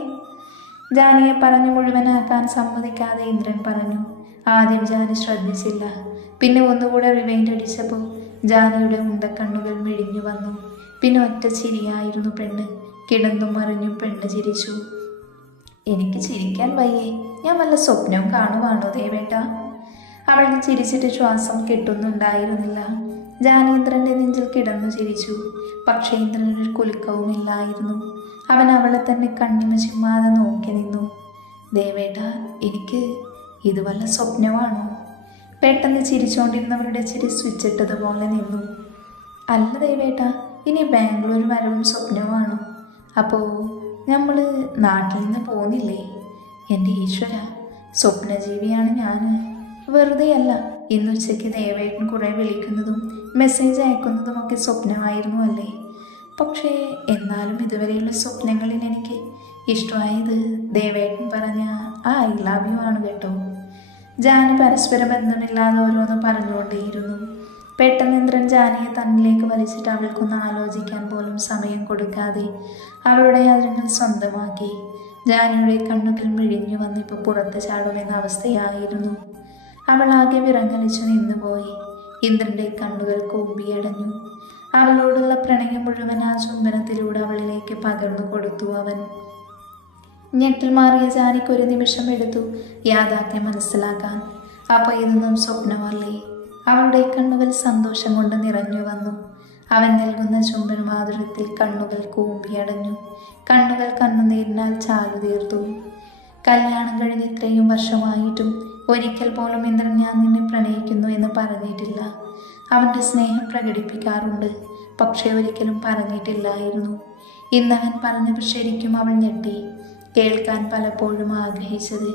ജാനിയെ പറഞ്ഞു മുഴുവനാക്കാൻ സമ്മതിക്കാതെ ഇന്ദ്രൻ പറഞ്ഞു. ആദ്യം ജാനി ശ്രദ്ധിച്ചില്ല. പിന്നെ ഒന്നുകൂടെ റിവൈൻഡ് അടിച്ചപ്പോൾ ജാനിയുടെ ഉണ്ടക്കണ്ണുകൾ മിഴിഞ്ഞു വന്നു. പിന്നെ ഒറ്റ ചിരിയായിരുന്നു പെണ്ണ്. കിടന്നും മറിഞ്ഞും പെണ്ണ് ചിരിച്ചു. എനിക്ക് ചിരിക്കാൻ വയ്യേ, ഞാൻ വല്ല സ്വപ്നവും കാണുവാണോ ദേവേട്ട? അവൾക്ക് ചിരിച്ചിട്ട് ശ്വാസം കിട്ടുന്നുണ്ടായിരുന്നില്ല. ജാനി ഇന്ദ്രൻ്റെ നെഞ്ചിൽ കിടന്നു ചിരിച്ചു. പക്ഷേ ഇന്ദ്രനൊരു കുലുക്കവുമില്ലായിരുന്നു. അവൻ അവളെ തന്നെ കണ്ണിമ ചിമ്മാതെ നോക്കി നിന്നു. ദേവേട്ട, എനിക്ക് ഇത് വല്ല സ്വപ്നമാണോ? പെട്ടെന്ന് ചിരിച്ചുകൊണ്ടിരുന്നവരുടെ ചിരി സ്വിച്ചിട്ടതുപോലെ നിന്നു. അല്ല ദേവേട്ട, ഇനി ബാംഗ്ലൂർ വരവും സ്വപ്നമാണോ? അപ്പോൾ നമ്മൾ നാട്ടിൽ നിന്ന് പോകുന്നില്ലേ? എൻ്റെ ഈശ്വര, സ്വപ്നജീവിയാണ് ഞാൻ. വെറുതെയല്ല, ഇന്നുച്ചയ്ക്ക് ദേവേട്ടൻ കുറേ വിളിക്കുന്നതും മെസ്സേജ് അയക്കുന്നതുമൊക്കെ സ്വപ്നമായിരുന്നു അല്ലേ? പക്ഷേ എന്നാലും ഇതുവരെയുള്ള സ്വപ്നങ്ങളിൽ എനിക്ക് ഇഷ്ടമായത് ദേവേട്ടൻ പറഞ്ഞ ആ ഐ ലവ് യു ആണ് കേട്ടോ. ജാനി പരസ്പര ബന്ധമില്ലാതെ ഓരോന്ന് പറഞ്ഞുകൊണ്ടേയിരുന്നു. പെട്ടെന്ന് ഇന്ദ്രൻ ജാനിയെ തന്നിലേക്ക് വലിച്ചിട്ട് അവൾക്കൊന്ന് ആലോചിക്കാൻ പോലും സമയം കൊടുക്കാതെ അവളുടെ അതിരുകൾ സ്വന്തമാക്കി. ജാനിയുടെ കണ്ണുകൾ മിഴിഞ്ഞു വന്നിപ്പോൾ പുറത്ത് ചാടുമെന്ന അവസ്ഥയായിരുന്നു. അവൾ ആകെ വിറങ്ങലിച്ചു നിന്നുപോയി. ഇന്ദ്രൻ്റെ കണ്ണുകൾ കൂമ്പിയടഞ്ഞു. അവളോടുള്ള പ്രണയം മുഴുവൻ ആ ചുംബനത്തിലൂടെ അവളിലേക്ക് പകർന്നു കൊടുത്തു അവൻ. ഞെട്ടിൽ മാറിയ ജാനിക്ക് ഒരു നിമിഷം എടുത്തു യാഥാർത്ഥ്യം മനസ്സിലാക്കാൻ. അപ്പോൾ ഇതൊന്നും സ്വപ്നമല്ലേ? അവളുടെ കണ്ണുകൾ സന്തോഷം കൊണ്ട് നിറഞ്ഞു വന്നു. അവൻ നൽകുന്ന ചുംബന മാധുര്യത്തിൽ കണ്ണുകൾ കൂമ്പിയടഞ്ഞു. കണ്ണുകൾ കണ്ണുനീരിനാൽ ചാലു തീർത്തു. കല്യാണം കഴിഞ്ഞ് ഇത്രയും വർഷമായിട്ടും ഒരിക്കൽ പോലും ഇന്ദ്രൻ ഞാൻ നിന്നെ പ്രണയിക്കുന്നു എന്ന് പറഞ്ഞിട്ടില്ല. അവൻ്റെ സ്നേഹം പ്രകടിപ്പിക്കാറുണ്ട്, പക്ഷേ ഒരിക്കലും പറഞ്ഞിട്ടില്ലായിരുന്നു. ഇന്നവൻ പറഞ്ഞപ്പോൾ ശരിക്കും അവൾ ഞെട്ടി. കേൾക്കാൻ പലപ്പോഴും ആഗ്രഹിച്ചത്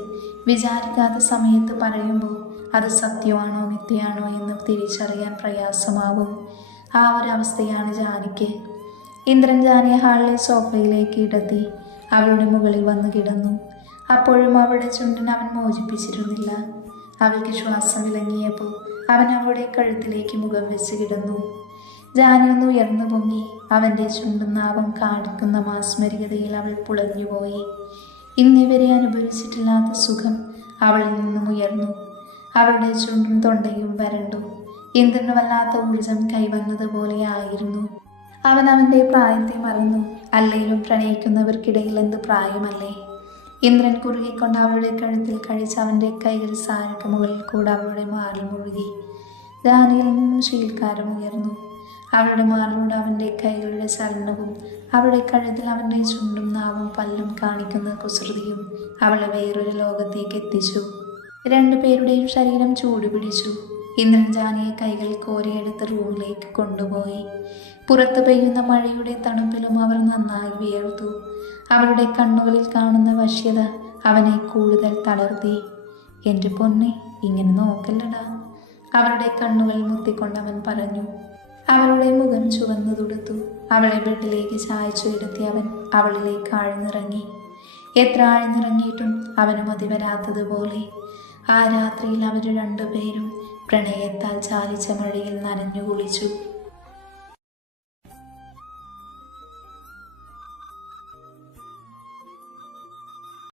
വിചാരിക്കാത്ത സമയത്ത് പറയുമ്പോൾ അത് സത്യമാണോ മിഥ്യയാണോ എന്ന് തിരിച്ചറിയാൻ പ്രയാസമാവും. ആ ഒരവസ്ഥയാണ് ജാനിക്ക്. ഇന്ദ്രൻ ജാനിയെ ഹാളിലെ സോഫയിലേക്ക് കിടത്തി അവളുടെ മുകളിൽ വന്ന് കിടന്നു. അപ്പോഴും അവളുടെ ചുണ്ടിന് അവൻ മോചിപ്പിച്ചിരുന്നില്ല. അവൾക്ക് ശ്വാസം വിലങ്ങിയപ്പോൾ അവൻ അവളുടെ കഴുത്തിലേക്ക് മുഖം വെച്ച് കിടന്നു. ജാനി ഒന്ന് ഉയർന്നു പൊങ്ങി. അവൻ്റെ ചുണ്ടും നാവും കാണിക്കുന്ന മാസ്മരികതയിൽ അവൾ പുളഞ്ഞുപോയി. ഇന്നിവരെ അനുഭവിച്ചിട്ടില്ലാത്ത സുഖം അവളിൽ നിന്നും ഉയർന്നു. അവളുടെ ചുണ്ടും തൊണ്ടയും വരണ്ടു. ഇന്ദ്രന് വല്ലാത്ത ഊർജം കൈവന്നതുപോലെ ആയിരുന്നു. അവൻ അവൻ്റെ പ്രായത്തെ മറന്നു. അല്ലെങ്കിലും പ്രണയിക്കുന്നവർക്കിടയിൽ എന്ത് പ്രായമല്ലേ? ഇന്ദ്രൻ കുറുകിക്കൊണ്ട് അവളുടെ കഴുത്തിൽ കഴിച്ച് അവൻ്റെ കൈകൾ സാരക്ക് മുകളിൽ കൂടെ അവളുടെ മാറിൽ മുഴുകി. ജാനിയിൽ നിന്നും ശീൽക്കാരം ഉയർന്നു. അവളുടെ മാറിലൂടെ അവൻ്റെ കൈകളുടെ ചലനവും അവളുടെ കഴുത്തിൽ അവൻ്റെ ചുണ്ടും നാവും പല്ലും കാണിക്കുന്ന കുസൃതിയും അവളെ വേറൊരു ലോകത്തേക്ക് എത്തിച്ചു. രണ്ടുപേരുടെയും ശരീരം ചൂടുപിടിച്ചു. ഇന്ദ്രൻ ജാനിയെ കൈകൾ കോരിയെടുത്ത് റൂമിലേക്ക് കൊണ്ടുപോയി. പുറത്ത് പെയ്യുന്ന മഴയുടെ തണുപ്പിലും അവർ നന്നായി വിയർത്തു. അവളുടെ കണ്ണുകളിൽ കാണുന്ന വശ്യത അവനെ കൂടുതൽ തളർത്തി. എൻ്റെ പൊന്നെ, ഇങ്ങനെ നോക്കല്ലടാ. അവളുടെ കണ്ണുകൾ മുത്തിക്കൊണ്ട് അവൻ പറഞ്ഞു. അവളുടെ മുഖം ചുവന്നു തുടുത്തു. അവളെ ബെഡിലേക്ക് ചായച്ചു എടുത്തി അവൻ അവളിലേക്ക് ആഴ്ന്നിറങ്ങി. എത്ര ആഴ്ന്നിറങ്ങിയിട്ടും അവന് മതി വരാത്തതുപോലെ. ആ രാത്രിയിൽ അവർ രണ്ടുപേരും പ്രണയത്താൽ ചാലിച്ച മഴയിൽ നനഞ്ഞു കുളിച്ചു.